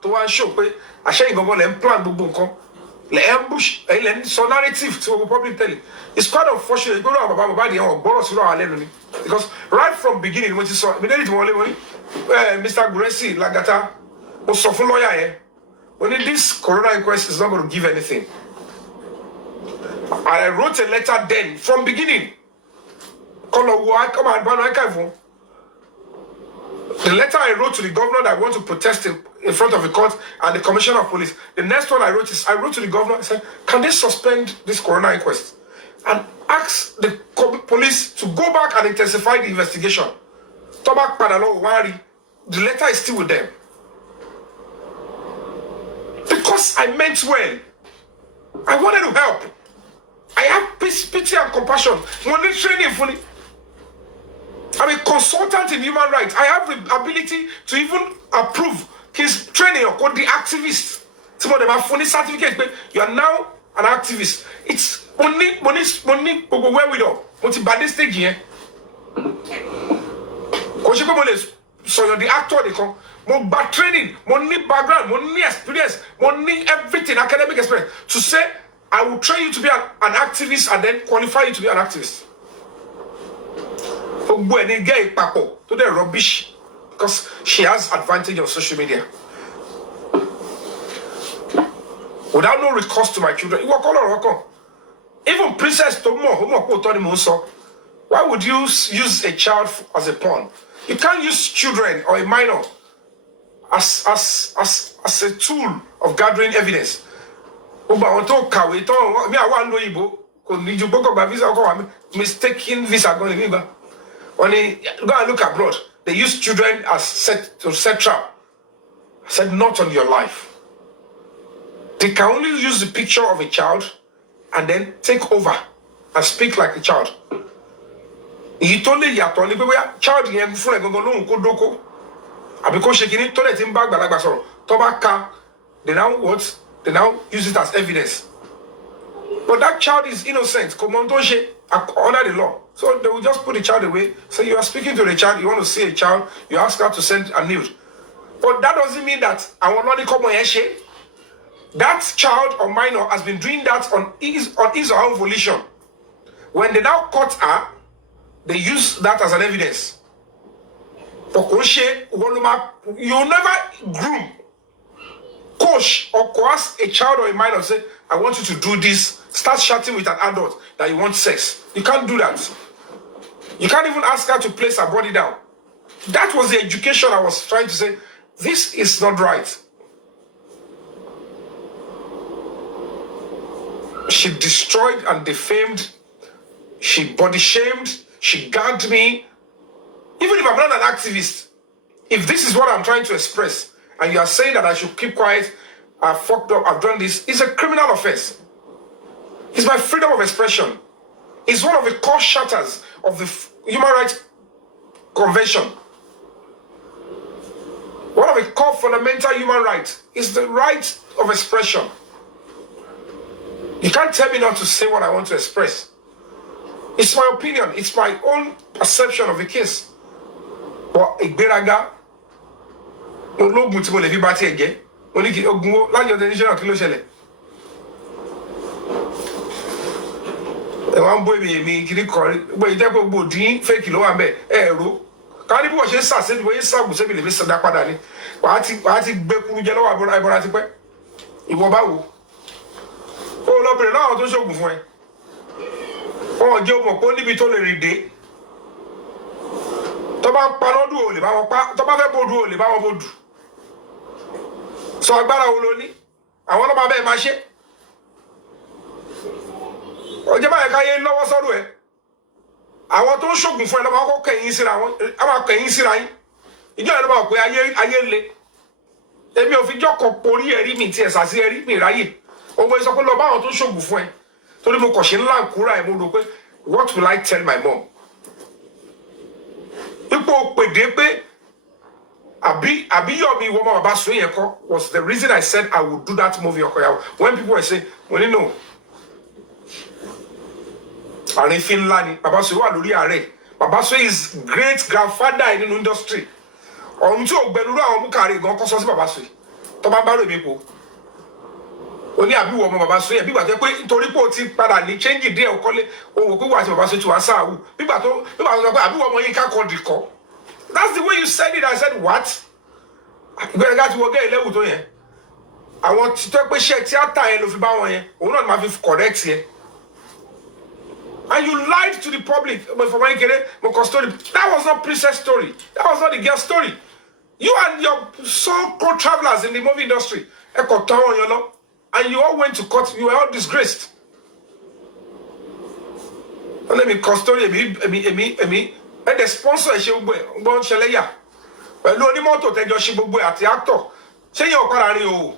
tó wá ń show pé àṣẹ ìgbọ̀ngàn lẹ́ ń plan gbogbo nǹkan. Lẹ́ ambush, lẹ́ ń sọ narrative tí gbogbo public tell. It's quite unfortunate. Gbọ́dọ̀ àwọn bàbá Mohbad yẹn wọ́n gbọ́rọ̀ sínú àwọn alẹ́ nu ni. Because right from beginning, mo ti sọ, immediately tí mo wọlé mo ní, Mr. Guresi Lagata, mo sọ fún lawyer yẹn. Mo ní this corona inquest is not going to give anything. And I wrote a letter then, from beginning. The The letter I wrote to the governor that I want to protest in front of the court and the commissioner of police. The next one I wrote to the governor. I said, can they suspend this coroner inquest and ask the police to go back and intensify the investigation? Tobak Padalo Wari, the letter is still with them. Because I meant well. I wanted to help. I have pity and compassion. Money training fully. I'm a consultant in human rights. I have the ability to even approve his training or the activist. Some of them have funny certificate, but you are now an activist. It's money, where we go. What's the bad stage here? So you're the actor, they come. More bad training, money background, money experience, money everything, academic experience. To say, I will train you to be an activist and then qualify you to be an activist. When they get papo to the rubbish because she has advantage of social media. Without no recourse to my children, even Princess Tomo, why would you use a child as a pawn? You can't use children or a minor as a tool of gathering evidence. Mistaking visa going. When they go and look abroad, they use children as set trap. I said, not on your life. They can only use the picture of a child and then take over and speak like a child. He told me, child, they now what? They now use it as evidence. But that child is innocent, under the law. So they will just put the child away. So you are speaking to the child, you want to see a child, you ask her to send a nude. But that doesn't mean that I will not come on. That child or minor has been doing that on his or her own volition. When they now caught her, they use that as an evidence. You never groom, coach, or coerce a child or a minor. Say, I want you to do this. Start chatting with an adult that you want sex. You can't do that. You can't even ask her to place her body down. That was the education I was trying to say. This is not right. She destroyed and defamed. She body shamed. She gagged me. Even if I'm not an activist, if this is what I'm trying to express, and you are saying that I should keep quiet, I've fucked up, I've done this, it's a criminal offense. It's my freedom of expression. It's one of the core shatters of the Human Rights Convention. One of the core fundamental human rights is the right of expression. You can't tell me not to say what I want to express. It's my opinion. It's my own perception of the case. But ìgbéraga, ológun tí mo lè fi bá tiẹ̀ jẹ́, mo ní kí ogun wo láti ọ̀dọ̀ níṣẹ́ náà kí ló ṣẹlẹ̀. Ẹ̀wọ̀n bó èmi kiri kọrin, gbogbo ìjẹ́ gbogbo dín fẹ́ẹ̀kì ló wà ń bẹ̀ ẹ̀rọ. Ká ní bí wọ́n ṣe ń sàṣẹ́ bí wọ́n ṣe ń sàgùn sẹ́mi lè fi sọ̀dá padà ni. Wàá ti gbé kuru jẹ lọ́wọ́ àìbọ̀ra ti pẹ́. Ìwọ báwo? Ó lọ bèrè náà tó ṣògùn fún ẹ. Wọ́n jẹ́ ọmọ pé ó níbi tó lè rìn dé. Tó bá ń paná dùn ò lè bá wọn pa, tó bá fẹ́ bò dùn ò lè bá wọn bò dùn. Sọ agbára wo lo ní? Àwọn ọlọ́mọ abẹ́ máa ṣe. Ọjọ́ báyìí ká yé lọ́wọ́ sọ́dọ̀ ẹ̀. Àwọn tó ń ṣògùn fún ẹ lọ́wọ́ kọ́ kẹ̀yìn síra wọn, a máa kẹ̀yìn síra yín. Ìjọ yẹn ló máa pè ayé le. Èmi ò fi jọ́ kan porí ẹ̀rí mi ti ẹ̀sà sí ẹ̀rí mi ráyè. Òun sọ pé lọ bá àwọn tó ń ṣògùn fún ẹ. Torí mo kàn ṣe ńlá nkúra ẹ̀ mo rò pé what will I tell my mom? Ipò pèdé pé àbí Yomi ìwọ ọmọ bàbá sọ yẹn kọ́ was the reason I said I would do that movie Ọkọ̀yàwó. When people were saying, mo ní no. Àrífín ńlá ni bàbá sọ wà lórí ààrẹ. Bàbá sọ is great grandfather nínú industry. Ọ̀run tí ò gbẹnurú àwọn múkàrí gan kọ́ sọ sí bàbá sọ yìí. Tó bá bá rò mí po. Ó ní àbí ìwọ ọmọ bàbá sọ yẹn bí ìgbà tó pé nítorí pé o ti padà ní change díẹ̀ o kọ́lé o wò pé wà á ti bàbá sọ ti wà sáà wù. Bí ìgbà tó sọ pé àbí ìwọ ọmọ yín ká kọ́ dìkọ́. That's the way you said it. I said, what? Ìgbẹ́rẹ́gá ti wọ gẹ́ ìlẹ́wù tó yẹn. Àwọn títọ́ pé ṣe tíátà yẹn ló fi bá wọn yẹn. Òun náà ni máa fi correct yẹn. And you lied to the public. But for my kid, story. That was not Princess story. That was not the girl story. You and your so-called travelers in the movie industry, and you all went to court, you were all disgraced. And let me custody and the sponsor is your boy, Bon Shaleya. But no moto tell your shiboboy at the actor. Say your parario.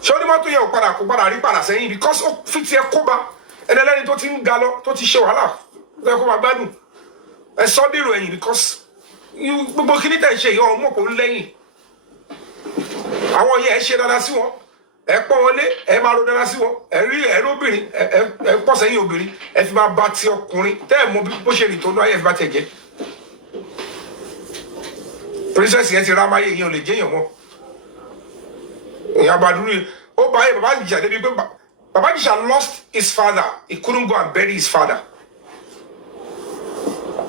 Show the moto your para ripara saying because of fits your coba and then let it to in gallo, to show Allah. Badu. And so the because you booking it and say your moko lane. I want you to share that as you want. Wọlé ẹ máa ro dára sí wọn rí ẹrú obìnrin pọ̀ sẹ́yìn obìnrin fi máa bá ti ọkùnrin tẹ́ mọ bó ṣe rìn tó náà fi bá tẹ̀ jẹ́ princess yẹn ti ra máyé yẹn ò lè jẹ́yàn mọ́ èèyàn bá dúró ó bá yẹ bàbá ìjà débi pé bàbá ìjà lost his father he couldn't go and bury his father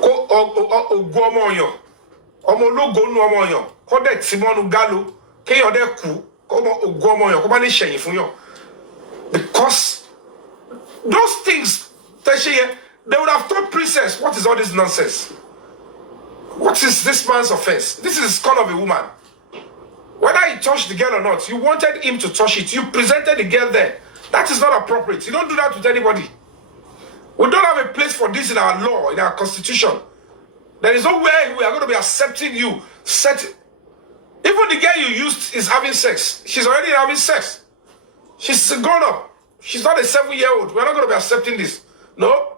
kó ògùn ọmọ ọyàn ọmọ ológo nu ọmọ ọyàn kó dẹ̀ tí mọ́nu gálo kéèyàn dẹ̀ kú. Because those things, they would have told Princess, what is all this nonsense? What is this man's offense? This is the skull of a woman. Whether he touched the girl or not, you wanted him to touch it. You presented the girl there. That is not appropriate. You don't do that with anybody. We don't have a place for this in our law, in our constitution. There is no way we are going to be accepting you. Even the girl you used is having sex. She's already having sex. She's grown up. She's not a 7-year-old. We're not going to be accepting this. No.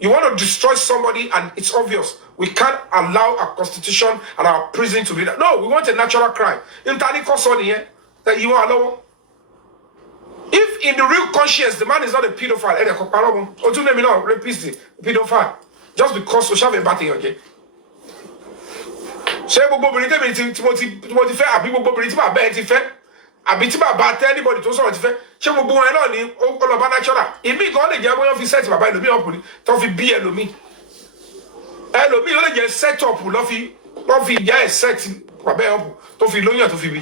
You want to destroy somebody and it's obvious. We can't allow our constitution and our prison to be that. No, we want a natural crime. That you are alone. If in the real conscience the man is not a pedophile, pedophile, just because we have a batting again. Ṣé gbogbo obìnrin tèmi tí mo ti fẹ́ àbí gbogbo obìnrin tí bàbá ẹ ti fẹ́ àbí tí bàbá tẹ́ anybody tó sọ̀rọ̀ ti fẹ́ ṣé gbogbo wọn náà ní ọlọ́ba natural ìmí gan lè jẹ́ bóyá fi set bàbá ẹlòmíì ọ̀pùnrin tó fi bí ẹlòmíì ó lè jẹ́ set up lọ́ fi ìyá ẹ̀ set bàbá ẹ̀ ọ̀pù tó fi lóyún ẹ̀ tó fi bí.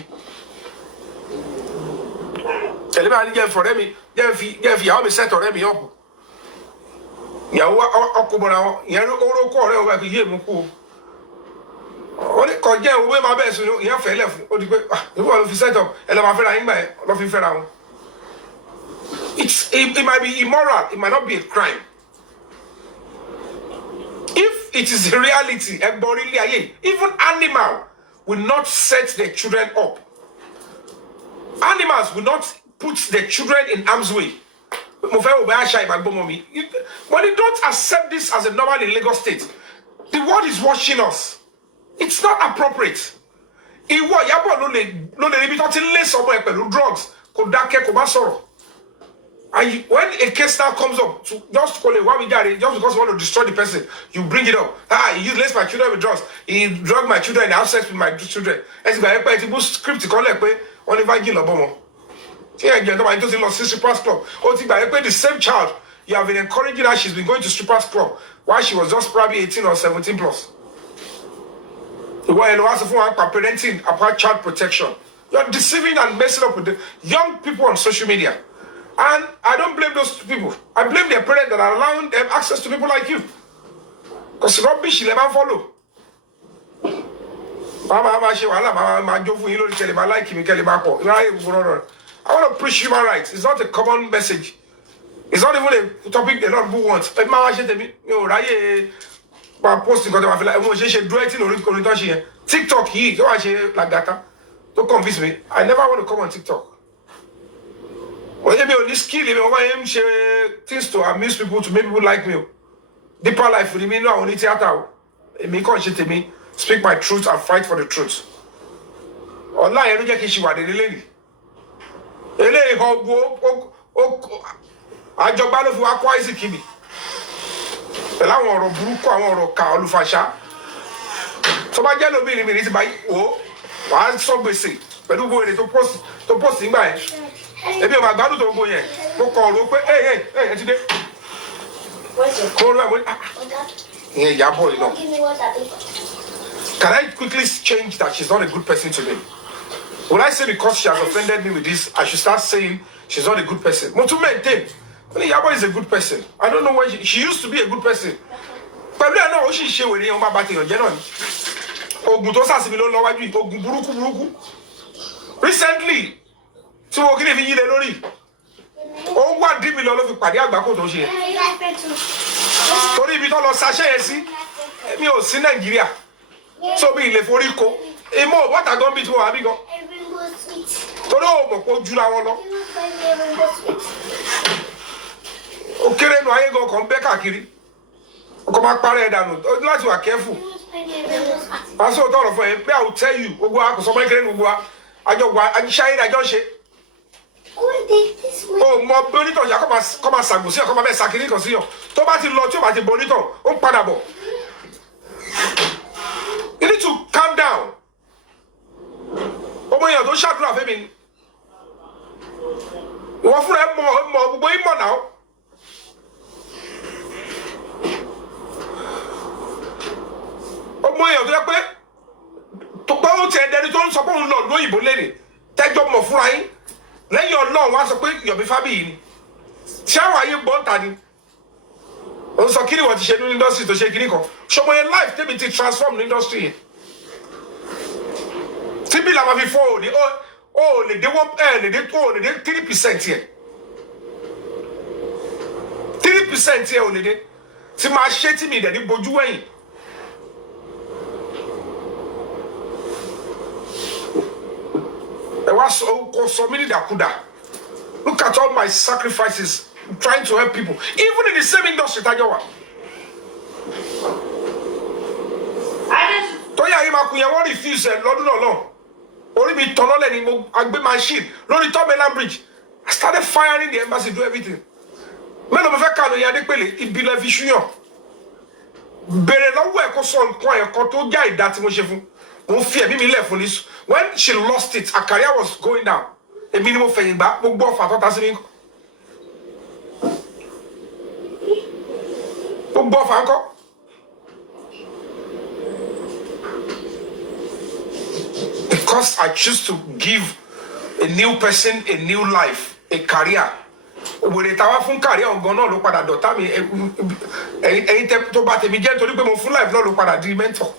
Tẹ̀lé bá ní jẹ́ fọ̀rẹ́ mi jẹ́ fi ìyàwó mi set ọ̀rẹ́ mi ọ̀pù ìyàwó ọkùnrin àwọn ìyẹn orókó ọ̀rẹ́ òun àti yé mi kú o. Only kọjá owó máa bẹ́ẹ̀ sùn ìyẹn fẹ́ lẹ̀ fún ó di pé ìwọ ló fi set up ẹ lọ́ máa fẹ́ra yín gbà ẹ lọ́ fi fẹ́ra wọn. It might be immoral, it might not be a crime. If it is a reality, even animal will not set their children up. Animals will not put their children in harm's way. When they don't accept this as a normal in Lagos State, the world is watching us. It's not appropriate. Ìwọ Ìyábọ̀ ló lè níbi tó ti lé sọmọ ẹ pẹ̀lú drugs kò dákẹ́ kò bá sọ̀rọ̀. And when a case now comes up, just call it why we got it, just because you want to destroy the person, you bring it up. He laced my children with drugs. He drugged my children and have sex with my children. And it's a script called like only virgin or strippers club. The same child you have been encouraging her, she's been going to strippers club while she was just probably 18 or 17 plus. Parenting about child protection. You're deceiving and messing up with the young people on social media. And I don't blame those people. I blame their parents that are allowing them access to people like you. Because rubbish, they never follow. I want to preach human rights. It's not a common message. It's not even a topic a lot of people want. TikTok like that. Don't convince me. I never want to come on TikTok. Maybe skill, things to amuse people, to make people like me. Deeper life with me, no, only theater. Me conscious me, speak my truth and fight for the truth. Online, I don't get issue with the lady. I jog balo for aqua is a kimi. The long or Bruco or Kalufasha. So my yellow baby is by one song we see, but who go to post in by. Maybe my God don't go yet. Go call, hey, today. Call yeah, yeah, boy, no. Can I quickly change that she's not a good person to me? Will I say because she has offended me with this, I should start saying she's not a good person? But to maintain, Yabo is a good person. I don't know why she used to be a good person. But I know she with on my batting on January. ogun tó sàsìmí ló ń lọ wájú yìí ogun burúkú recently tí wọn kí ni fi yí lé lórí ó wà dí mi lọ ló fi pàdé àgbákò tó ṣe yẹn torí ibi tó lọ ṣaṣẹ́ yẹn sí mi ò sí Nàìjíríà so bí ilé forí ko ìmọ̀ bọ́tà gan bí tí wọ́n wà bí gan torí ó mọ̀ pé ó jura wọn lọ ó kéré nu ayé gan kan bẹ́ káàkiri ọkọ̀ máa parẹ́ ẹ̀ dànù láti wà kẹ́fù aṣọ òótọ́ ọ̀rọ̀ fún ẹ pé I will tell you gbogbo wa kò sọ ọmọ kékeré nu gbogbo wa àjọ wa ṣáyé àjọ ṣe o mọ bí onítọ̀ ṣe kọ́ máa ṣàgbò sí ọ̀ kọ́ máa bẹ́ẹ̀ ṣàkíní kan sí ọ̀ tó bá ti lọ tí ó bá ti bọ onítọ̀ ó ń padà bọ̀ you need to calm down ọmọ èèyàn tó ṣàdúrà fẹ́mi ni wọ́n fúnra ẹ mọ gbogbo yín mọ̀ náà. ọmọ èèyàn tó yẹ pé tó pé ó tiẹ̀ dẹni tó ń sọ pé òun lọ lóyìnbó lẹ́nìí tẹ́jọ́ mọ̀ fúnra yín lẹ́yìn Ọlọ́run wá sọ pé Yomi Fabiyi ni tí àwọn ayé gbọ́n ta ni ó ń sọ kí ni wọ́n ti ṣe ní industry tó ṣe kí ni kan ṣọmọ yẹn life tẹ́bi ti transform ní industry yẹn tí bí làwọn fi fọ́ òní ó lè dé 3% yẹn 3% yẹn ò lè dé tí máa ṣe tí mi dẹ̀ ní bojú wẹ̀yìn. Look at all my sacrifices trying to help people, even in the same industry. Tajowa. Toya yìí máa kun yẹn wọ́n refuse ẹ̀ lọ́dún náà lọ. Orí mi tọ̀nà lẹ́ni mo agbé machine lórí Tọ́mẹ́lá bridge. I started firing the embassy, do everything. Mélòó mo fẹ́ kànú yẹn Adépèlé ìbílẹ̀ fi ṣúyàn. Bèrè lọ́wọ́ ẹ̀ kó sọ nǹkan ẹ̀kọ́ tó já ìdá tí mo ṣe fún. Mo fi ẹ̀mí mi lẹ̀ fún ní sùn. When she lost it, her career was going down. A minimum fẹ̀yìn gbà gbogbo ọ̀fà tó ta sí mi. Gbogbo ọ̀fà ńkọ́. Because I choose to give a new person a new life, a career. Òwèrè táwa fún career ọ̀gán náà ló padà dọ̀tá mi. Ẹ̀yin tó bá tèmi jẹ́ nítorí pé mo fún life náà ló padà di mentor.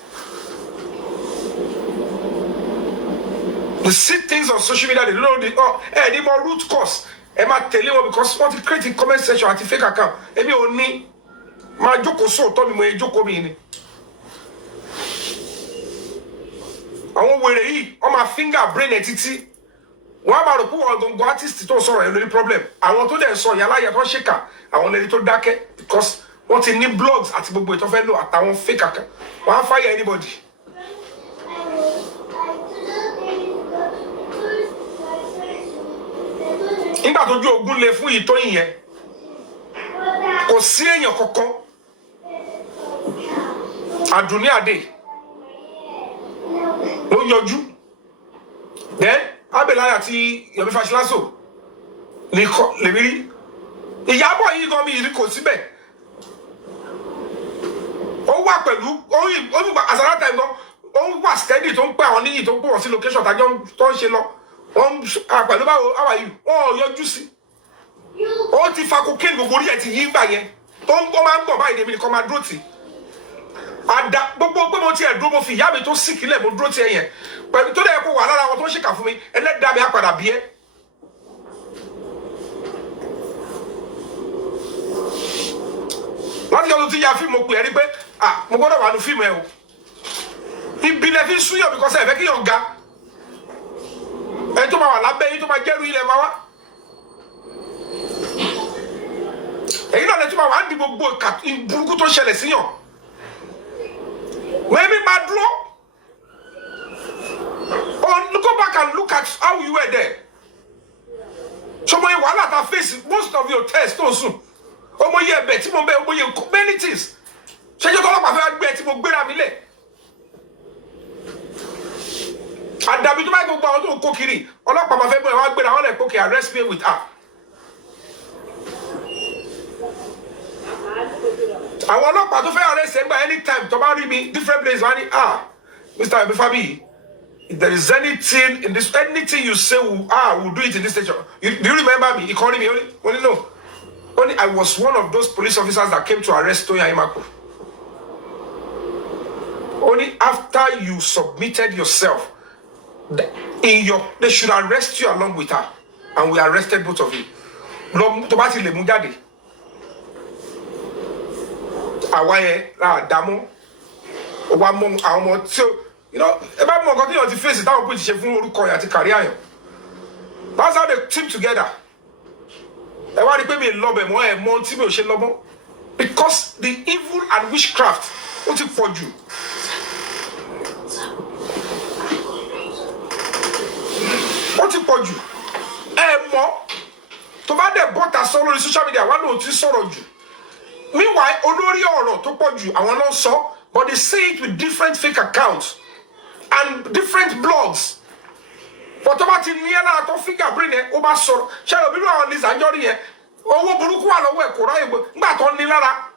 You see things on social media, they don't know any more root cause. Emma tell you because what you create in comment section at the fake account. Maybe only my joko so told me my joko me. I won't worry on my finger brain entity. One about the poor don't go artist to sorrow any problem. I want to then so yala ya don't shake. I want a little darker because what in new blogs at the book of fellow at our fake account. One fire anybody. Nígbà tó ju ogun lè fún ìtọ́yìn yẹn kò sí èèyàn kankan àdùnní àdè ló yọjú then abẹ́láyà àti Yomi Fáṣíláṣò lèmi rí Ìyábọ̀ yìí gan mi yìí kò síbẹ̀ ó wà pẹ̀lú ó àsàrà tẹ̀ gan ó wà steady tó ń pẹ́ àwọn níyì tó ń pọ̀ wọ́n sí location tàjọ́ tó ń ṣe lọ. Pẹ̀lú báwo how are you? Oh, yọjú sí. Ó ti fa cocaine gbogbo orí ẹ̀ ti yí gbà yẹn. Tó ń gbọ́ máa ń gbọ̀ báyìí lèmi nìkan máa dúró tì. Àdá gbogbo pé mo ti ẹ̀ dúró mo fi ìyá mi tó sì kílẹ̀ mo dúró tì ẹ̀ yẹn. Pẹ̀lú tó dẹ̀ kó wà lára wọn tó ń ṣèkà fún mi ẹlẹ́dàá mi á padà bí ẹ́. Láti ọdún tí ya fíìmù mo pè é rí pé mo gbọ́dọ̀ wà nù fíìmù ẹ o. Ìbílẹ̀ fi ń súyàn bí kọ́sẹ̀ ẹ̀fẹ́ kí yàn ga. Ẹni tó máa wà lábẹ́ yín tó máa jẹ́rú ilẹ̀ máa wá. Èyí náà lè tó máa wà á di gbogbo burúkú tó ṣẹlẹ̀ síyàn. Wẹ́ẹ́mí máa dúró. Go back and look at how you were there. Ṣọmọ yẹn wàhálà ta face most of your tests tó sùn. Ọmọ yẹn ẹ̀bẹ̀ tí mo bẹ̀ ọmọ yẹn many things. Ṣẹ́jọ́ tọ́lọ́pàá fẹ́ gbé ẹ tí mo gbéra mi lẹ̀. Àdàbí tó bá gbogbo àwọn tó ń kó kiri ọlọ́pàá máa fẹ́ bọ́ ẹ̀ wá gbéra wọn lẹ̀ kókè arrest me with her. Àwọn ọlọ́pàá tó fẹ́ arrest ẹ̀ ń gba anytime tó bá rí mi different place wá ní Mr. Yomi Fabiyi if there is anything in this anything you say we'll do it in this station. Do you remember me? He called me only no. Only I was one of those police officers that came to arrest Toyin Aimako. Only after you submitted yourself, they should arrest you along with her. And we arrested both of you. Tobati le mujade. Awaye la damo. Owa mo àwọn tí you know, about mo got you to face it down put ṣe fún orúkọ àti career. That's how they team together. Ẹ wá rí pé mi love ẹ mọ tí mi ò ṣe lọ́mọ. Because the evil and witchcraft ó ti pọ̀ jù. Ó ti pọ̀ jù. Ẹ mọ̀ tó bá dẹ̀ bọ́ta sọ lórí social media wá lóò ti sọ̀rọ̀ jù. Meanwhile, olórí ọ̀rọ̀ tó pọ̀ jù àwọn náà sọ, but they say it with different fake accounts and different blogs. But tó bá ti ní ẹ lára tó fingerprint yẹn ó bá sọ̀rọ̀ ṣé o bí wọ́n àwọn Lizzy Anjorin yẹn owó burúkú wà lọ́wọ́ ẹ̀ kò ráyè gbé nígbà tó ní lára.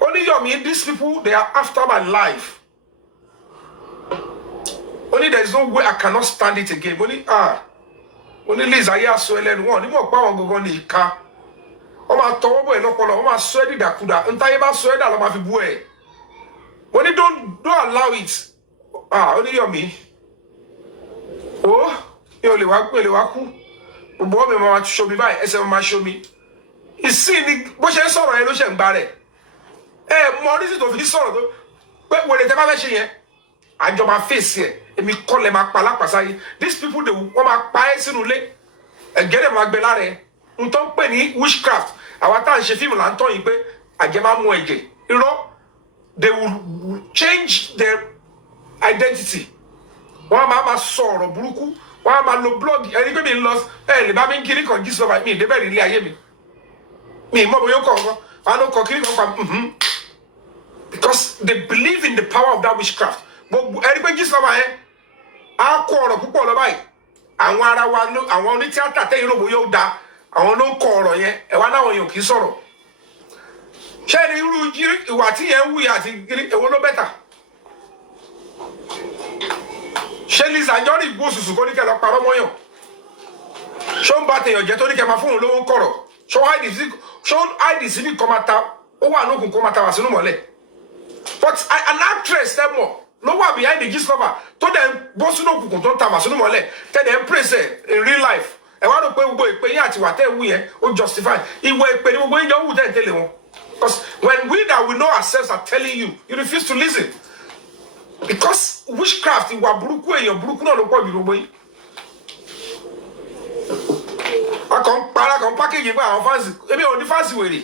Only Yomi, these people, they are after my life. Only there is no way I cannot stand it again. Only Lizzy ayé aṣọ ẹlẹ́nu wọn ní mọ̀ pé àwọn gangan ní ìka. Wọ́n máa tọwọ́ bọ̀ ẹ̀ lọ́pọ̀lọ́, wọ́n máa sọ ẹ́ dìdàkudà. Ntáyé bá sọ ẹ́ dà lọ́ máa fi bú ẹ̀. Only don't allow it. Only Yomi. Mi ò lè wá kú. Gbogbo ọmọ mi máa ṣomi báyìí, ẹsẹ̀ mi máa ṣomi. Ìsìn ni bó ṣe ń sọ̀rọ̀ yẹn ló ṣe ń gbá rẹ̀. Mọ oríṣi tó fi sọ̀rọ̀ tó pé wèrè tẹ́ bá fẹ́ ṣe yẹn. Àjọ máa fèsì ẹ̀. Èmi kọ́ lẹ̀ máa pa lápàsáyé. These people wọ́n máa pa ẹ́ sínú ilé. Ẹ̀gẹ́dẹ̀ máa gbẹ lára ẹ̀. N tó ń pè ní witchcraft. Àwa tá à ń ṣe fíìmù là ń tọ́ yìí pé àjẹ́ máa mú ẹ̀jẹ̀. Irọ́, they will change their identity. Wọ́n máa sọ ọ̀rọ̀ burúkú. Wọ́n á máa lo blog. Ẹni pé mi ń lọ lè bá mi ń kiri kan gíṣ lọ́ba mi ìdébẹ̀ nílé ayé mi. Mi ì mọ̀ bóyá ó kọ̀ ọ̀kan. Wọ́n á lọ kọ kiri kan pa. Because they believe in the power of that witchcraft. Gbogbo ẹni pé gíṣ lọ́ba yẹn á kọ ọ̀rọ̀ púpọ̀ lọ báyìí. Àwọn ara wa àwọn onítíátà tẹ́yìn rògbò yóò da. Àwọn ló ń kọ ọ̀rọ̀ yẹn. Ẹ wá náwọn èèyàn kì í sọ̀rọ̀. Ṣé ni irú ìwà tí yẹn ń wù yà àti gírí èwo ló bẹ́tà? Ṣé Lizzy Anjorin gbó sùsù kó ní kẹ́ lọ parọ́ mọ́yàn? Ṣó ń bá tèèyàn jẹ́ tó ní kẹ́ máa fún òun lówó ń kọ̀rọ̀? Ṣó IDC bí kọ́ máa ta ó wà lókun kó máa ta wà sínú mọ́lẹ̀? But an actress tẹ́ mọ̀ ló wà behind the gist lover tó dẹ̀ ń bọ́ sínú òkùnkùn tó ń ta wà sínú mọ́lẹ̀ tẹ́ dẹ̀ ń praise in real life. Ẹ wá rò pé gbogbo ìpè yín àti ìwà tẹ́ ń wù yẹn ó justify. Ìwọ ìpè ni gbogbo yín jọ ń wù tẹ́ ń tẹ́lẹ̀ wọn. Because when we that we know ourselves are telling you, you refuse to listen. Because witchcraft ìwà burúkú èèyàn burúkú náà ló pọ̀ jù gbogbo yín. Akọ̀ package pé àwọn fáǹsì èmi ò ní fáǹsì wèrè.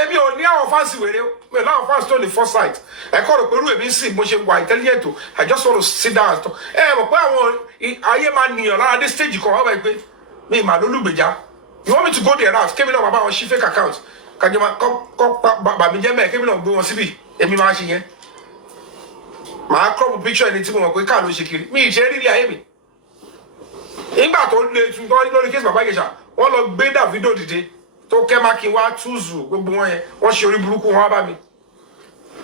Èmi ò ní àwọn fáǹsì wèrè pẹ̀lú àwọn fáǹsì tó ní foresight. Ẹ̀kọ́ rò pé irú èmi ń sìn mo ṣe wà intelligent o. I just want to sit down and talk. Mọ̀ pé àwọn ayé máa nìyàn lára dé stage kan wọ́n bá yẹ pé mi ì máa lólùgbèjà. You want me to go there route? Kébì náà bàbá wọn ṣí fake account. Kàjọ máa kọ́ bàbá mi jẹ́ mẹ́ẹ̀ kébì náà gbé wọn síbì. Èmi máa ṣe yẹn. Màá crop picture ẹni tí mo mọ̀ pé káà ló ṣe kiri. Mi ì ṣe rí ilé ayé mi. Nígbà tó lè tún tọ́ lórí case bàbá Ìjẹ̀ṣà, wọ́n lọ gbé Davido dìde tó kẹ́ máa kí wá túùzù gbogbo wọn yẹn. Wọ́n ṣe orí burúkú wọn bá mi.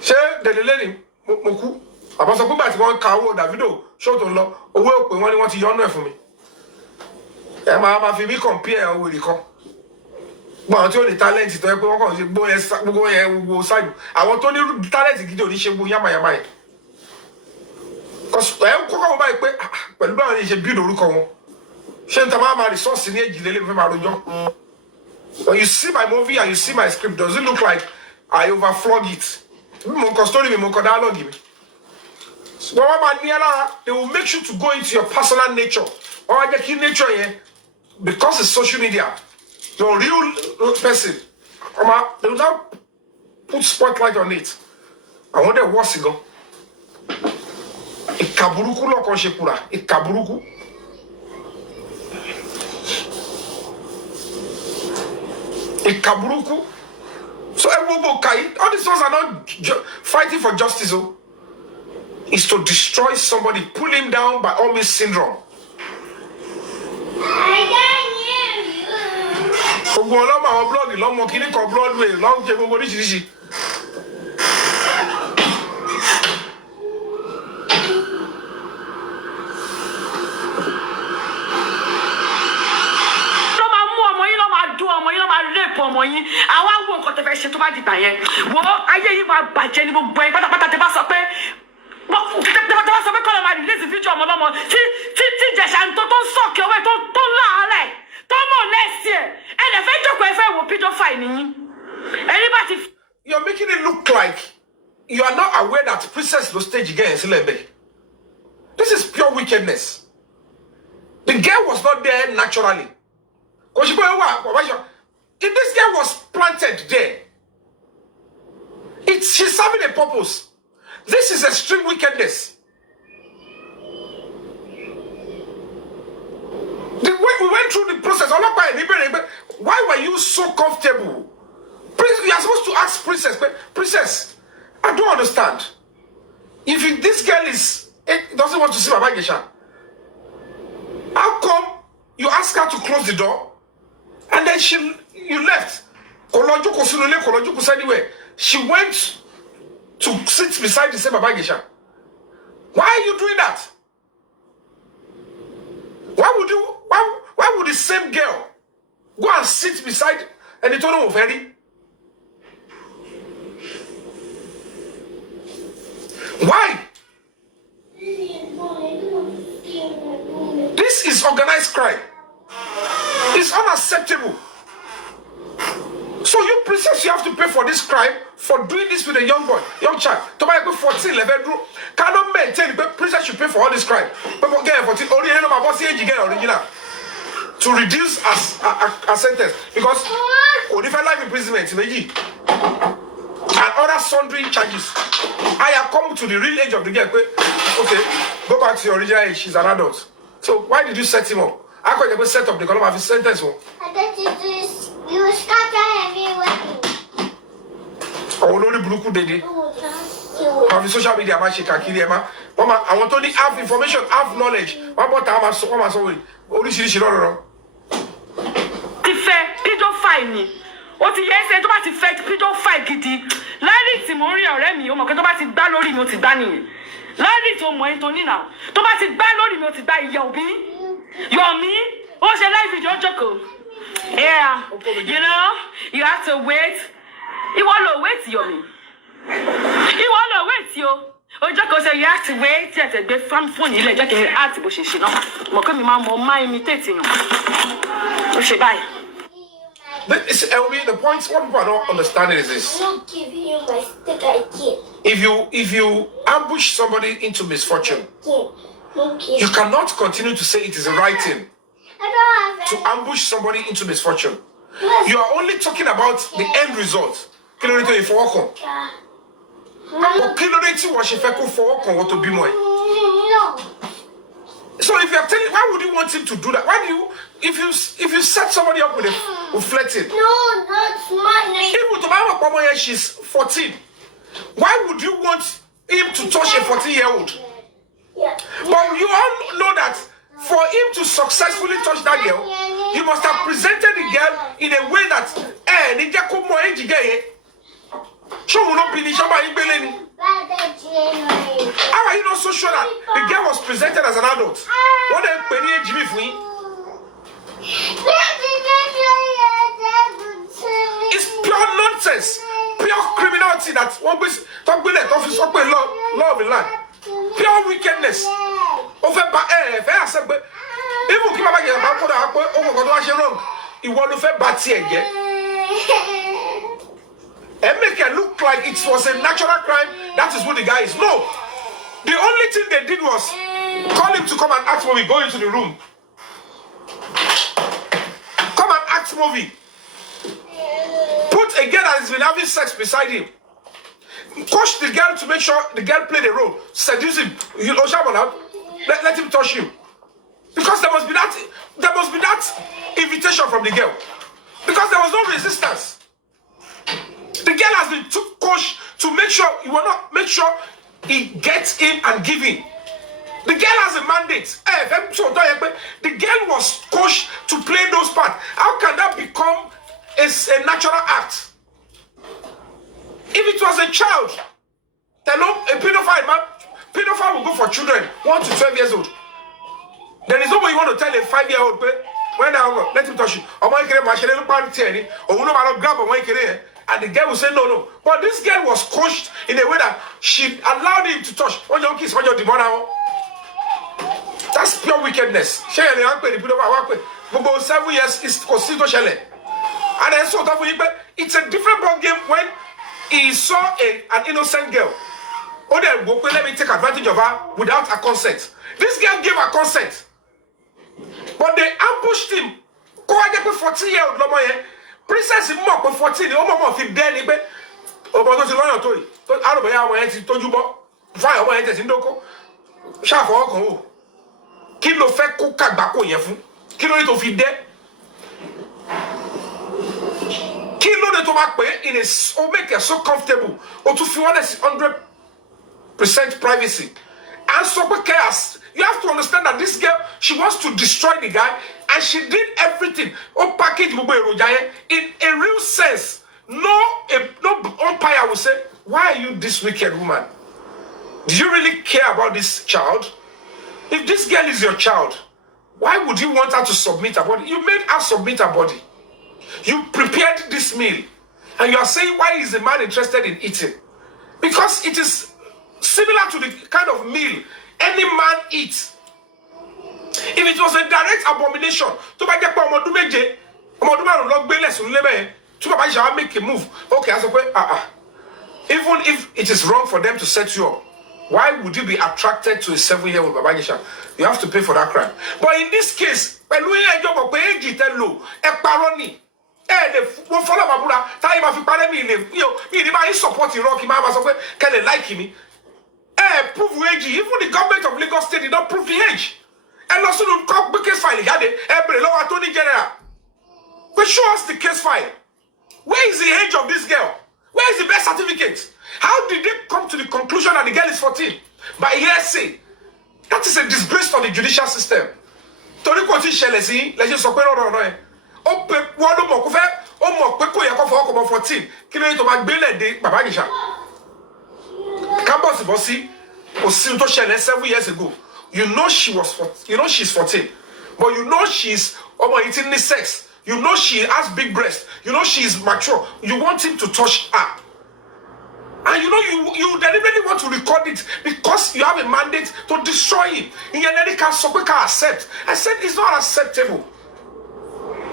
Ṣé dèdè lẹ́ni mo kú? Àbọ̀sọ pígbà tí wọ́n ka owó Davido ṣó tó lọ, owó òpè wọn ni wọ́n ti yọ́nú ẹ̀ fún mi. Ẹ máa fi mí compare owó ìrì kan. Gbọ́n àwọn tí ó ní talent tó yẹ pé wọ́n kàn ṣe gbogbo yẹn gbogbo ṣáàjù. Àwọn tó ní talent gidi ò ní ṣe gbogbo yàmàyàmà yẹn. Ẹ kọ́kọ́ wọn báyìí pé pẹ̀lú báwọn ní ṣe build orúkọ wọn. Ṣé n ta máa resource ní èjìlélẹ́ fẹ́ máa rojọ́? When you see my movie and you see my script, does it look like I overflog it? Mo kọ story mi, mo kọ dialogue mi. Wọ́n wá máa ní ẹ lára, they will make you to go into your personal nature. Wọ́n wá jẹ́ kí nature yẹn, because it's social media, your real person, they will now put spotlight on it. Àwọn dẹ̀ wọ́ sí gan. Ìkà burúkú lọ́kàn ṣe kúra, ìkà burúkú. Ìkà burúkú. So all these ones are not fighting for justice. It's to destroy somebody, pull him down by all means syndrome. Gbogbo ọlọ́mọ àwọn blọ́ọ̀gì lọ́mọ kíní kan Broadway lọ́n jẹ gbogbo oríṣiríṣi. Ọmọ yín, àwa wo nǹkan tẹ́ fẹ́ ṣe tó bá dìgbà yẹn. Wo ayé yín wa bàjẹ́ ní gbogbo ẹ̀ pátápátá tẹ́ bá sọ pé kọ́lọ́ máa release fíjọ́ ọmọ ọlọ́mọ tí Ìjẹ̀ṣà tó ń sọ̀kì ọwọ́ tó ń láàárẹ̀ tó mọ̀ lẹ́sì ẹ̀ lè fẹ́ jókòó ẹ fẹ́ wo pedophile nìyí ẹni bá ti. You're making it look like you are not aware that princess no stage again. This is pure wickedness. The girl was not there naturally. If this girl was planted there, she's serving a purpose. This is extreme wickedness. The way we went through the process, why were you so comfortable? You are supposed to ask Princess, I don't understand. If this girl doesn't want to see Baba Gesha, how come you ask her to close the door and then you left? She went to sit beside the same Baba Gesha. Why are you doing that? Why would the same girl go and sit beside and the Tono of Eddie? Why? This is organized crime. It's unacceptable. So you princess, you have to pay for this crime for doing this with a young child. To buy 14, 11, cannot maintain. But princess should pay for all this crime. But get 14, only original to reduce a sentence because only for life imprisonment, and other sundry charges. I have come to the real age of the girl. Okay, go back to your original age. She's an adult. So why did you set him up? How could you set up the column of his sentence? I thought you scatter everywhere. Oh, no, the blue lady. Of the social media, Mama, I want only have information, have knowledge. What about time I saw it? Only she don't know. Pedophile ni. Ó ti yẹ ṣe tó bá ti fẹ́ pedophile gidi. Láìrí tí mo rí ọ̀rẹ́ mi, ó mọ̀ pé tó bá ti gbá lórí mi ó ti gbá nìyẹn. Láìrí tó mọ̀ ẹ́ tó nínà. Tó bá ti gbá lórí mi ó ti gbá ìyá òbí. Yomi, ó ṣe live video jókòó. Yeah, you know, you have to wait. Ìwọ ló wait Yomi. Ìwọ ló wait yo. Ó jókòó say you have to wait. Tí ẹ tẹ̀ gbé phone ilé jẹ́ kí art bó ṣe ṣe náà. Mọ̀ pé mi máa imitate yàn. Ó ṣe báyìí. The point what people are not understanding is this. I'm not giving you my stick again. If you ambush somebody into misfortune, you cannot continue to say it is the right thing to ambush somebody into misfortune. You are only talking about the end result. No. So if you are telling, why would you want him to do that? Why do you, if you set somebody up with flirting? No, that's my Even to my mama, she's 14. Why would you want him to touch a 14-year-old? Yeah. But you all know that for him to successfully touch that girl, you must have presented the girl in a way that how are you not so sure that the girl was presented as an adult? What a penny Jimmy for you? It's pure nonsense, pure criminality. That's one place talk with that office up with love in land. Pure wickedness. Over by even keep about your wrong. You want to fair batty again. And make it look like it was a natural crime. That is what the guy is. No. The only thing they did was call him to come and act movie. Go into the room. Come and act movie. Put a girl that has been having sex beside him. Coach the girl to make sure the girl played a role. Seduce him. Let him touch you. Because there must be that invitation from the girl. Because there was no resistance. The girl has been took coach to make sure you will not make sure he gets in and give in. The girl has a mandate. The girl was coached to play those parts. How can that become a natural act? If it was a child, a pedophile will go for children 1 to 12 years old. There is no way you want to tell a 5-year-old, when let him touch you. Or grab and the girl will say no. But this girl was coached in a way that she allowed him to touch. On your kiss, on your demon. That's pure wickedness. 7 years is constitutional. And then so it's a different ball game when he saw an innocent girl. Oh, then let me take advantage of her without her consent. This girl gave her consent. But they ambushed him. Go ahead with 14-year-old princess in more 14. The mama of him there. Oh, but those lawyer told you. I don't know why I told you about fire. Why I just in Doko. Sharp for all. Kilo fait coca bako yefu. Kilo it of it there. Kilo de tobacco in a make it so comfortable. Or to feel honest, 100% privacy. And so chaos. You have to understand that this girl, she wants to destroy the guy, and she did everything. Oh, package in a real sense. No umpire will say, why are you this wicked woman? Do you really care about this child? If this girl is your child, why would you want her to submit her body? You made her submit her body. You prepared this meal. And you are saying, why is the man interested in eating? Because it is similar to the kind of meal any man eats. If it was a direct abomination, to make a move. Okay, I say, even if it is wrong for them to set you up, why would you be attracted to a 7-year-old Babagisha? You have to pay for that crime. But in this case, when we are job pay low, a paroni, the follow Babura, time of me, support Rocky Mama, can they like me? Prove age. Even the government of Lagos State did not prove the age. And also the case file, he had every law attorney general. But show us the case file. Where is the age of this girl? Where is the birth certificate? How did they come to the conclusion that the girl is 14? By hearsay. That is a disgrace to the judicial system. Torí kò tí ṣẹlẹ̀ sí lẹ́sẹ̀ sọ pé rọ̀rọ̀ ẹ̀. Ó pe wọ́n ló mọ̀ kó fẹ́ ó mọ̀ pé kò yẹ kó fọwọ́ kọ̀ mọ́ 14. Kí ló yẹ tó máa gbélé dé Babagisha? Campus Bossy was seen to share 7 years ago. You know she was 14. You know she's 14. But you know she's almost eating sex. You know she has big breasts. You know she's mature. You want him to touch her. And you know you deliberately want to record it because you have a mandate to destroy him. In your can accept. I said it's not acceptable.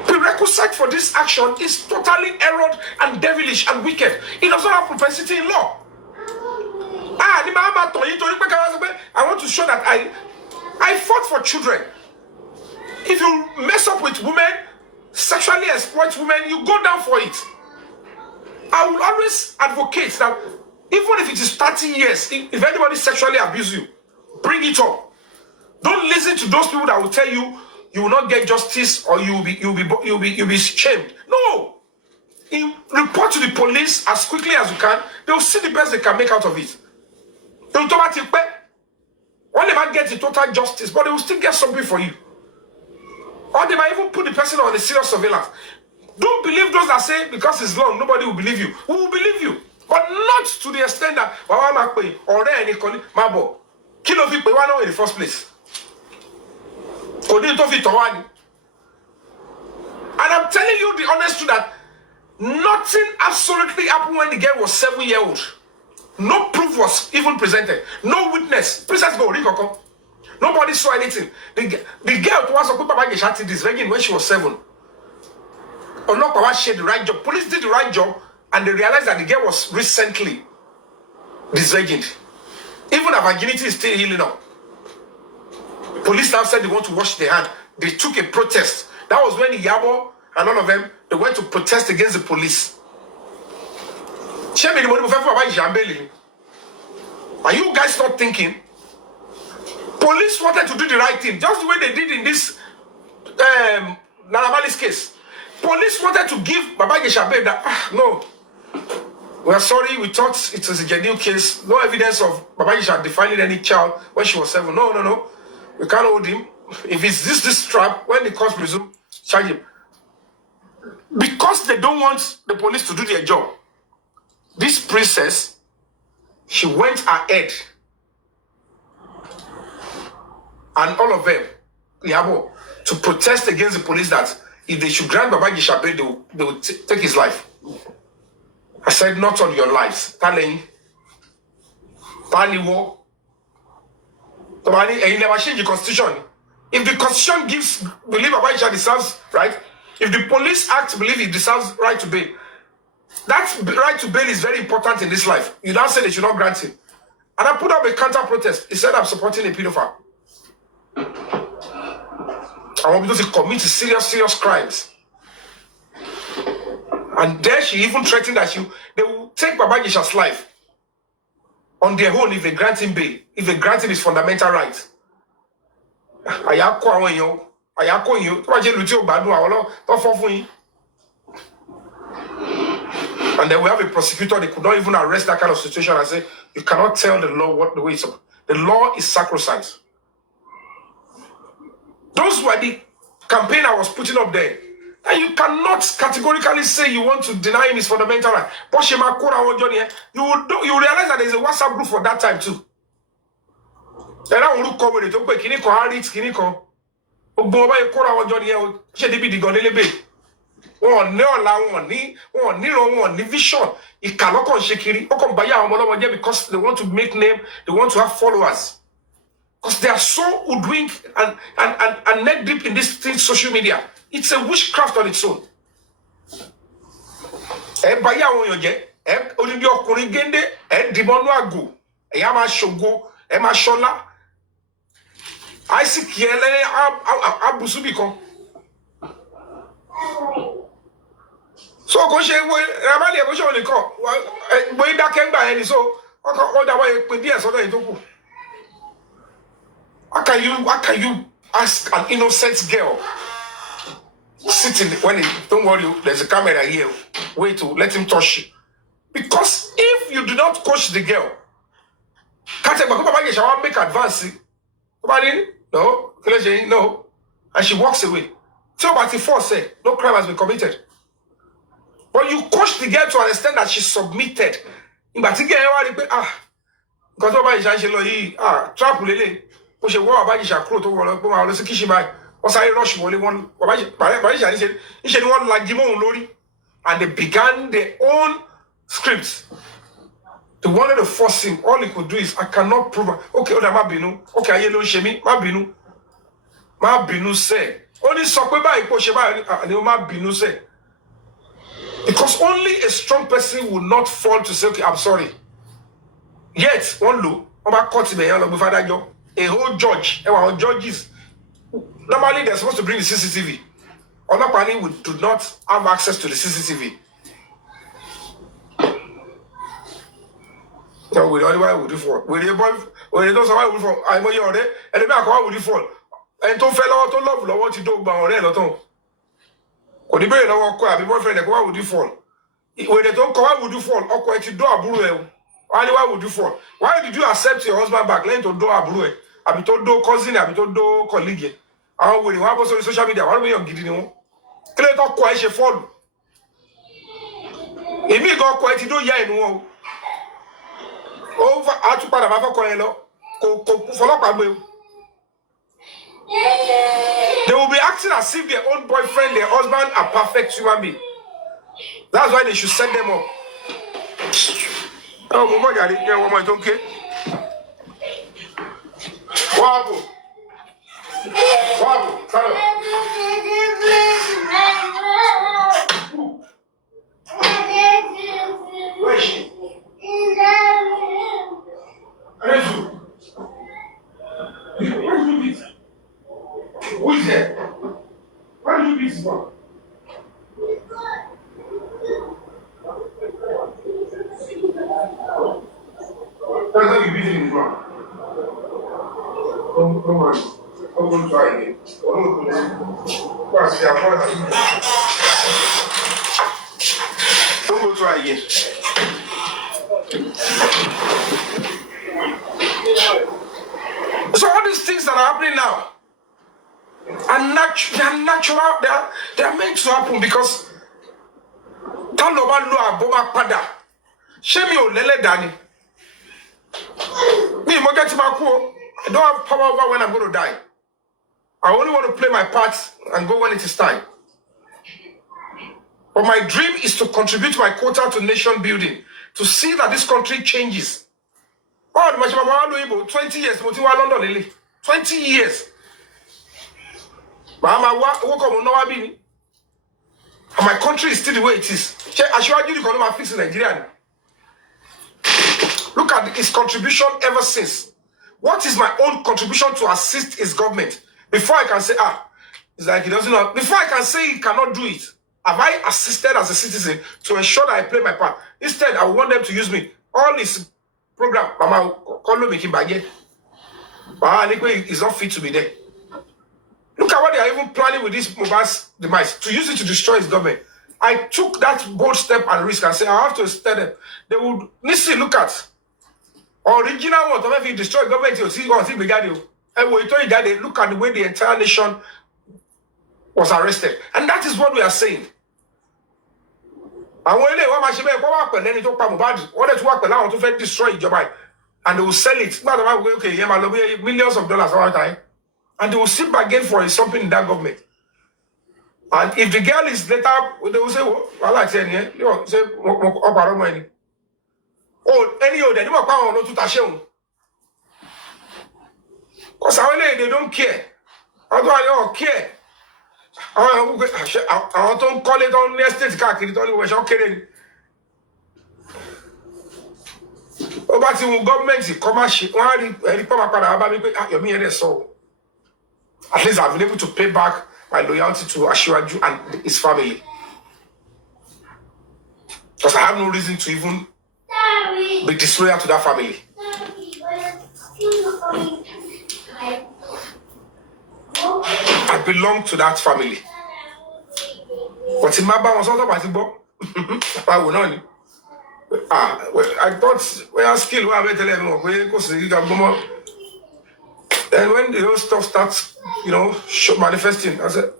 Prerequisite for this action is totally errored and devilish and wicked. It does not have propensity in law. I want to show that I fought for children. If you mess up with women, sexually exploit women, you go down for it. I will always advocate that even if it is 30 years, if anybody sexually abuses you, bring it up. Don't listen to those people that will tell you you will not get justice or you'll be shamed. No. Report to the police as quickly as you can. They will see the best they can make out of it. They will get the total justice, but they will still get something for you. Or they might even put the person on a serious surveillance. Don't believe those that say because it's long, nobody will believe you. We will believe you. But not to the extent that or any Mabo. Kill of people in the first place. And I'm telling you the honest truth that nothing absolutely happened when the girl was 7-year-old. No proof was even presented. No witness. Princess go Rikoko. Nobody saw anything. The girl was a Babagisha this virgin when she was 7. She had the right job. Police did the right job and they realized that the girl was recently disvirgined. Even her virginity is still healing up. Police now said they want to wash their hand. They took a protest. That was when Yabo and all of them, they went to protest against the police. Are you guys not thinking? Police wanted to do the right thing, just the way they did in this Naramali's case. Police wanted to give Babagisha bail that, no, we are sorry, we thought it was a genuine case. No evidence of Babagisha defiling any child when she was 7. No. We can't hold him. If it's this trap, when the court presume, charge him. Because they don't want the police to do their job. This princess, she went ahead. And all of them, Yabo, to protest against the police that if they should grant Babagisha bail, they will take his life. I said, not on your lives. Tani wo. And you never change the constitution. If the constitution believe Abaisha deserves right, if the police act believe he deserves right to bail, that right to bail is very important in this life. You don't say they should not grant him. And I put up a counter protest. He said I'm supporting a pedophile. I want people to commit serious crimes. And there she even threatened that they will take Babagisha's life on their own if they grant him bail, if they grant him his fundamental rights. And then we have a prosecutor, they could not even arrest that kind of situation and say, you cannot tell the law what the way it's. The law is sacrosanct. Those were the campaign I was putting up there. And you cannot categorically say you want to deny him his fundamental right. But you realize that there's a WhatsApp group for that time too. And I will cover it. Vision. Because they want to make name, they want to have followers. Because they are so hoodwinked and neck deep in this thing, social media. It's a witchcraft on its own. I see Kiele Abusubiko. So go share Ramali go show the call. When that came by any so all that way with the other into. How can you ask an innocent girl sitting when don't worry, there's a camera here. Wait to let him touch you. Because if you do not coach the girl, can't make advance. No, no. And she walks away. So about the force say no crime has been committed. But you coach the girl to understand that she's submitted. But the girl because trap lele. Push a war about the crow to one of the Kishima. Was I rush only one? He said one like Dimon Lori. And they began their own scripts. They wanted to force him. All he could do is, I cannot prove. Okay, Mabinu. Okay, I yellow shemi. Mabinu. Mabinu say. Only Sokweba Ikosheba and Mabinu say. Because only a strong person will not fall to say, okay, I'm sorry. Yet, one look, a whole judge, our judges, normally they're supposed to bring the CCTV. Onapani do not have access to the CCTV. No, we don't know why would you fall. When you don't know why would you fall, I'm on your day, and the back, why would you fall? And to fellow to love, what you do about it, or when you bring our boyfriend, why would you fall? When they don't come, why would you fall? Or quite you do a blue. Why would you fall? Why did you accept your husband back? Let to do a blue. I be told do cousin, I be told do colleague. I will have also social media. Why are you getting him? Clear talk quite a fall. If you go quite to do ya in one. Over at to Panama Coelho, follow up. They will be acting as if their own boyfriend, their husband are perfect human beings. That's why they should set them up. Oh, my God, yeah, one more donkey. Wobble. Wobble. Where is she? Who is there? Where did you beat him from? That's how you beat him from. Don't worry. Don't try again. Don't go try again. So all these things that are happening now are natural. They are meant to happen because I don't have power over when I'm going to die. I only want to play my part and go when it is time. But my dream is to contribute my quota to nation building, to see that this country changes. Oh, my 20 years, 20 years. And my country is still the way it is. Fix in Nigeria. Look at his contribution ever since. What is my own contribution to assist his government? Before I can say, it's like he doesn't know. Before I can say he cannot do it, have I assisted as a citizen to ensure that I play my part? Instead, I want them to use me. All this program, Mama, call me Kimbaye. He's not fit to be there. Look at what they are even planning with this mobile device to use it to destroy his government. I took that bold step and risk and said, I have to stay them. They would listen, look at original one. If you destroy government, you'll see one thing began. And when you told you that, they look at the way the entire nation was arrested. And that is what we are saying. And when they want to work, destroy Japan, and they will sell it. Okay, millions of dollars all the time. And they will sit back again for something in that government. And if the girl is later, they will say, oh, I like saying here, you know, say, oh, any of them, not to touch him. Because they don't care. Although I don't care. I don't call it on the estate car, it's only when I'm kidding. But the government, commercial, at least I've been able to pay back my loyalty to Ashwaju and his family. Because I have no reason to even be disloyal to that family. I belong to that family. But in my bag was also about to I will not. I thought we are skilled. We are telling me then when the whole stuff starts, you know, manifesting, I said,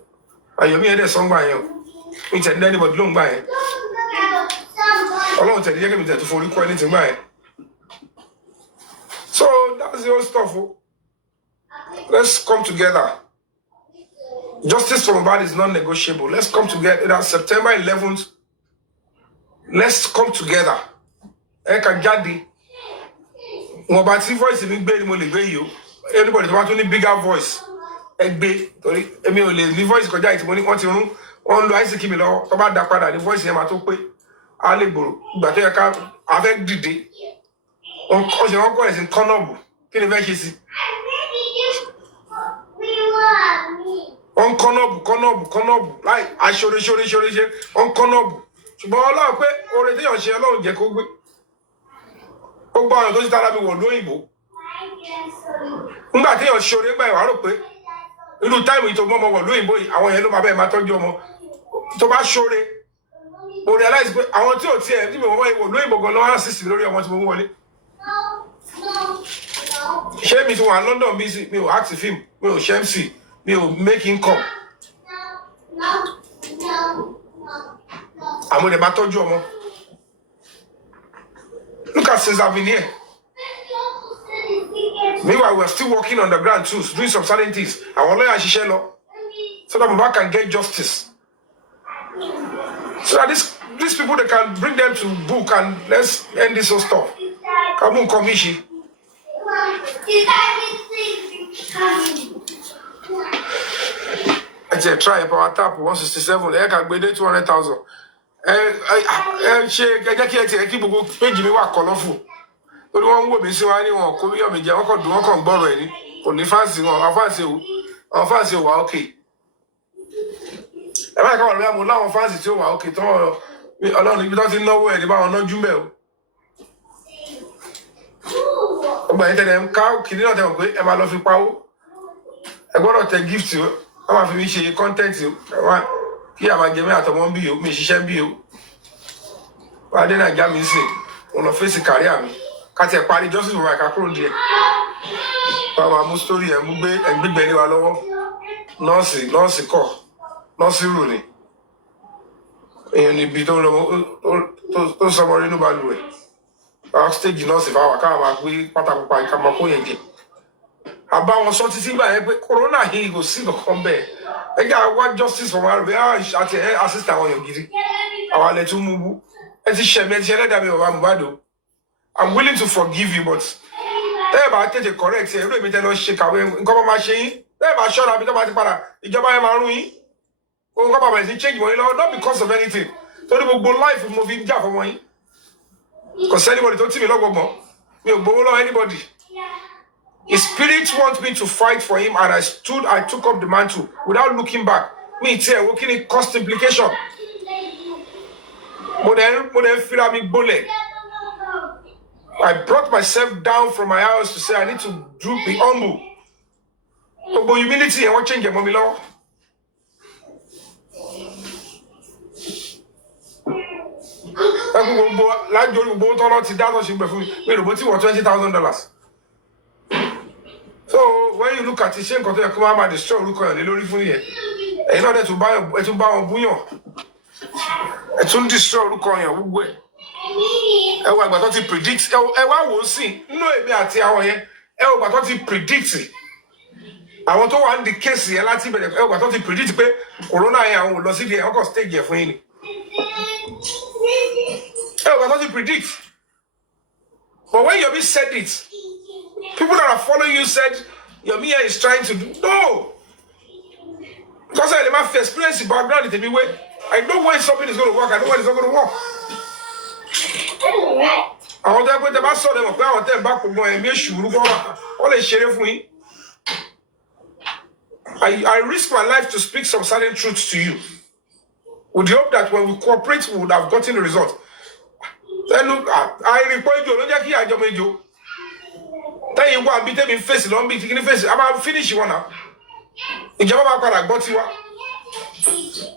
Yomi had a song by you. It's a nanny but long by it. I don't tell you to fully call anything by it. So that's the whole stuff. Let's come together. Justice for Mohbad is non-negotiable. Let's come together. That's September 11th. Let's come together. Eka Jadi. Mohbad's voice is being very you. Anybody want only bigger voice. Egbe. The voice is going to money on the ice keep it all about that. The voice is my top way. Alebo. But I can't avec Didi. On encore is in Konobu. Can you see? On Konobu. Like I show on Konobu. Ṣùgbọ́n Ọlọ́run pé oore tí yàn ṣe Ọlọ́run jẹ́ kó gbé. Ó gbọ́ ọ̀rọ̀ tó ti tara mi wọ̀ lóyìnbó. Nígbà tí yàn ṣe oore gbà ìwà rò pé irú táìmù yìí tó mọ́ ọmọ wọ̀ lóyìnbó yìí àwọn yẹn ló máa bẹ́ẹ̀ máa tọ́jú ọmọ. Tó bá ṣoore, mo realize pé àwọn tí ò tiẹ̀ tí mo wọ̀ wọ̀ lóyìnbó gan lọ́wọ́ sísì lórí ọmọ tí mo mú wọlé. Ṣé mi ti wà London bí mi ò act film, mi ò ṣe MC, mi ò make income. I'm going to battle you. Look at since I've been here. Meanwhile, we're still working on the ground too, doing some certain things. I want to share so that Mohbad can get justice. So that these people, they can bring them to book and let's end this whole stuff. Come on, Komishi. I just try a power tap 167. I can be 200,000. Kí gbogbo péjì mi wà colorful. Torí wọ́n ń wò mí sí wá ní wọn kó Yomi jẹ wọ́n kàn dùn wọ́n kàn gbọ́rọ̀ ẹ̀ ní kò ní fáǹsì wọn àwọn fáǹsì ò wà ókè. Ẹ bá ìka wà lórí àmọ́ láwọn fáǹsì tí ó wà ókè tán Ọlọ́run ibi tó ti náwó ẹ̀ ní báwọn nájú mẹ́ o. Ọgbà yẹn tẹ̀lé ń ká kìnní náà tẹ̀wọ̀n pé ẹ máa lọ fi pawó. Ẹ gbọ́dọ̀ tẹ gift o, ẹ máa fi mi ṣe content o. Kí àmà jẹ mí àtọmọ ń bí o, mi ṣiṣẹ́ ń bí o. Wọ́n adé Nàìjíríà mi sìn, òun lọ fèsì kárí àmì. Ká tiẹ̀ parí justice for my kakúrò díẹ̀. Wọ́n máa mú story ẹ̀ mú gbé ẹ̀gbígbẹ́ lé wa lọ́wọ́. Nọ́ọ̀sì kọ̀, nọ́ọ̀sì rò ní. Èèyàn níbi tó ń sọmọ nínú balùwẹ̀. Àwọn stage nọ́ọ̀sì fáwọn káwọn máa gbé pátákópa ìka máa kó yẹn jẹ. Àbá wọn sọ títí gbà yẹn pé corona yìí kò sí nǹkan bẹ́ẹ̀. Ẹ jẹ́ àwa justice for my àti assist àwọn èèyàn gidi. Our little mubu. I'm willing to forgive you, but I take the correct. Let me tell you, shake away. Come machine. Let me shut up because I'm para. Ìjọba marui. Oh, come on, change my law not because of anything. So the go life moving job for money. Because anybody don't see me no more. Me no anybody. His spirit wants me to fight for him, and I took up the mantle without looking back. Me too, working in cost implication. But then feel me bullet. I brought myself down from my house to say I need to be humble. But humility and what change your mommy law. $20,000. So when you look at it, shame continue come out destroy look on the lori fun here. You know that to buy on buyon. E tun destroy look on yan gbogbo e. E wo agba to ti predict e wa wo sin no ebi ati awon yen e wo agba to ti predict àwọn tó wà ní case yẹn láti bẹ̀rẹ̀ e wo agba to ti predict pé corona yẹn àwọn lọ sí there o stage yẹn fún yín ni. E wo agba to ti predict. But when Yomi said it, people that are following you said, Yomi is trying to do. No. Because I never experience the background in the way. I know when something is going to work. I know when it's not going to work. I want to go to my son. I want to back from my I risk my life to speak some certain truths to you. With the hope that when we cooperate, we would have gotten the result. Then look, I report you. Don't just hear you. Then you go and beat them in face. Don't beat in face. I'm going to finish you now. In Java, I got you.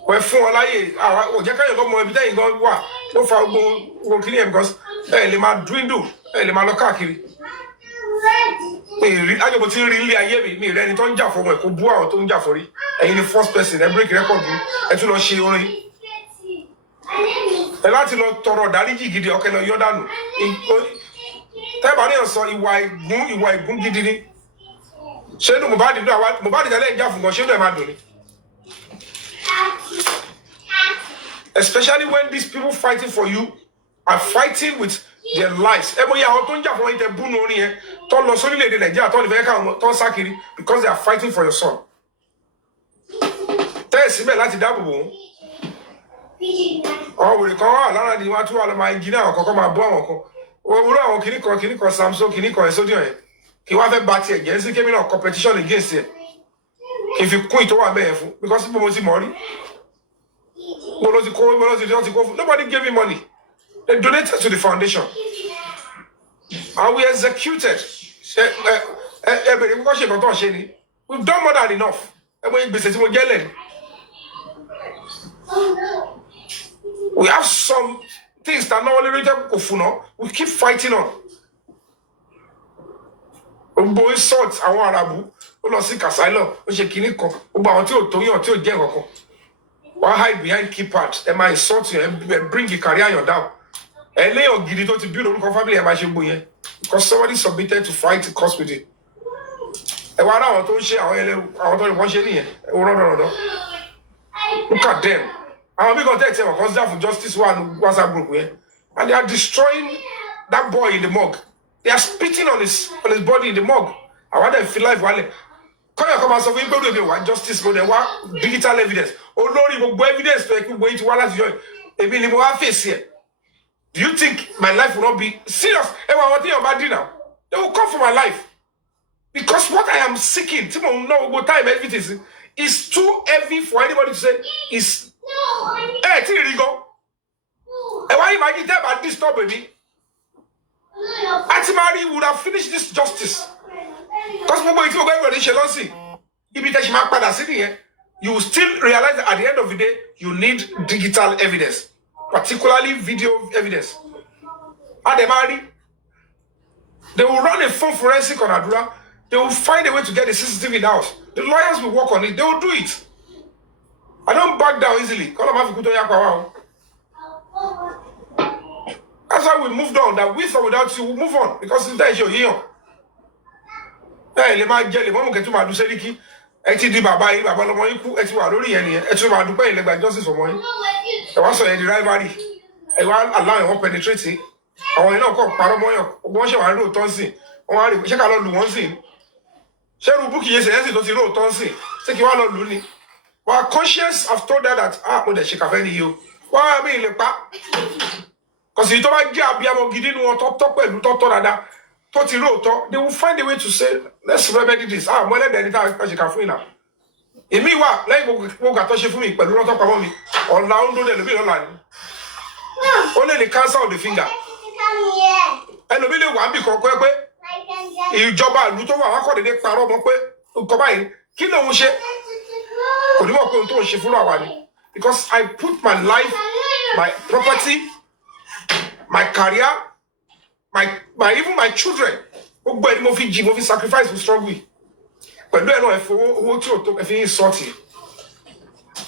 When for like, oh, you can't go more every day. Go what? Go for go clear because le ma dwindle. Le ma lo káàkiri. Me I go to really aye me ready to nja for mo ko bu àwọn tó nja for rí. Ẹ̀yin ni first person e break record mi. Ẹ tún lọ ṣe orin. Ẹ láti lọ tọrọ dáríjì gidi ọkẹ lọ yọ dànù. Tẹ́ bá ní sọ ìwà ìgún gidi ni. Ṣé no Mohbad do àwa Mohbad tẹ́lẹ̀ nja fún gan ṣé do ẹ má dùn ni. Especially when these people fighting for you are fighting with their lives. Because they are fighting for your son. Oh, we call Lana the one to all my engineer or Kokoma Bon. Well, Kiniko, Samson, Kiniko, and Sodium. He was a batty against the came in competition against it. If you quit one because people want money. Nobody gave me money. They donated to the foundation. And we executed. We've done more than enough. We have some things that not only we keep fighting on. Boy swords, I want Arabu. We seek asylum. We should kill it. Why hide behind key parts? Am I insult you and bring your career down? And lay your giddy to build a family because somebody submitted to fight the cause with it. And what I want to share, I want to watch it. No. Look at them. I'm going to tell them because that for justice one WhatsApp group here. And they are destroying that boy in the morgue. They are spitting on his body in the morgue. I want them to feel like come out of justice for the digital evidence. Oh Lord, evidence to equate to what you face here. Do you think my life will not be serious? What you now? They will come for my life. Because what I am seeking, no time everything is too heavy for anybody to say is hey, go. And why imagine that about this stop baby? Atimari would have finished this justice. Because you will still realize that at the end of the day, you need digital evidence, particularly video evidence. Ademari, they will run a phone forensic on Adura. They will find a way to get the CCTV in the house. The lawyers will work on it. They will do it. I don't back down easily. That's why we moved on. That with or without you, we'll move on. Because that is your year. Hey, let me get to my Duseliki. Baba, Baba, justice for money. ẹ wá sọ yẹn di rivalry ẹ wá allow wọn penetrate àwọn yẹn náà kọ parọ́ mọ́yàn wọ́n ṣe wà ní òótọ́ sí wọ́n wá rí ṣé ká lọ lù wọ́n sí ṣé irú búkì yẹn sẹ́yìn sì tó ti rí òótọ́ sí ṣé kí wọ́n lọ lù ní. Our conscience have told her that mo dẹ̀ ṣe kàfẹ́ nìyí o wọ́n á mi lè pa kọ̀sì tó bá jẹ́ abiyamọ gidi nu wọn tọ́ pẹ̀lú tọ́tọ́ dáadáa tó ti rí òótọ́ they will find a way to say let's remedy this mo ẹlẹ́dẹ̀ẹ́ ní tá a ṣe kà fún ìlà èmi wà lẹ́yìn gbogbo àtọ́ṣe fún mi pẹ̀lú lọ́tọ́ pamọ́ mi ọ̀la ó ń dó lẹ́nu bí lọ́la ni ó lè ní cancer of the finger ẹlòmí lè wà níbi kan pé ìjọba ìlú tó wà wá kọ́ dédé parọ́ mọ́ pé nǹkan báyìí kí lòun ṣe kò ní mọ̀ pé ohun tó ń ṣe fúnra wa ni because I put my life my property my career my even my children gbogbo ẹni mo fi jí mo fi sacrifice for struggle pẹ̀lú ẹ̀ náà ẹ fowó owó tí o tó ẹ fi ń sọ́ọ̀tì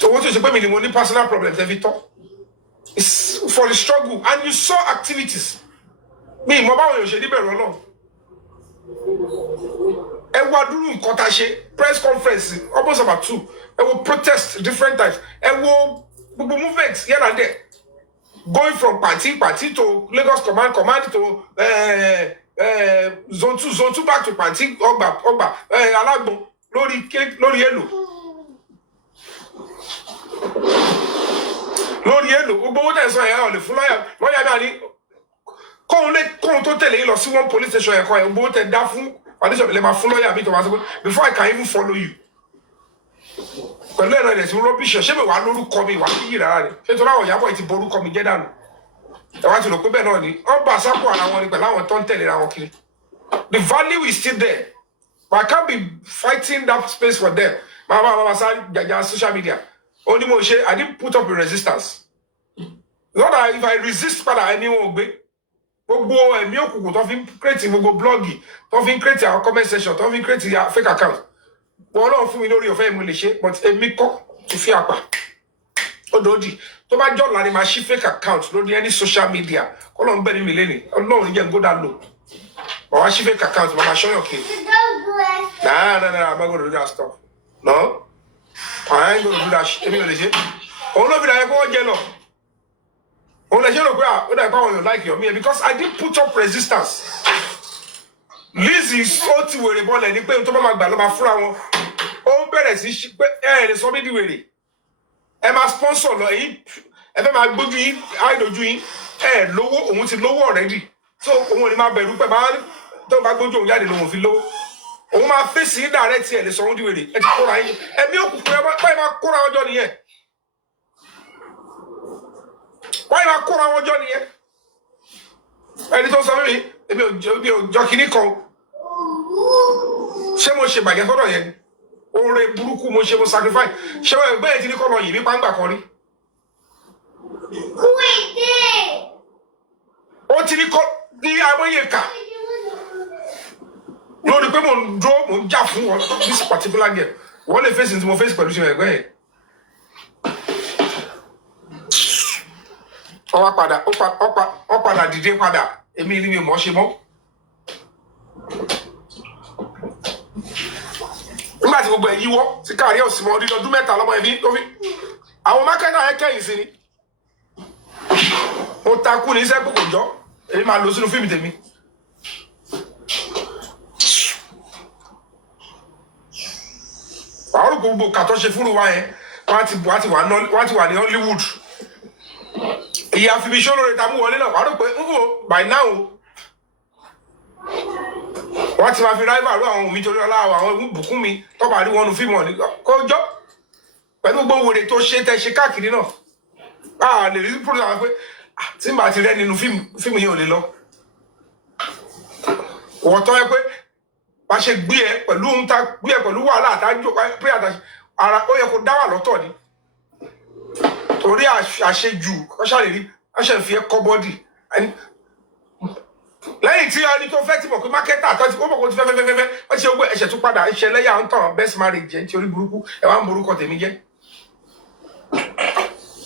owó tí o ṣe pé mi ni mo ní personal problems ẹ fi tọ́ it's for the struggle and you saw activities mi ìmọ̀ báwo yóò ṣe níbẹ̀rù náà ẹ wá dúró nǹkan tá a ṣe press conference almost about 2 ẹ wo protest different types ẹ wo gbogbo movement here and there going from party to Lagos command to zone 2 back to party ọgbà alágbọn lórí èlò gbogbo owó tẹ̀sán ẹ̀ ọ̀ lè fún lọ́yà náà ní kóhun tó tẹ̀lé yín lọ sí one police station ẹ̀kọ́ ẹ̀ gbogbo tẹ̀ dá fún foundation lè máa fún lọ́yà mi tó wá sí pé before I can even follow you pẹ̀lú ẹ̀rọ ẹ̀dẹ̀ tí wọ́n rọ́bìṣì ṣé mi wà lórúkọ mi wà níyì rárá ni ṣé tó láwọn ìyàbọ̀ yìí ti borúkọ mi jẹ́ dànù ẹ̀ wá ti rò pé bẹ́ẹ̀ náà ni wọ́n bá sápò ara wọn ni pẹ̀lú àwọn tó ń tẹ̀lé ra wọn kiri the value is still there but I can't be fighting that space for them mama sa jaja social media only mo ṣe I didn't put up a resistance not that if I resist padà ẹni wọn ò gbé gbogbo ẹ̀mí òkùnkùn tó fi ń create gbogbo blọ́ọ̀gì tó fi ń create àwọn comment section tó fi ń create fake account wọn náà fún mi lórí ọ̀fẹ́ ìmú lè ṣe but èmi kọ́ tó fi àpà ó dòdì tó bá jọ́ ọ̀la ni màá ṣí fake account lórí any social media kọ́ ló ń bẹ̀ ní mi lẹ́nìí ọlọ́run ní jẹ́ ń gódà lò màá ṣí fake account màá ṣọ́yàn kiri nah I'm not gonna do that stuff no I ain't gonna do that shit èmi ò lè ṣe òun ló fi dàgbẹ́ kó wọ́n jẹ lọ òun lè ṣe rò pé ó dàgbẹ́ àwọn èèyàn like Yomi because I didn't put up resistance Lizzy ó ti wèrè bọ́lẹ̀ ní pé tó bá máa gbà ló máa fúnra wọn ó bẹ̀rẹ̀ sí pé ẹ lè sọ mí di wèrè ẹ máa sponsor lọ ẹ̀yin ẹ fẹ́ máa gbójú yín àìdójú yín ẹ lówó òun ti lówó already so òun ò ní máa bẹ̀rù pé máa tó bá gbójú òun jáde lòun fi lówó òun máa fèsì direct ẹ lè sọ òun di wèrè ẹ ti kóra yín ẹ̀mí òkùnkùn ẹ báyìí máa kóra ọjọ́ nìyẹn báyìí máa kóra ọjọ́ nìyẹn ẹni tó sọ fún mi èmi ò jọ kínní kan ṣé mo ṣe bàjẹ́ sọ́dọ̀ yẹn oore burúkú mo ṣe mo sacrifice ṣé wọ́n ẹgbẹ́ ẹ̀ ti ní kọ́ lọ yìí nípa ńgbà kan rí. ó ti ní kọ́ ní amóye kà lórí pé mo ń dúró mo ń jà fún wọn this particular girl wọ́n lè fèsì tí mo fèsì pẹ̀lú ṣe ẹgbẹ́ yẹn. ó padà dìde padà èmi ni mi mọ̀ ṣe mọ́. nígbà tí gbogbo ẹ̀ yíwọ́ tí káàrí ọ̀sìn mọ́ ọdún mẹ́ta lọ́mọ ẹbí tó fi àwọn mákẹ́tà ẹ̀ kẹ́yìn sí ni mo takú ní iṣẹ́ kòkò jọ èmi máa lọ sínú fíìmù tèmi. àwọn olùkọ́ gbogbo kàtọ́ ṣe fúnru wa yẹn wọ́n ti wà ní Hollywood ìyá fi mi ṣó lórí ta mú wọlé náà wàá rò pé by now wọ́n ti máa fi ráìbà rú àwọn òmí torí ọlá àwọn bùkún mi tọ́ba rí wọn nu fíìmù ọ̀nì kó jọ́ pẹ̀lú gbogbo wèrè tó ṣe tẹ́ ṣe káàkiri náà a lè rí púrọ̀ àwọn pé tí n bá ti rẹ́ nínú fíìmù yẹn ò lè lọ. wọ́n tọ́ ẹ pé bá ṣe gbé ẹ pẹ̀lú ohun tá gbé ẹ pẹ̀lú wàhálà àtàjò pé ara ó yẹ kó dá wà lọ́tọ̀ ni torí àṣejù ọ̀ṣàlérí ọ̀ṣẹ̀ fi ẹ kọ́ bọ́dì lẹ́yìn tí ẹni tó fẹ́ ti mọ̀ pé mákẹ́tà àtọ́jú ó mọ̀ kó ti fẹ́ wọ́n ti ṣe gbogbo ẹ̀ṣẹ̀ tó padà ìṣẹ̀ lẹ́yà ń tàn best marriage jẹ́ nítorí burúkú ẹ̀ wá ń borúkọ tèmi jẹ́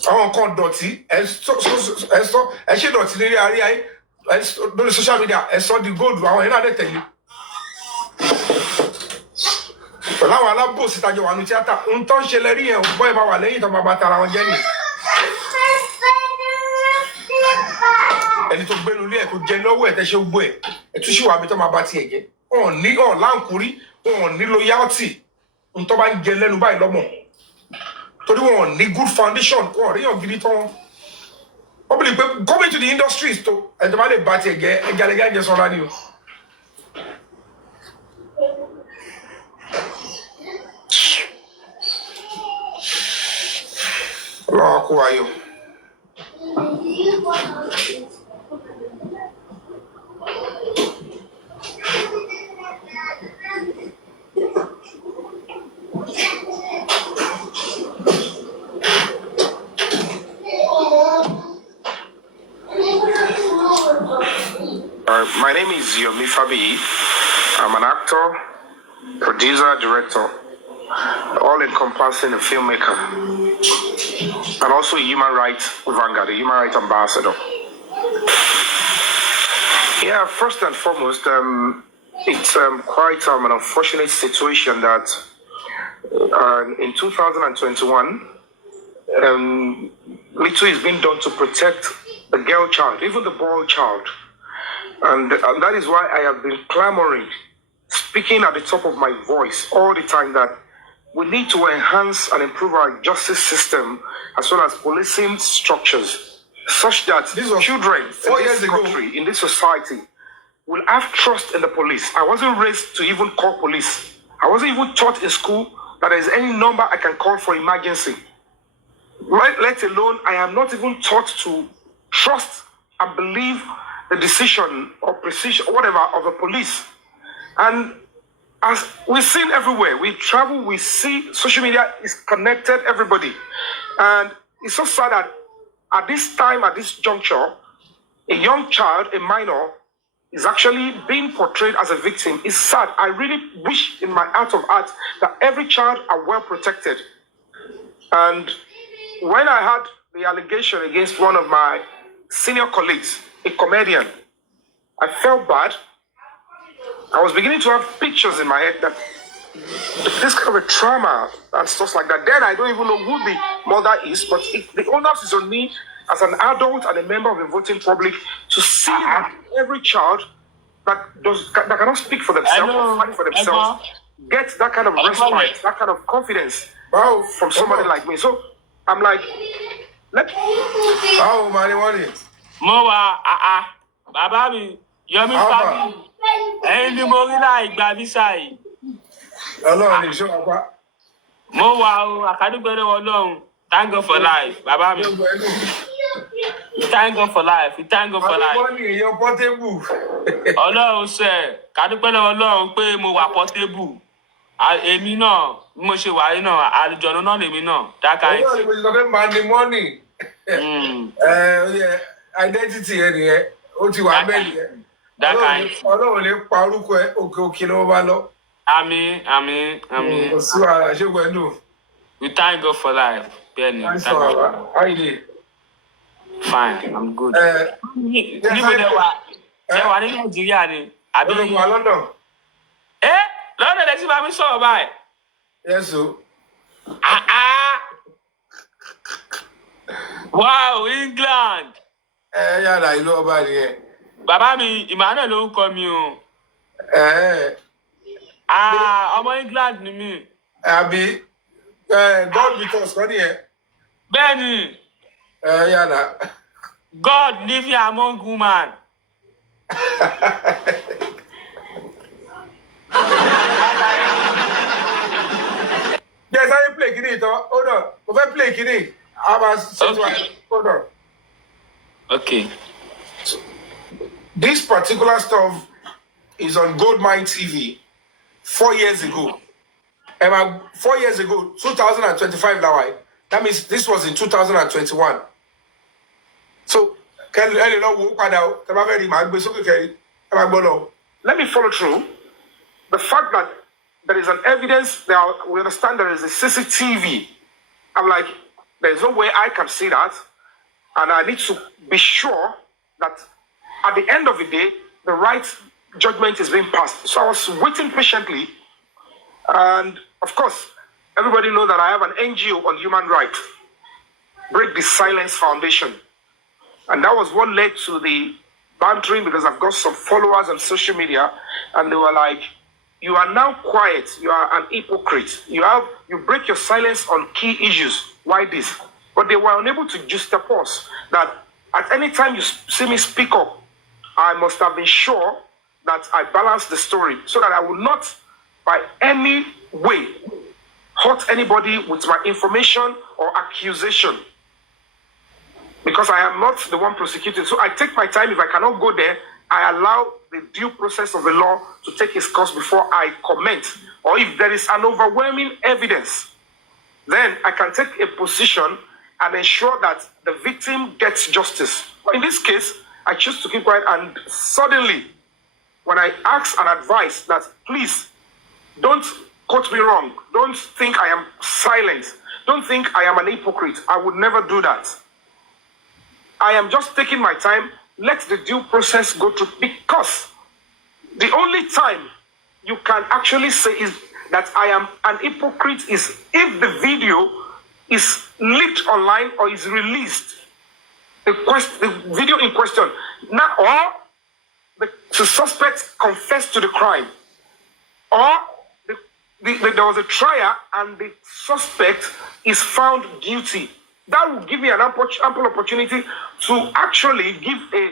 àwọn nǹkan dọ̀tí ẹ̀ ṣe dọ̀tí lérí ayé lórí social media ẹ̀ sọ di gold àwọn yẹn náà dẹ̀ tẹ̀lé pẹ̀lú àwọn alábòsí tajọ wà ní tíátà ń tọ́ ń ṣe lẹ́rí yẹn bọ́ ẹ̀ máa wà lẹ́yìn tó máa bá tara wọn jẹ́ nìyẹn ẹni tó gbénu ilé ẹ̀ tó jẹ lọ́wọ́ ẹ̀ tẹ́ ṣe gbó ẹ̀ ẹ̀ tún ṣì wà bí tó máa bá tiẹ̀ jẹ́ ọ̀ láǹkúrí wọn ní loyalty n tó bá ń jẹ lẹ́nu báyìí lọ́mọ torí wọn ní good foundation wọn ríyàn gidi tán wọ́n bí pé coming to the industries tó ẹ̀ tó bá lè bá tiẹ̀ jẹ́ ẹja lẹ́gẹ́ ẹ̀jẹ̀ sọ́ra ni o. ọlọ́wọ́ kó wa yọ. My name is Yomi Fabiyi. I'm an actor, producer, director, all-encompassing a filmmaker, and also a human rights vanguard, a human rights ambassador. Yeah, first and foremost, it's quite an unfortunate situation that in 2021, little is being done to protect the girl child, even the boy child. And that is why I have been clamoring, speaking at the top of my voice all the time that we need to enhance and improve our justice system as well as policing structures such that these children in this country, in this society, will have trust in the police. I wasn't raised to even call police. I wasn't even taught in school that there is any number I can call for emergency. Let alone, I am not even taught to trust and believe the decision or precision, whatever, of the police. And as we've seen everywhere, we travel, we see social media is connected, everybody. And it's so sad that at this time, at this juncture, a young child, a minor, is actually being portrayed as a victim. It's sad. I really wish in my heart of hearts that every child are well protected. And when I had the allegation against one of my senior colleagues, a comedian, I felt bad. I was beginning to have pictures in my head that this kind of a trauma and stuff like that. Then I don't even know who the mother is, but the onus is on me as an adult and a member of the voting public to see that every child that cannot speak for themselves or fight for themselves get that kind of respite, that kind of confidence from somebody like me. So I'm like, How money? Mowa, Baba mi, Yomi Fabiyi, ẹ̀yin ni mo rí láì gba visa yìí. Ọlọ́run ní ìṣó apá. Mo wà o, àkàdúgbò lọ́wọ́ Ọlọ́run, thank God for life, Baba mi. Thank God for life, thank God for life. Àwọn ènìyàn èèyàn portable. Ọlọ́run ṣe, kàdúgbò lọ́wọ́ Ọlọ́run pé mo wà portable. Èmi náà, bí mo ṣe wà yìí náà, àlùjọ̀nù náà lèmi náà, dáká ẹ̀. Ọlọ́run ni mo ṣe sọ pé màá ní money. Identity ẹ nìyẹn, ó ti wà bẹ́ẹ̀ nìyẹn. Ọlọ́run lè pa orúkọ ẹ òkè ló bá lọ. Àmín. Kò sí wàhálà, ṣé gbẹ́ndù? We thank God for life, Benny. Thank God for life. How you dey? Fine, I'm good. Níbo lẹ wà ní Nàìjíríà ni? Àbí Lọ́dọ̀ wà London. Lọ́dọ̀ lẹ ti bá mi sọ̀rọ̀ báyìí. Yes o. Wow, England. Yàrá ìlú ọba nìyẹn. Bàbá mi, Emmanuel lórúkọ mi o. Ọmọ England ni mí. Àbí God with us kọ́ nìyẹn. Bẹ́ẹ̀ni. Yàrá. God living among women. Yes, I play kini ìtàn. Hold on. Mo fẹ́ play kini. Hold on. Okay. This particular stuff is on Goldmine TV 4 years ago. 4 years ago, 2025 now. That means this was in 2021. So, Let me follow through. The fact that there is an evidence, we understand there is a CCTV. I'm like, there's no way I can see that. And I need to be sure that at the end of the day, the right judgment is being passed. So I was waiting patiently. And of course, everybody knows that I have an NGO on human rights, Break the Silence Foundation. And that was what led to the bantering, because I've got some followers on social media, and they were like, you are now quiet. You are an hypocrite. You break your silence on key issues. Why this? But they were unable to juxtapose that at any time you see me speak up, I must have been sure that I balanced the story so that I will not by any way hurt anybody with my information or accusation. Because I am not the one prosecuted. So I take my time. If I cannot go there, I allow the due process of the law to take its course before I comment. Or if there is an overwhelming evidence, then I can take a position and ensure that the victim gets justice. In this case, I choose to keep quiet, and suddenly, when I ask and advise that, please, don't quote me wrong, don't think I am silent, don't think I am an hypocrite, I would never do that. I am just taking my time, let the due process go through, because the only time you can actually say is that I am an hypocrite is if the video is leaked online or is released. The video in question, now, or the suspect confessed to the crime, or there was a trial and the suspect is found guilty. That will give me an ample opportunity to actually give a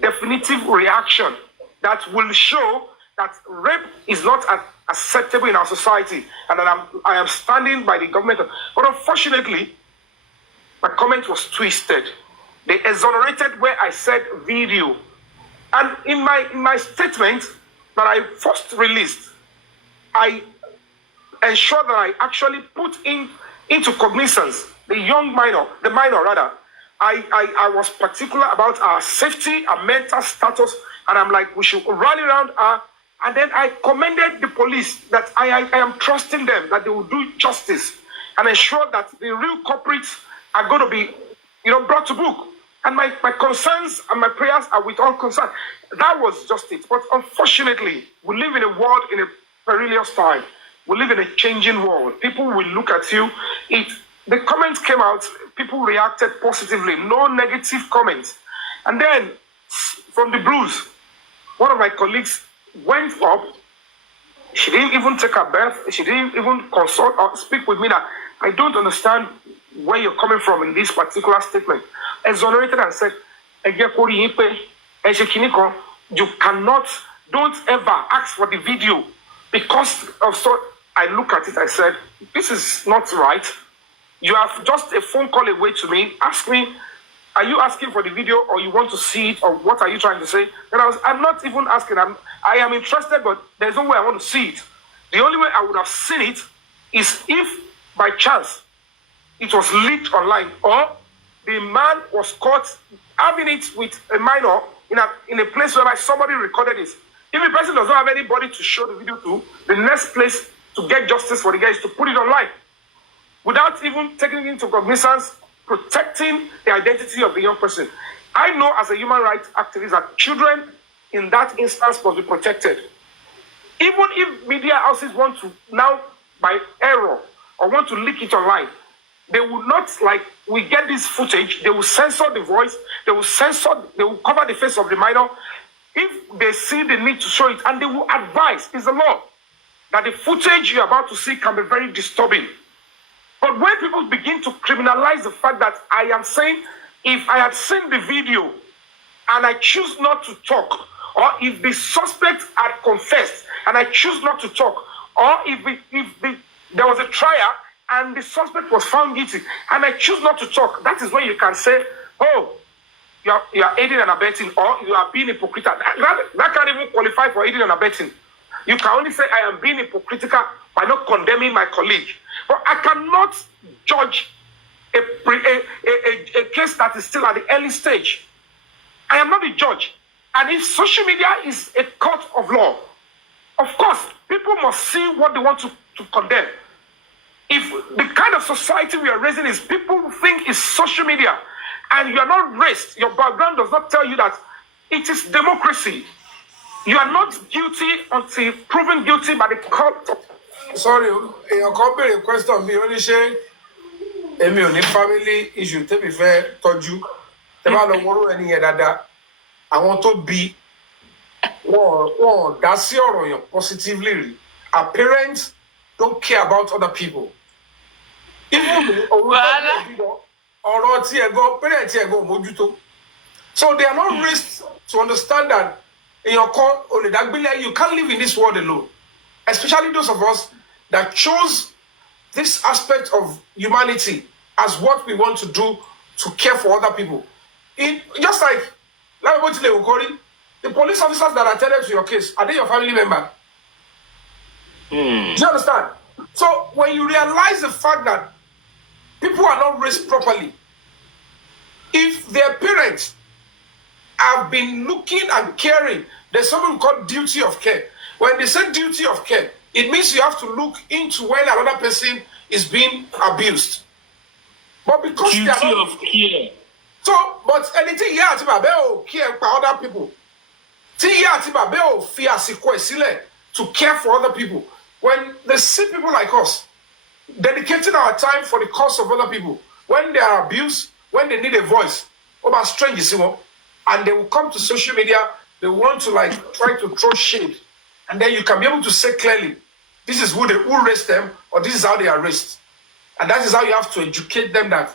definitive reaction that will show that rape is not acceptable in our society, and that I am standing by the government. But unfortunately, my comment was twisted. They exonerated where I said video. And in my statement that I first released, I ensured that I actually put into cognizance the minor rather. I was particular about our safety, our mental status, and I'm like, we should rally around her. And then I commended the police that I am trusting them, that they will do justice and ensure that the real culprits are going to be, brought to book. And my concerns and my prayers are with all concern. That was just it. But unfortunately, we live in a world, in a perilous time. We live in a changing world. People will look at you. The comments came out, people reacted positively, no negative comments. And then, from the blues, one of my colleagues went up. She didn't even take her bath. She didn't even consult or speak with me that I don't understand where you're coming from in this particular statement. Exonerated and said, you cannot, don't ever ask for the video. Because of so, I look at it, I said, this is not right. You have just a phone call away to me. Ask me, are you asking for the video or you want to see it, or what are you trying to say? Then I'm not even asking. I am interested, but there's no way I want to see it. The only way I would have seen it is if by chance it was leaked online, or the man was caught having it with a minor in a place where somebody recorded it. If the person does not have anybody to show the video to, the next place to get justice for the guy is to put it online, without even taking into cognizance, protecting the identity of the young person. I know as a human rights activist that children in that instance must be protected. Even if media houses want to now, by error, or want to leak it online, they will not, like, we get this footage, they will censor the voice, they will cover the face of the minor. If they see the need to show it, and they will advise, it's the law, that the footage you're about to see can be very disturbing. But when people begin to criminalize the fact that I am saying, if I had seen the video and I choose not to talk, or if the suspect had confessed and I choose not to talk, or if there was a trial and the suspect was found guilty and I choose not to talk, that is when you can say, oh, you are aiding and abetting, or you are being hypocritical. That can't even qualify for aiding and abetting. You can only say I am being hypocritical by not condemning my colleague. But I cannot judge a case that is still at the early stage. I am not a judge. And if social media is a court of law, of course, people must see what they want to condemn. If the kind of society we are raising is people who think it's social media, and you are not raised, your background does not tell you that it is democracy. You are not guilty until proven guilty by the court of... Sorry, èèyàn kan béèrè question bí ó ní ṣé èmi ò ní family issue tẹ́mi fẹ́ tọ́jú. Tẹ́ bá lọ wọ́rọ̀ ẹni yẹn dáadáa, àwọn tó bí wọ́n dá sí ọ̀rọ̀ yẹn positively. Our parents don't care about other people. Even ọ̀rọ̀ tí ẹ̀gọ́ parents ẹ̀gọ́ mójútó. So they are not raised to understand that in your core, you can't live in this world alone. Especially those of us that chose this aspect of humanity as what we want to do to care for other people. Just like the police officers that attended to your case, are they your family member? Do you understand? So when you realize the fact that people are not raised properly, if their parents have been looking and caring, there's something called duty of care. When they say duty of care, it means you have to look into when another person is being abused. But because duty they are not, of care. So, but anything here at Babel care for other people. To care for other people. When they see people like us dedicating our time for the cause of other people, when they are abused, when they need a voice, about strangers, and they will come to social media, they want to try to throw shade, and then you can be able to say clearly, this is who raised them, or this is how they are raised. And that is how you have to educate them that.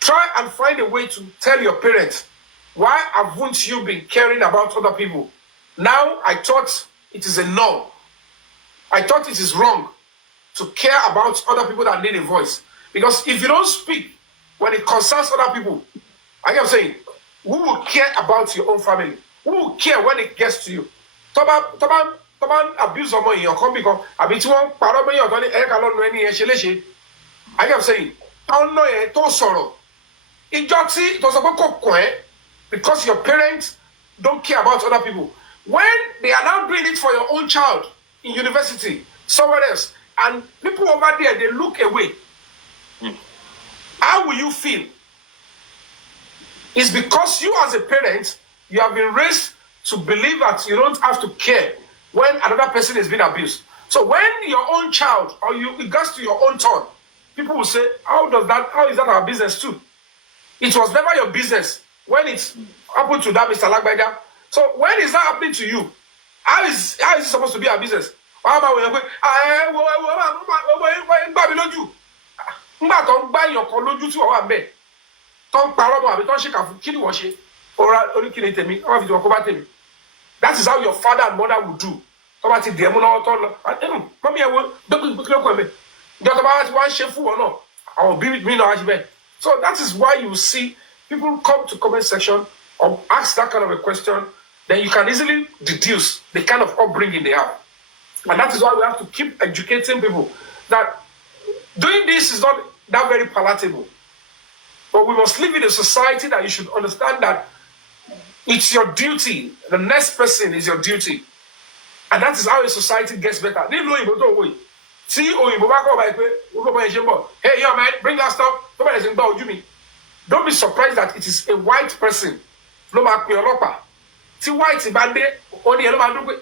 Try and find a way to tell your parents, why haven't you been caring about other people? Now I thought it is a no. I thought it is wrong to care about other people that need a voice. Because if you don't speak when it concerns other people, I am saying, who will care about your own family? Who will care when it gets to you? Toban abuse ọmọ èèyàn kan bí kan àbí tí wọ́n parọ́ bẹ́yàn ọ̀tọ́ ní ẹ̀ka lọ́nu ẹni yẹn ṣe léṣe. I am saying, táwọn náà yẹn tó sọ̀rọ̀. Ìjọ tí tó sọ pé kò kàn ẹ́ because your parents don't care about other people. When they are now doing it for your own child in university, somewhere else, and people over there, they look away. How will you feel? It's because you as a parent, you have been raised to believe that you don't have to care when another person is being abused. So when your own child or it goes to your own turn, people will say, how is that our business too? It was never your business when it happened to that Mr. Lagbaja. So when is that happening to you? How is it supposed to be our business? That is how your father and mother would do. So that is why you see people come to comment section or ask that kind of a question, then you can easily deduce the kind of upbringing they have. And that is why we have to keep educating people that doing this is not that very palatable. But we must live in a society that you should understand that it's your duty. The next person is your duty. And that is how a society gets better. Hey, yo, man, bring that stuff. Don't be surprised that it is a white person.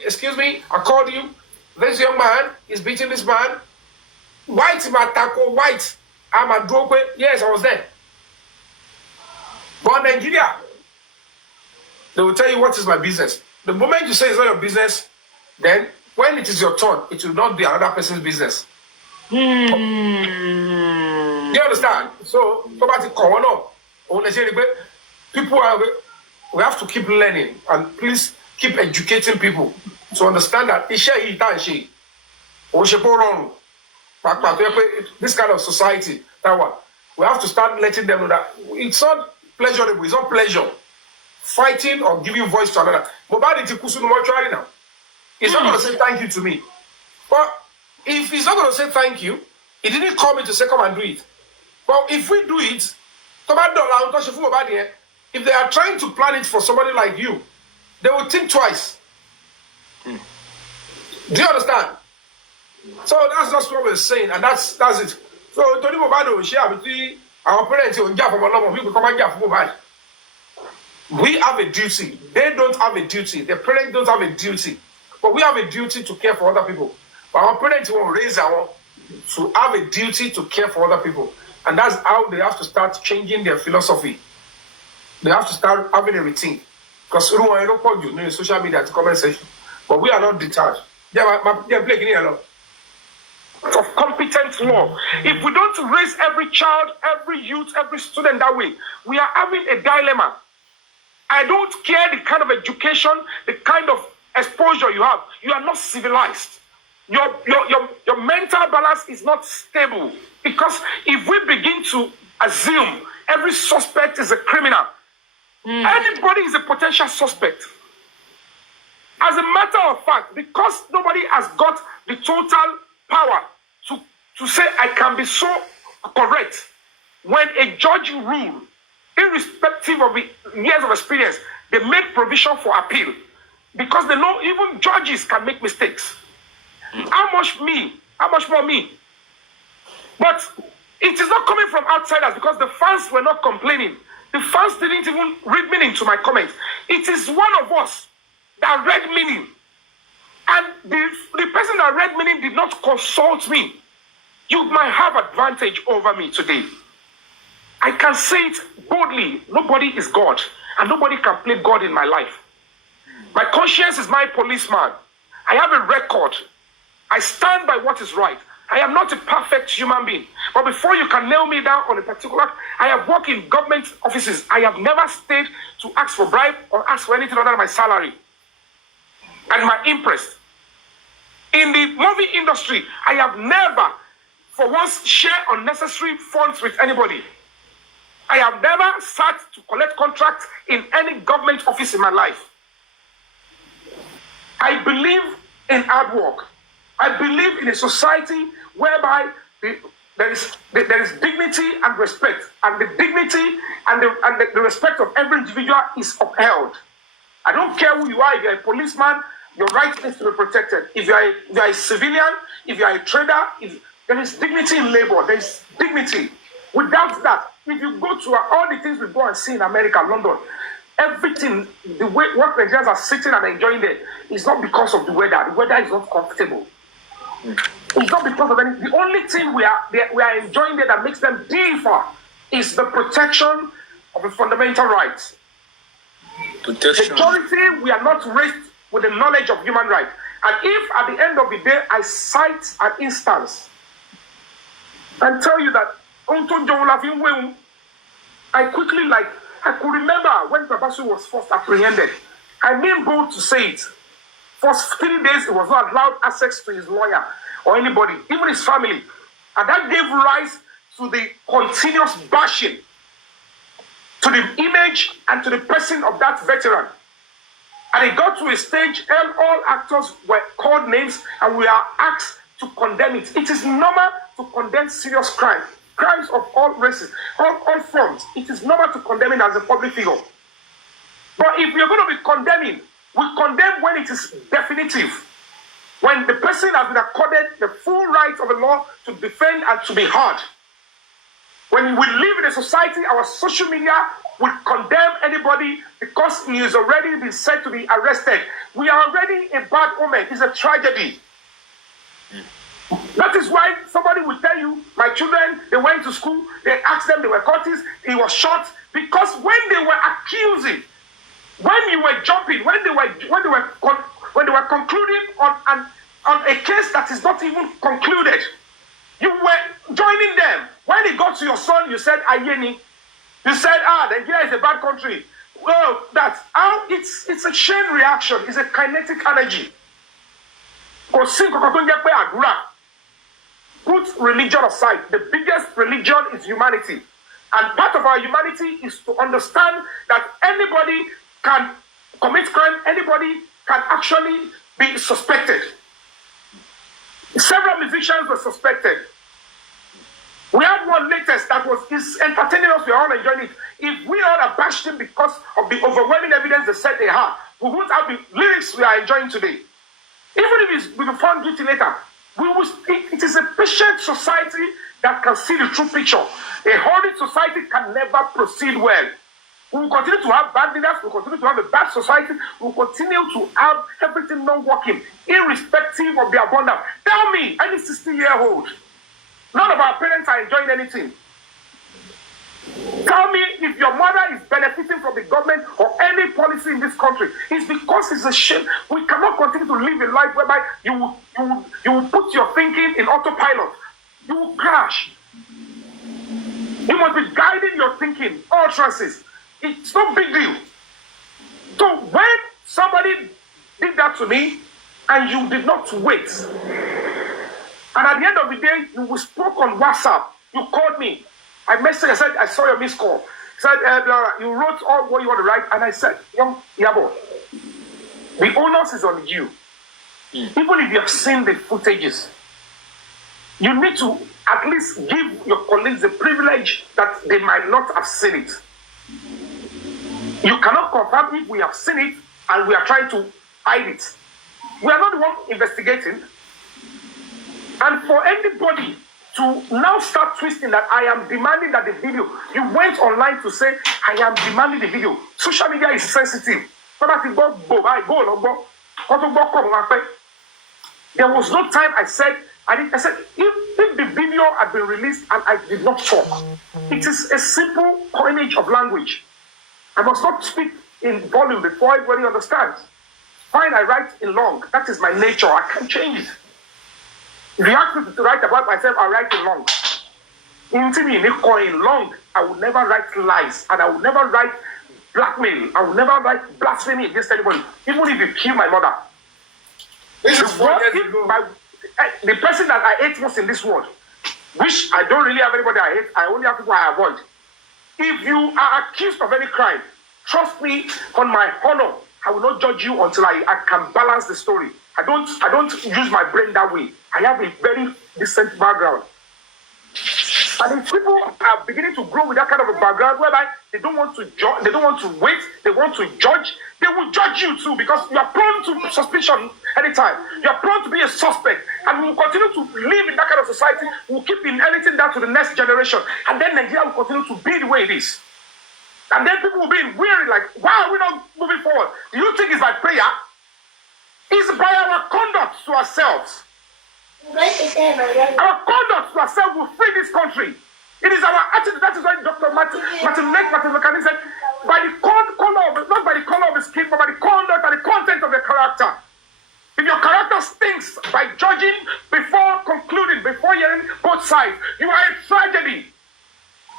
Excuse me, I called you. This young man is beating this man. White, white. I'm a dope. Yes, I was there. But in Nigeria, they will tell you what is my business. The moment you say it's not your business, then when it is your turn, it will not be another person's business. Do you understand? So, people we have to keep learning and please keep educating people to understand that this kind of society, we have to start letting them know that it's not pleasurable, it's not pleasure fighting or giving voice to another. Now. He's not going to say thank you to me. But if he's not going to say thank you, he didn't call me to say come and do it. But if we do it, if they are trying to plan it for somebody like you, they will think twice. Do you understand? So that's just what we're saying, and that's it. So Tony Mobado share between our parents and people come and Mobile. We have a duty. They don't have a duty. Their parents don't have a duty. But we have a duty to care for other people. But our parents will raise our to have a duty to care for other people. And that's how they have to start changing their philosophy. They have to start having a routine. Because we don't put you in social media to comment section. But we are not deterred. They're playing here of competent law. If we don't raise every child, every youth, every student that way, we are having a dilemma. I don't care the kind of education, the kind of exposure you have. You are not civilized. Your mental balance is not stable. Because if we begin to assume every suspect is a criminal, anybody is a potential suspect. As a matter of fact, because nobody has got the total power to say I can be so correct, when a judge rule, irrespective of the years of experience, they make provision for appeal because they know even judges can make mistakes. How much more me? But it is not coming from outsiders because the fans were not complaining. The fans didn't even read meaning to my comments. It is one of us that read meaning. And the person that read meaning did not consult me. You might have advantage over me today. I can say it boldly. Nobody is God. And nobody can play God in my life. My conscience is my policeman. I have a record. I stand by what is right. I am not a perfect human being. But before you can nail me down on a particular, I have worked in government offices. I have never stayed to ask for bribe or ask for anything other than my salary and my interest. In the movie industry, I have never, for once, shared unnecessary funds with anybody. I have never sat to collect contracts in any government office in my life. I believe in hard work. I believe in a society whereby there is dignity and respect, and the dignity and the respect of every individual is upheld. I don't care who you are. If you're a policeman, your right is to be protected. If you're a civilian, if you're a trader, there is dignity in labor. There is dignity. Without that, if you go to all the things we go and see in America, London, everything, the way what Nigerians are sitting and enjoying there is not because of the weather. The weather is not comfortable. It's not because of anything. The only thing we are enjoying there that makes them differ is the protection of the fundamental rights. Protection. Majority, we are not raised with the knowledge of human rights. And if at the end of the day I cite an instance and tell you that I quickly, I could remember when Babasu was first apprehended. I mean bold to say it. For 3 days, he was not allowed access to his lawyer or anybody, even his family. And that gave rise to the continuous bashing to the image and to the person of that veteran. And it got to a stage, all actors were called names and we are asked to condemn it. It is normal to condemn serious crime. Crimes of all races, all forms. It is normal to condemn it as a public figure. But if we are going to be condemning, we condemn when it is definitive. When the person has been accorded the full right of the law to defend and to be heard. When we live in a society, our social media will condemn anybody because he is already been said to be arrested. We are already a bad omen. It's a tragedy. That is why somebody will tell you, my children, they went to school, they asked them, they were cultists, he was shot. Because when they were accusing, when you were jumping, when they were concluding on a case that is not even concluded, you were joining them. When it got to your son, you said, Ayeni. You said, Nigeria is a bad country. Well, it's a chain reaction. It's a kinetic energy. Put religion aside. The biggest religion is humanity. And part of our humanity is to understand that anybody can commit crime, anybody can actually be suspected. Several musicians were suspected. We had one latest that is entertaining us, we are all enjoying it. If we all abashed him because of the overwhelming evidence they said they had, we won't have the lyrics we are enjoying today. Even if we be found guilty later, it is a patient society that can see the true picture. A hurried society can never proceed well. We will continue to have bad leaders, we will continue to have a bad society, we will continue to have everything not working, irrespective of the abundance. Tell me, any 60-year-old, none of our parents are enjoying anything. Tell me if your mother is benefiting from the government or any policy in this country. It's because it's a shame. We cannot continue to live a life whereby you will put your thinking in autopilot. You will crash. You must be guiding your thinking, all choices. It's no big deal. So when somebody did that to me and you did not wait, and at the end of the day, you spoke on WhatsApp, you called me, I messaged, I said, I saw your missed call. Said, you wrote all what you want to write, and I said, young Yabo, the onus is on you. Even if you have seen the footages, you need to at least give your colleagues the privilege that they might not have seen it. You cannot confirm if we have seen it and we are trying to hide it. We are not the one investigating. And for anybody to now start twisting that I am demanding that the video, you went online to say, I am demanding the video. Social media is sensitive. There was no time I said, if the video had been released and I did not talk, it is a simple coinage of language. I must not speak in volume before everybody understands. Fine, I write in long. That is my nature. I can't change it. If you ask me to write about myself, I write in long. In long, I will never write lies, and I will never write blackmail. I will never write blasphemy against anybody, even if you kill my mother. This is 4 years ago. The person that I hate most in this world, which I don't really have anybody I hate, I only have people I avoid. If you are accused of any crime, trust me, on my honor, I will not judge you until I can balance the story. I don't use my brain that way. I have a very decent background. And if people are beginning to grow with that kind of a background whereby they don't want to judge, they don't want to wait, they want to judge, they will judge you too, because you are prone to suspicion anytime. You are prone to be a suspect, and we will continue to live in that kind of society. We will keep inheriting that to the next generation, and then Nigeria will continue to be the way it is. And then people will be weary, like, why are we not moving forward? Do you think it's by prayer? It's by our conduct to ourselves. Our conduct to ourselves will free this country. It is our attitude. That is why Dr. Martin McCann said, by the color of, not by the color of the skin, but by the conduct and the content of the character. If your character stinks by judging before concluding, before hearing both sides, you are a tragedy.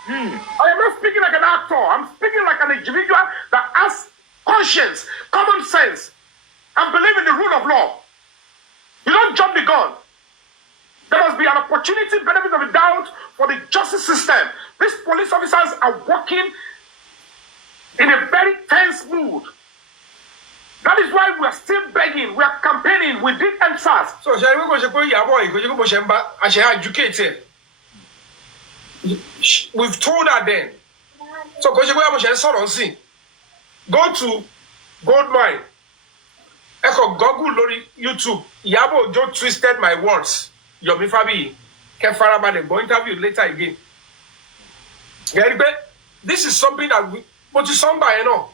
I am not speaking like an actor. I'm speaking like an individual that has conscience, common sense, and believe in the rule of law. You don't jump the gun. There must be an opportunity, benefit of the doubt for the justice system. These police officers are working in a very tense mood. That is why we are still begging, we are campaigning, we did answers. So, we've told her then. So, go to Goldmine. Echo Google Lori YouTube. Yabo Joe twisted my words. Yomi fabiyi. Kefarabane go interview later again. This is something that we but to somebody, you know.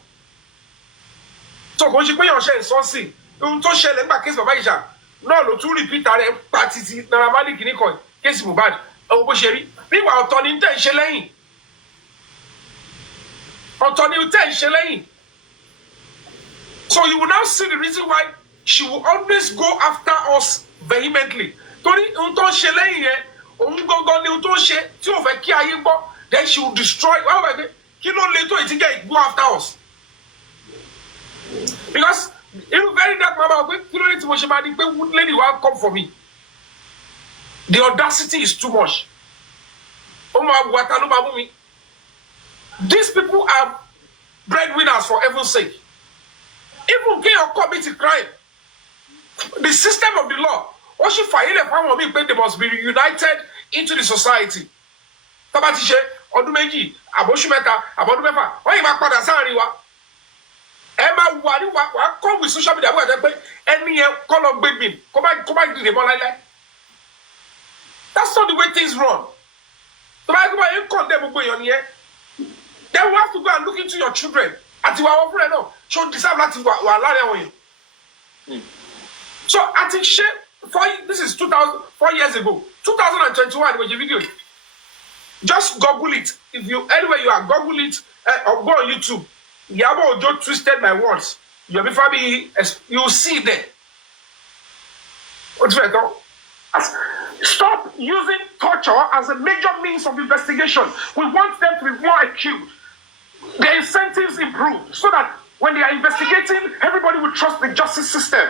So when you pay your share in something, you don't share them back case Baba Isha. No, no, to repeat that party normally kini coin case Mohbad. Oh, Bosheri. People are turning tension lane. On turning tension lane. So you will now see the reason why she will always go after us vehemently. Then she will destroy. Go after us. Because it's very dark, Mama. Lady will come for me. The audacity is too much. These people are breadwinners for heaven's sake. Even gay or commit a crime, the system of the law, what she file a family, they must be united into the society. Tabatishe, Odumeji, Aboshumeta, Abodumefa, why you are Sariwa? Emma, what come with social media? Any color baby, come on, the like. That's not the way things run. So I condemn on here. Then we have to go and look into your children. At you are over no, so deserve that you. So I think this is 4 years ago, 2021 was your video. Just Google it. If you anywhere you are, Google it or go on YouTube. Yabo Ojo twisted my words. Yomi Fabiyi, you'll see there. What's that? Stop using torture as a major means of investigation. We want them to be more acute. Their incentives improve so that when they are investigating, everybody will trust the justice system.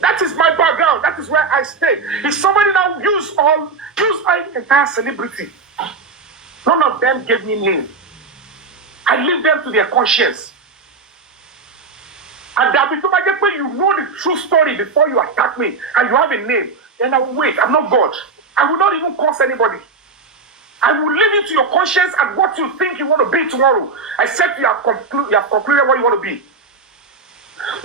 That is my background. That is where I stay. If somebody now use entire celebrity, none of them gave me name. I leave them to their conscience. And there will be somebody where you know the true story before you attack me and you have a name. Then I will wait. I'm not God. I will not even curse anybody. I will leave it to your conscience and what you think you want to be tomorrow. Except you have concluded what you want to be.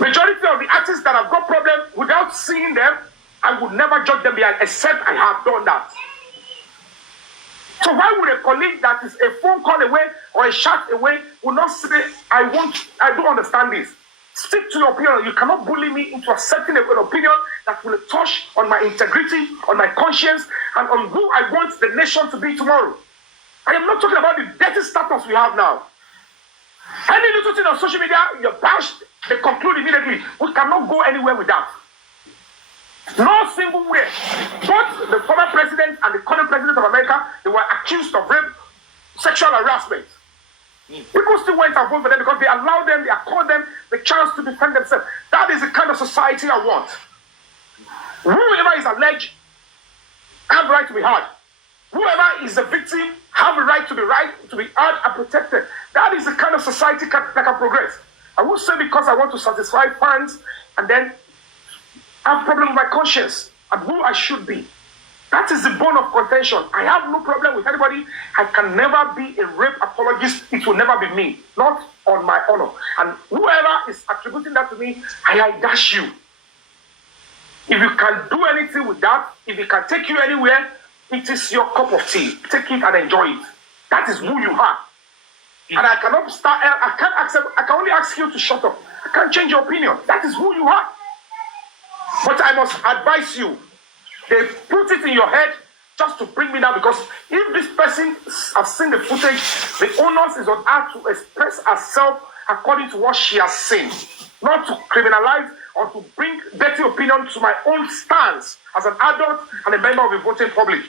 Majority of the artists that have got problems without seeing them, I would never judge them behind, except I have done that. So why would a colleague that is a phone call away or a chat away will not say, I don't understand this. Stick to your opinion. You cannot bully me into accepting an opinion that will touch on my integrity, on my conscience, and on who I want the nation to be tomorrow. I am not talking about the dirty status we have now. Any little thing on social media, you bash, they conclude immediately. We cannot go anywhere with that. No single way. Both the former president and the current president of America, they were accused of rape, sexual harassment. People still went and voted for them because they allowed them, they accorded them the chance to defend themselves. That is the kind of society I want. Whoever is alleged have the right to be heard. Whoever is a victim have a right to be heard and protected. That is the kind of society that can progress. I won't say because I want to satisfy fans and then have a problem with my conscience and who I should be. That is the bone of contention. I have no problem with anybody. I can never be a rape apologist. It will never be me. Not on my honor. And whoever is attributing that to me, I dash you. If you can do anything with that, if it can take you anywhere, it is your cup of tea. Take it and enjoy it. That is who you are. And I cannot I can only ask you to shut up. I can't change your opinion. That is who you are. But I must advise you. They put it in your head just to bring me down because if this person has seen the footage, the onus is on her to express herself according to what she has seen, not to criminalize or to bring dirty opinion to my own stance as an adult and a member of the voting public.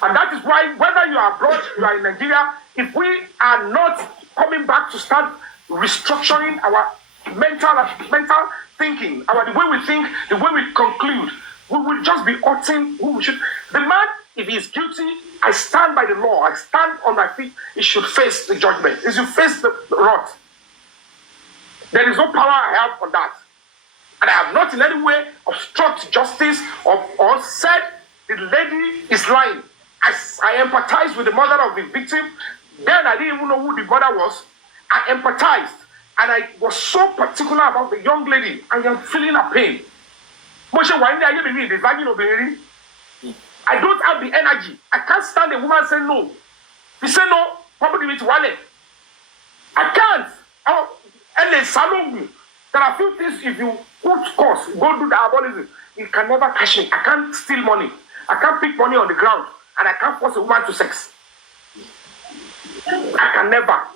And that is why whether you are abroad, you are in Nigeria, if we are not coming back to start restructuring our mental thinking, the way we think, the way we conclude, we will just be hurting who we should. The man, if he is guilty, I stand by the law. I stand on my feet. He should face the judgment. He should face the wrath. There is no power I have on that. And I have not in any way obstructed justice or said the lady is lying. I empathize with the mother of the victim. Then I didn't even know who the mother was. I empathized. And I was so particular about the young lady. I am feeling her pain. I don't have the energy. I can't stand a woman saying no. He said no, probably with wallet. I can't. And they salon me. There are a few things if you put course, go do the abolition, you can never cash me. I can't steal money. I can't pick money on the ground. And I can't force a woman to sex. I can never.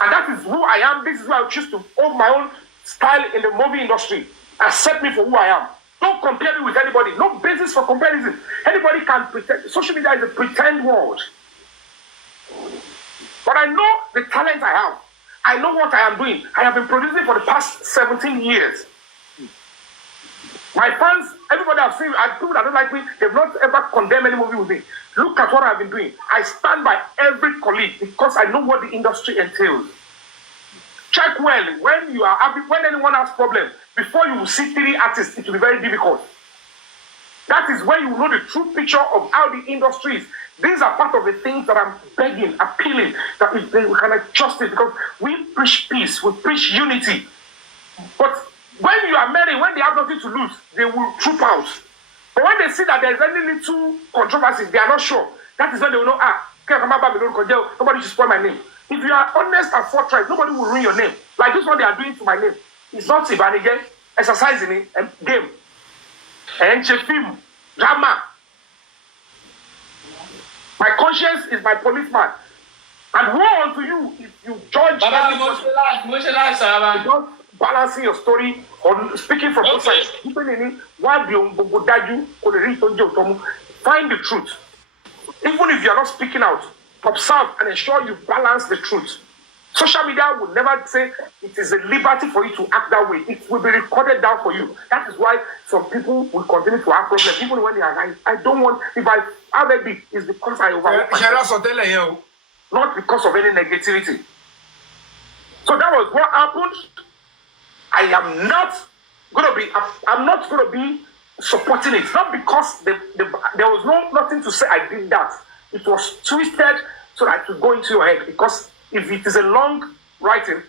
And that is who I am. This is why I choose to hold my own style in the movie industry. Accept me for who I am. Don't compare me with anybody. No basis for comparison. Anybody can pretend. Social media is a pretend world. But I know the talent I have. I know what I am doing. I have been producing for the past 17 years. My fans, everybody I've seen, people that don't like me, they've not ever condemned any movie with me. Look at what I've been doing. I stand by every colleague because I know what the industry entails. Check well when anyone has problems. Before you will see 3 artists, it will be very difficult. That is when you know the true picture of how the industry is. These are part of the things that I'm begging, appealing, that we can adjust it because we preach peace, we preach unity. But when you are married, when they have nothing to lose, they will troop out. But when they see that there is any little controversy, they are not sure. That is when they will know, nobody should spoil my name. If you are honest and forthright, nobody will ruin your name. Like this one they are doing to my name. It's not Ibanije, exercising it, and game. And film, drama. My conscience is my policeman. And woe unto you if you judge because balancing your story or speaking from both sides. Find the truth. Even if you are not speaking out, observe and ensure you balance the truth. Social media will never say it is a liberty for you to act that way. It will be recorded down for you. That is why some people will continue to have problems even when they are lying. I don't want, if I have a bit, it's because I overwork myself. Not because of any negativity. So that was what happened. I'm not going to be supporting it. Not because there was nothing to say I did that. It was twisted so that it could go into your head. Because if it is a long writing,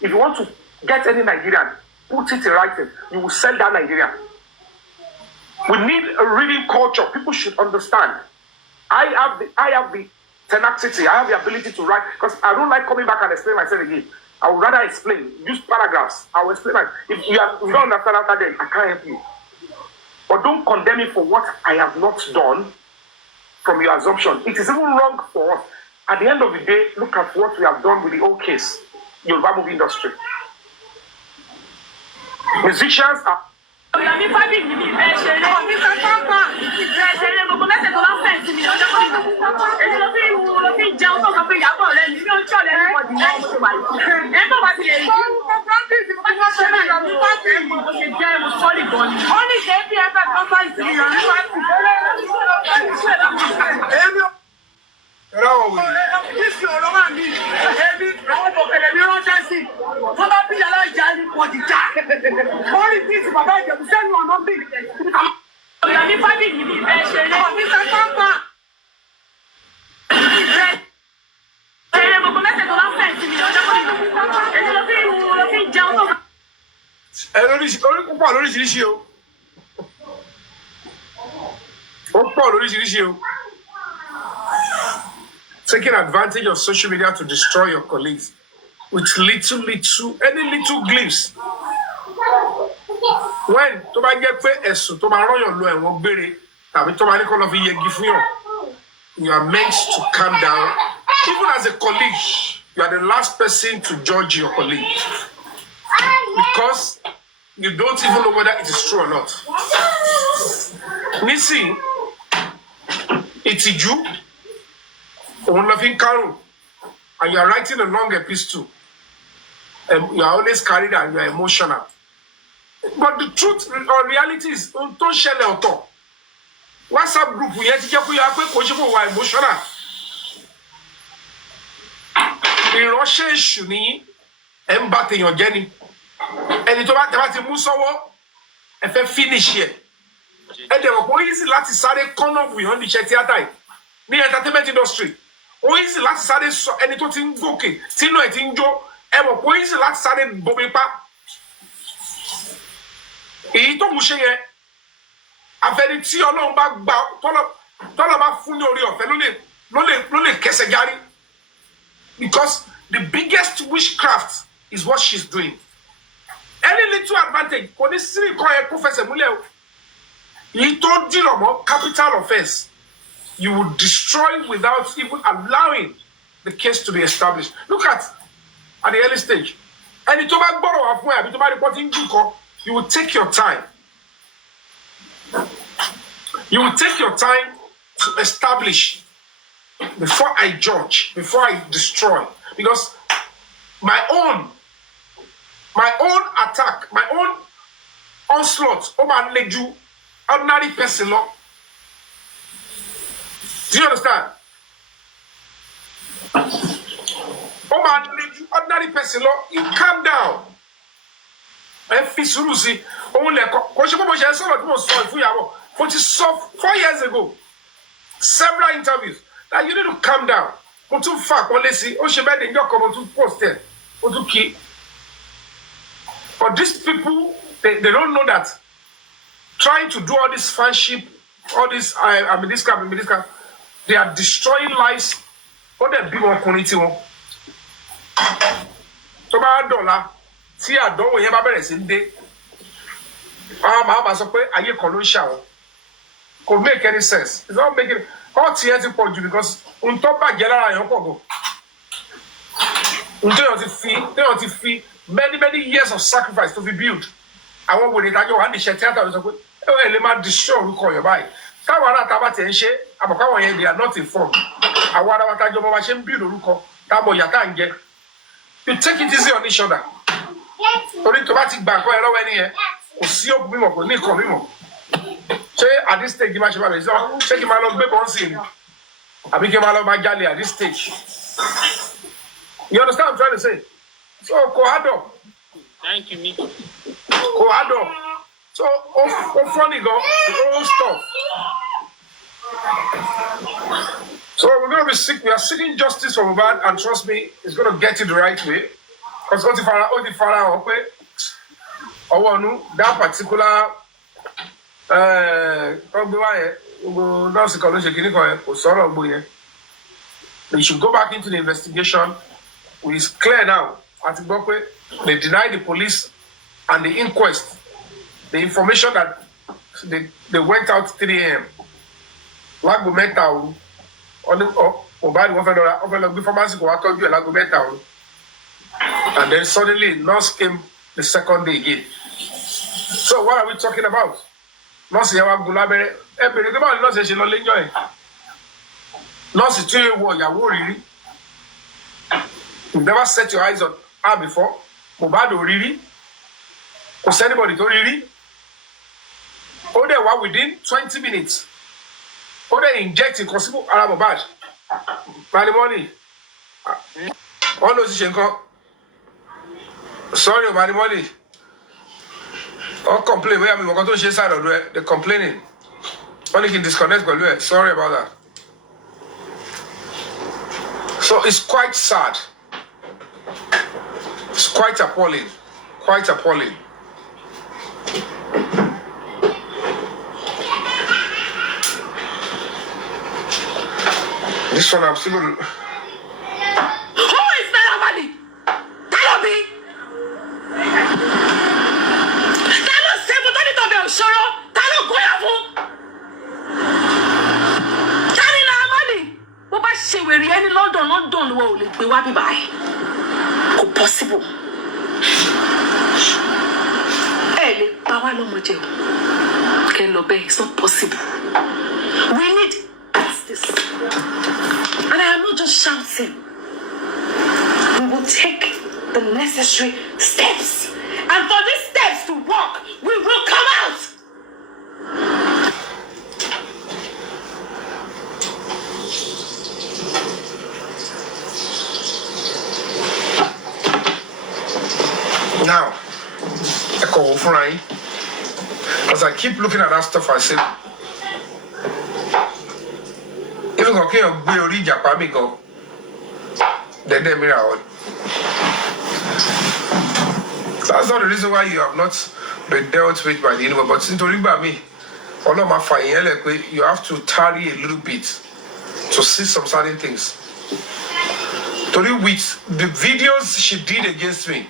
if you want to get any Nigerian, put it in writing. You will sell that Nigerian. We need a reading culture. People should understand. I have the tenacity. I have the ability to write because I don't like coming back and explain myself again. I would rather explain. Use paragraphs. I will explain. If you don't understand after that, I can't help you. But don't condemn me for what I have not done from your assumption. It is even wrong for us. At the end of the day, look at what we have done with the whole case. Yoruba movie industry. Musicians are. Taking advantage of social media to destroy your colleagues with any little glimpse. When to bá jẹ́ pé ẹ̀sùn tó máa rán yàn lọ ẹ̀wọ̀n gbére tàbí tó máa ní kó lọ fi yẹgi fún yàn, you are meant to calm down. Even as a colleague, you are the last person to judge your colleague because you don't even know whether it is true or not. Nísìnyí, ìtìjú òun lọ fi ń kárùn, and you are writing a long epistle. You are always carried and you are emotional. But the truth or reality is, don't share the author. WhatsApp group, we have to get emotional. Ìránṣẹ́ èṣù ni ẹ̀ ń bá tèèyàn jẹ́ ni. Ẹni tó bá ti mú sọ́wọ́, ẹ fẹ́ finish ẹ̀. Ẹ dẹ̀ wọ̀ pé ó easy láti sáré kọ́nà bùyàn ní iṣẹ́ tíátà yìí. Ní entertainment industry, ó easy láti sáré sọ ẹni tó ti ń gòkè, tínú ẹ̀ ti ń jó. Ẹ mọ̀ pé ó easy láti sáré bomi pa. Èyí tó mú ṣe yẹn, àfẹ́ni tí Ọlọ́run bá gbà tọ́lọ́ bá fún ní orí ọ̀fẹ́ ló lè kẹsẹ̀ járí. Because the biggest witchcraft is what she's doing. Any little advantage, kò ní sí nǹkan yẹn kó fẹsẹ̀ múlẹ̀ o. Èyí tó dìrọ̀ mọ́ capital offence, you will destroy without even allowing the case to be established. Look at the early stage. Ẹni tó bá gbọ́rọ̀ wá fún ẹ àbí tó bá rí pọ́tí ń jù kọ́, you will take your time. You will take your time to establish before I judge, before I destroy. Because my own attack, my own onslaught, ordinary person law. Do you understand? Ordinary person law, you calm down. And Fisurusi, only a 4 years ago, several interviews. That you need to calm down. But these people, they don't know that trying to do all this friendship, all this, this kind, they are destroying lives. What they big on community. So $1, see a door when you have a day. Could make any sense. It's not making. Hot here to pọ̀ jù because on top bàjẹ́ lára yẹn pọ̀ gan. Ǹjẹ́ yóò ti fi many years of sacrifice to be built. Àwọn wèrè ìdájọ́ wà ní iṣẹ́ tíátà ló sọ pé ẹ lè máa destroy orúkọ yẹn báyìí. Táwọn ará tábà tẹ̀ ń ṣe àbọ̀ká àwọn yẹn they are not informed. Àwọn ará wa tájọ́ bọ́ wá ṣe ń build orúkọ tábọ̀ yàtá ń jẹ. You take it easy on each other. Torí tó bá ti gbà nǹkan ẹ lọ́wọ́ ẹni yẹn kò sí òkú mímọ̀ kò ní nǹkan mímọ̀. Ṣé at this stage máa ṣe báyìí sọ ṣé kí n máa lọ gbé bọ́ǹsì ni àbí kí n máa lọ máa jalè at this stage? You understand what I'm trying to say? So kò hard up. Thank you, Miki. Kò hard up. So ó funny gan, ó stuff. So we are seeking justice for Mohbad, and trust me, he's going to get it the right way. Because ó ti fara hàn pé ọwọ́ nu that particular ọgbẹ́ wa yẹn gbogbo nọ́ọ̀sì kan ló ṣe kíní kan yẹn kò sọ̀rọ̀ ọgbó yẹn. They should go back into the investigation. It's clear now. Àti gbọ́ pé they denied the police and the inquest the information that they went out 3 a.m. Lágbo mẹ́ta òru. Mohbad wọ́n fẹ́ lọ gbé pharmacy kò wá tọ́jú ẹ̀ lágbo mẹ́ta òru. And then suddenly nurse came the second day again. So what are we talking about? Nurse yẹn wá gun lábẹ́rẹ́. Ẹ bèrè pé báwo ni nurse ṣe lọ léjọ́ yẹn? Nurse tún yẹ wọ ìyàwó rírí. You've never set your eyes on her before. Mohbad ò rírí. Kò sí anybody tó rírí. Ó dẹ̀ wá within 20 minutes. Ó dẹ̀ inject nǹkan sí ara Mohbad. Money money. Wọ́n ló ti ṣe nǹkan. Sorry, money money. Wọ́n complain bóyá mi mọ̀kan tó ń ṣe side ọ̀dọ̀ ẹ̀. They complaining. Wọ́n ní kí n disconnect pẹ̀lú ẹ̀. Sorry about that. So it's quite sad. It's quite appalling. Quite appalling. This one I'm still going to... Who is Naira Marley? Tell me. Tell us, say, but don't tell me, Shoro. Tell us, go here. Tell me, Naira Marley. What about she? We're in London. Wo le pe wa bi báyìí. Kò possible. Lè pa wá lọ́mọ jẹ o. Kẹ́ lọ bẹ́ẹ̀, it's not possible. We need justice. And I am not just shouting. We will take the necessary steps. And for these steps to work, we will come out. Now, echo fúnra yín. As I keep looking at that stuff, I say, even kan kéèyàn gbé orí ìjàpá mi gan, dẹ́dẹ́ mi rà wọ́n. That's not the reason why you have not been dealt with by the universe. But nítorí gbà mí, Ọlọ́run máa fà yẹn lẹ̀ pé you have to tarry a little bit to see some certain things. Torí with the videos she did against me,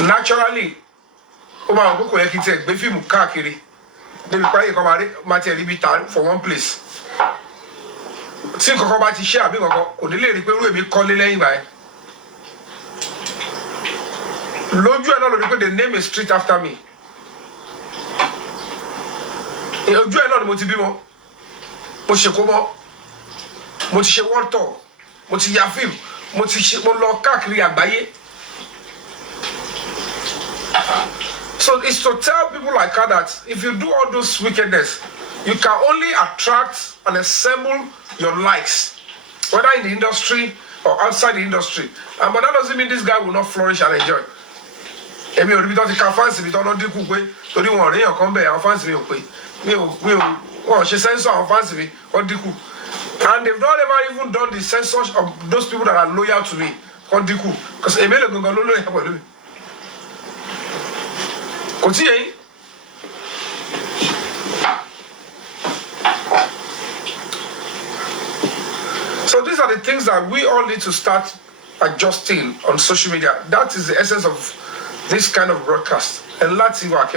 naturally, ó máa ń kókò yẹ kí n tiẹ̀ gbé fíìmù káàkiri. Débi páyé kan máa tiẹ̀ ríbi tà for one place. Tí nǹkan kan bá ti ṣe àbí nǹkan kò ní lè rí pé irú èmi kọ́lé lẹ́yìn ìgbà yẹn. Lójú ẹ̀ náà ló rí pé they name a street after me. Ojú ẹ̀ náà ni mo ti bímọ. Mo ṣèkó mọ́. Mo ti ṣe world tour. Mo ti ya fíìmù. Mo lọ káàkiri àgbáyé. So it's to tell people like her that if you do all those wickedness, you can only attract and assemble your likes, whether in the industry or outside the industry. But that doesn't mean this guy will not flourish and enjoy. Èmi ò rí bí tó ti ka fáǹsì mi tó lọ dínkù pé torí wọn ò ríyàn kan bẹ̀ àwọn fáǹsì mi ò pé mi ò wọn ò ṣe sensor àwọn fáǹsì mi wọ́n dínkù. And they've not ever even done the censorship of those people that are loyal to me wọ́n dínkù. Because èmi èlò gangan ló lóye pẹ̀lú mi. Kò tí yẹn. So these are the things that we all need to start adjusting on social media. That is the essence of this kind of broadcast. And let's see what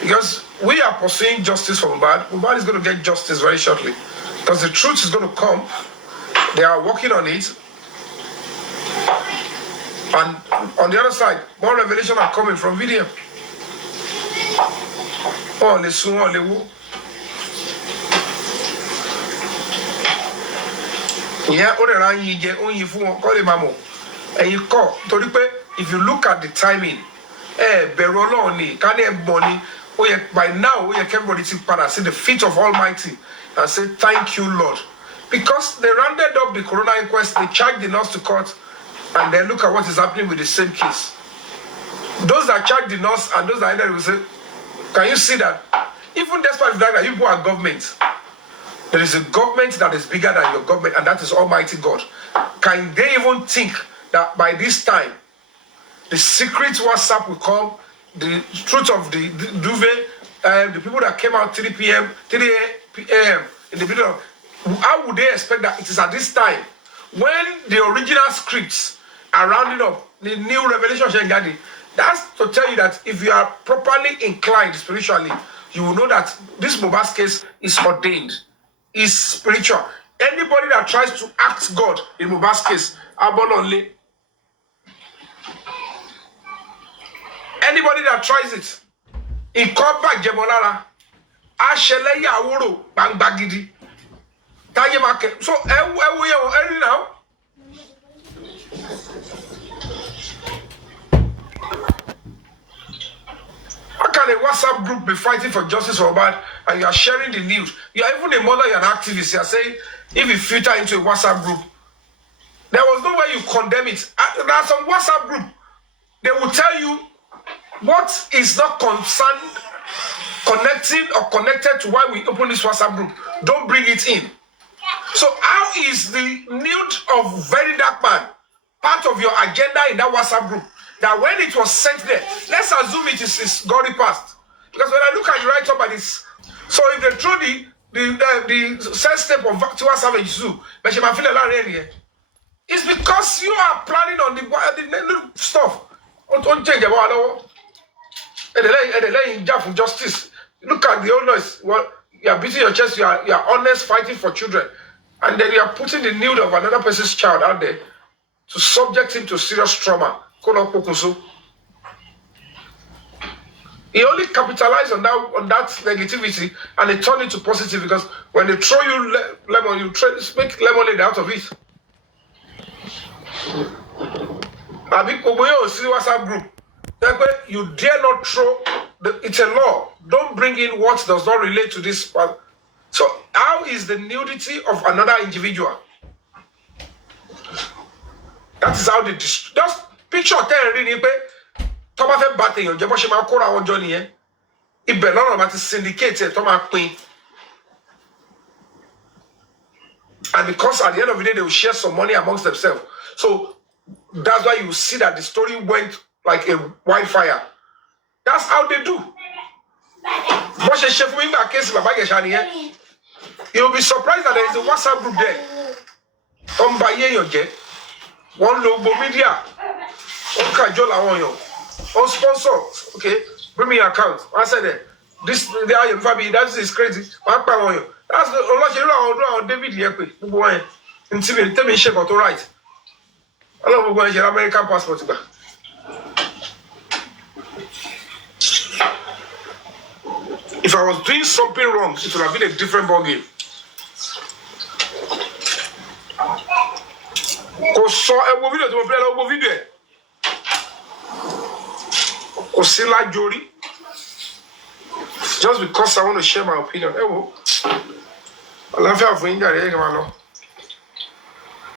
because we are pursuing justice for Mohbad. Mohbad is going to get justice very shortly. Because the truth is going to come. They are working on it. And on the other side, more revelations are coming from video. Oh, les sous, les who. Yeah, and you call. If you look at the timing, money. By now, we can see the feet of Almighty and say, thank you, Lord. Because they rounded up the corona inquest, they charged the nurse to court, and then look at what is happening with the same case. Those that charged the nurse and those that ended will say, can you see that? Even despite the fact that you are government, there is a government that is bigger than your government, and that is Almighty God. Can they even think that by this time, the secret WhatsApp will come, the truth of the duvet, the people that came out 3 p.m., 3 a.m. in the middle of, how would they expect that it is at this time when the original scripts are rounding up, the new revelation Shengadi? That's to tell you that if you are properly inclined spiritually, you will know that this Mohbad's case is ordained, is spiritual. Anybody that tries to act God in Mohbad's case, abundantly. Anybody that tries it, in combat Jemolara, Asheleya Aworo, Bangbagidi, Taye Market. So, every now. How can a WhatsApp group be fighting for justice for Mohbad and you are sharing the news? You are even a mother, you are an activist. You are saying, if you filter into a WhatsApp group, there was no way you condemn it. There are some WhatsApp group, they will tell you what is not concerned, connecting or connected to why we open this WhatsApp group. Don't bring it in. So how is the nude of very dark man part of your agenda in that WhatsApp group? That when it was sent there, let's assume it is gone past. Because when I look at the right up at this, so if they throw the set step of Tiwa Savage Zoo, it's because you are planning on the stuff. Don't change about and justice. Look at the old noise. Well, you are beating your chest, you are honest, fighting for children. And then you are putting the nude of another person's child out there to subject him to serious trauma. He only capitalized on that negativity and he turned it to positive, because when they throw you lemon, you make lemonade out of it. I think WhatsApp group. You dare not throw, it's a law. Don't bring in what does not relate to this part. So how is the nudity of another individual? That is how they just picture Thomas batting your Jabashima Kora or Johnny. It belongs about to syndicate Thomas Queen. And because at the end of the day they will share some money amongst themselves. So that's why you see that the story went like a wildfire. That's how they do. You'll be surprised that there is a WhatsApp group there. One logo media. One kajola on you. One sponsor. Okay, bring me your account. I said that. This the fabiyi, that is crazy. That's the David Yekwe. Tell me shake out right. I love going to American passport. If I was doing something wrong, it would have been a different ballgame. Just because I want to share my opinion.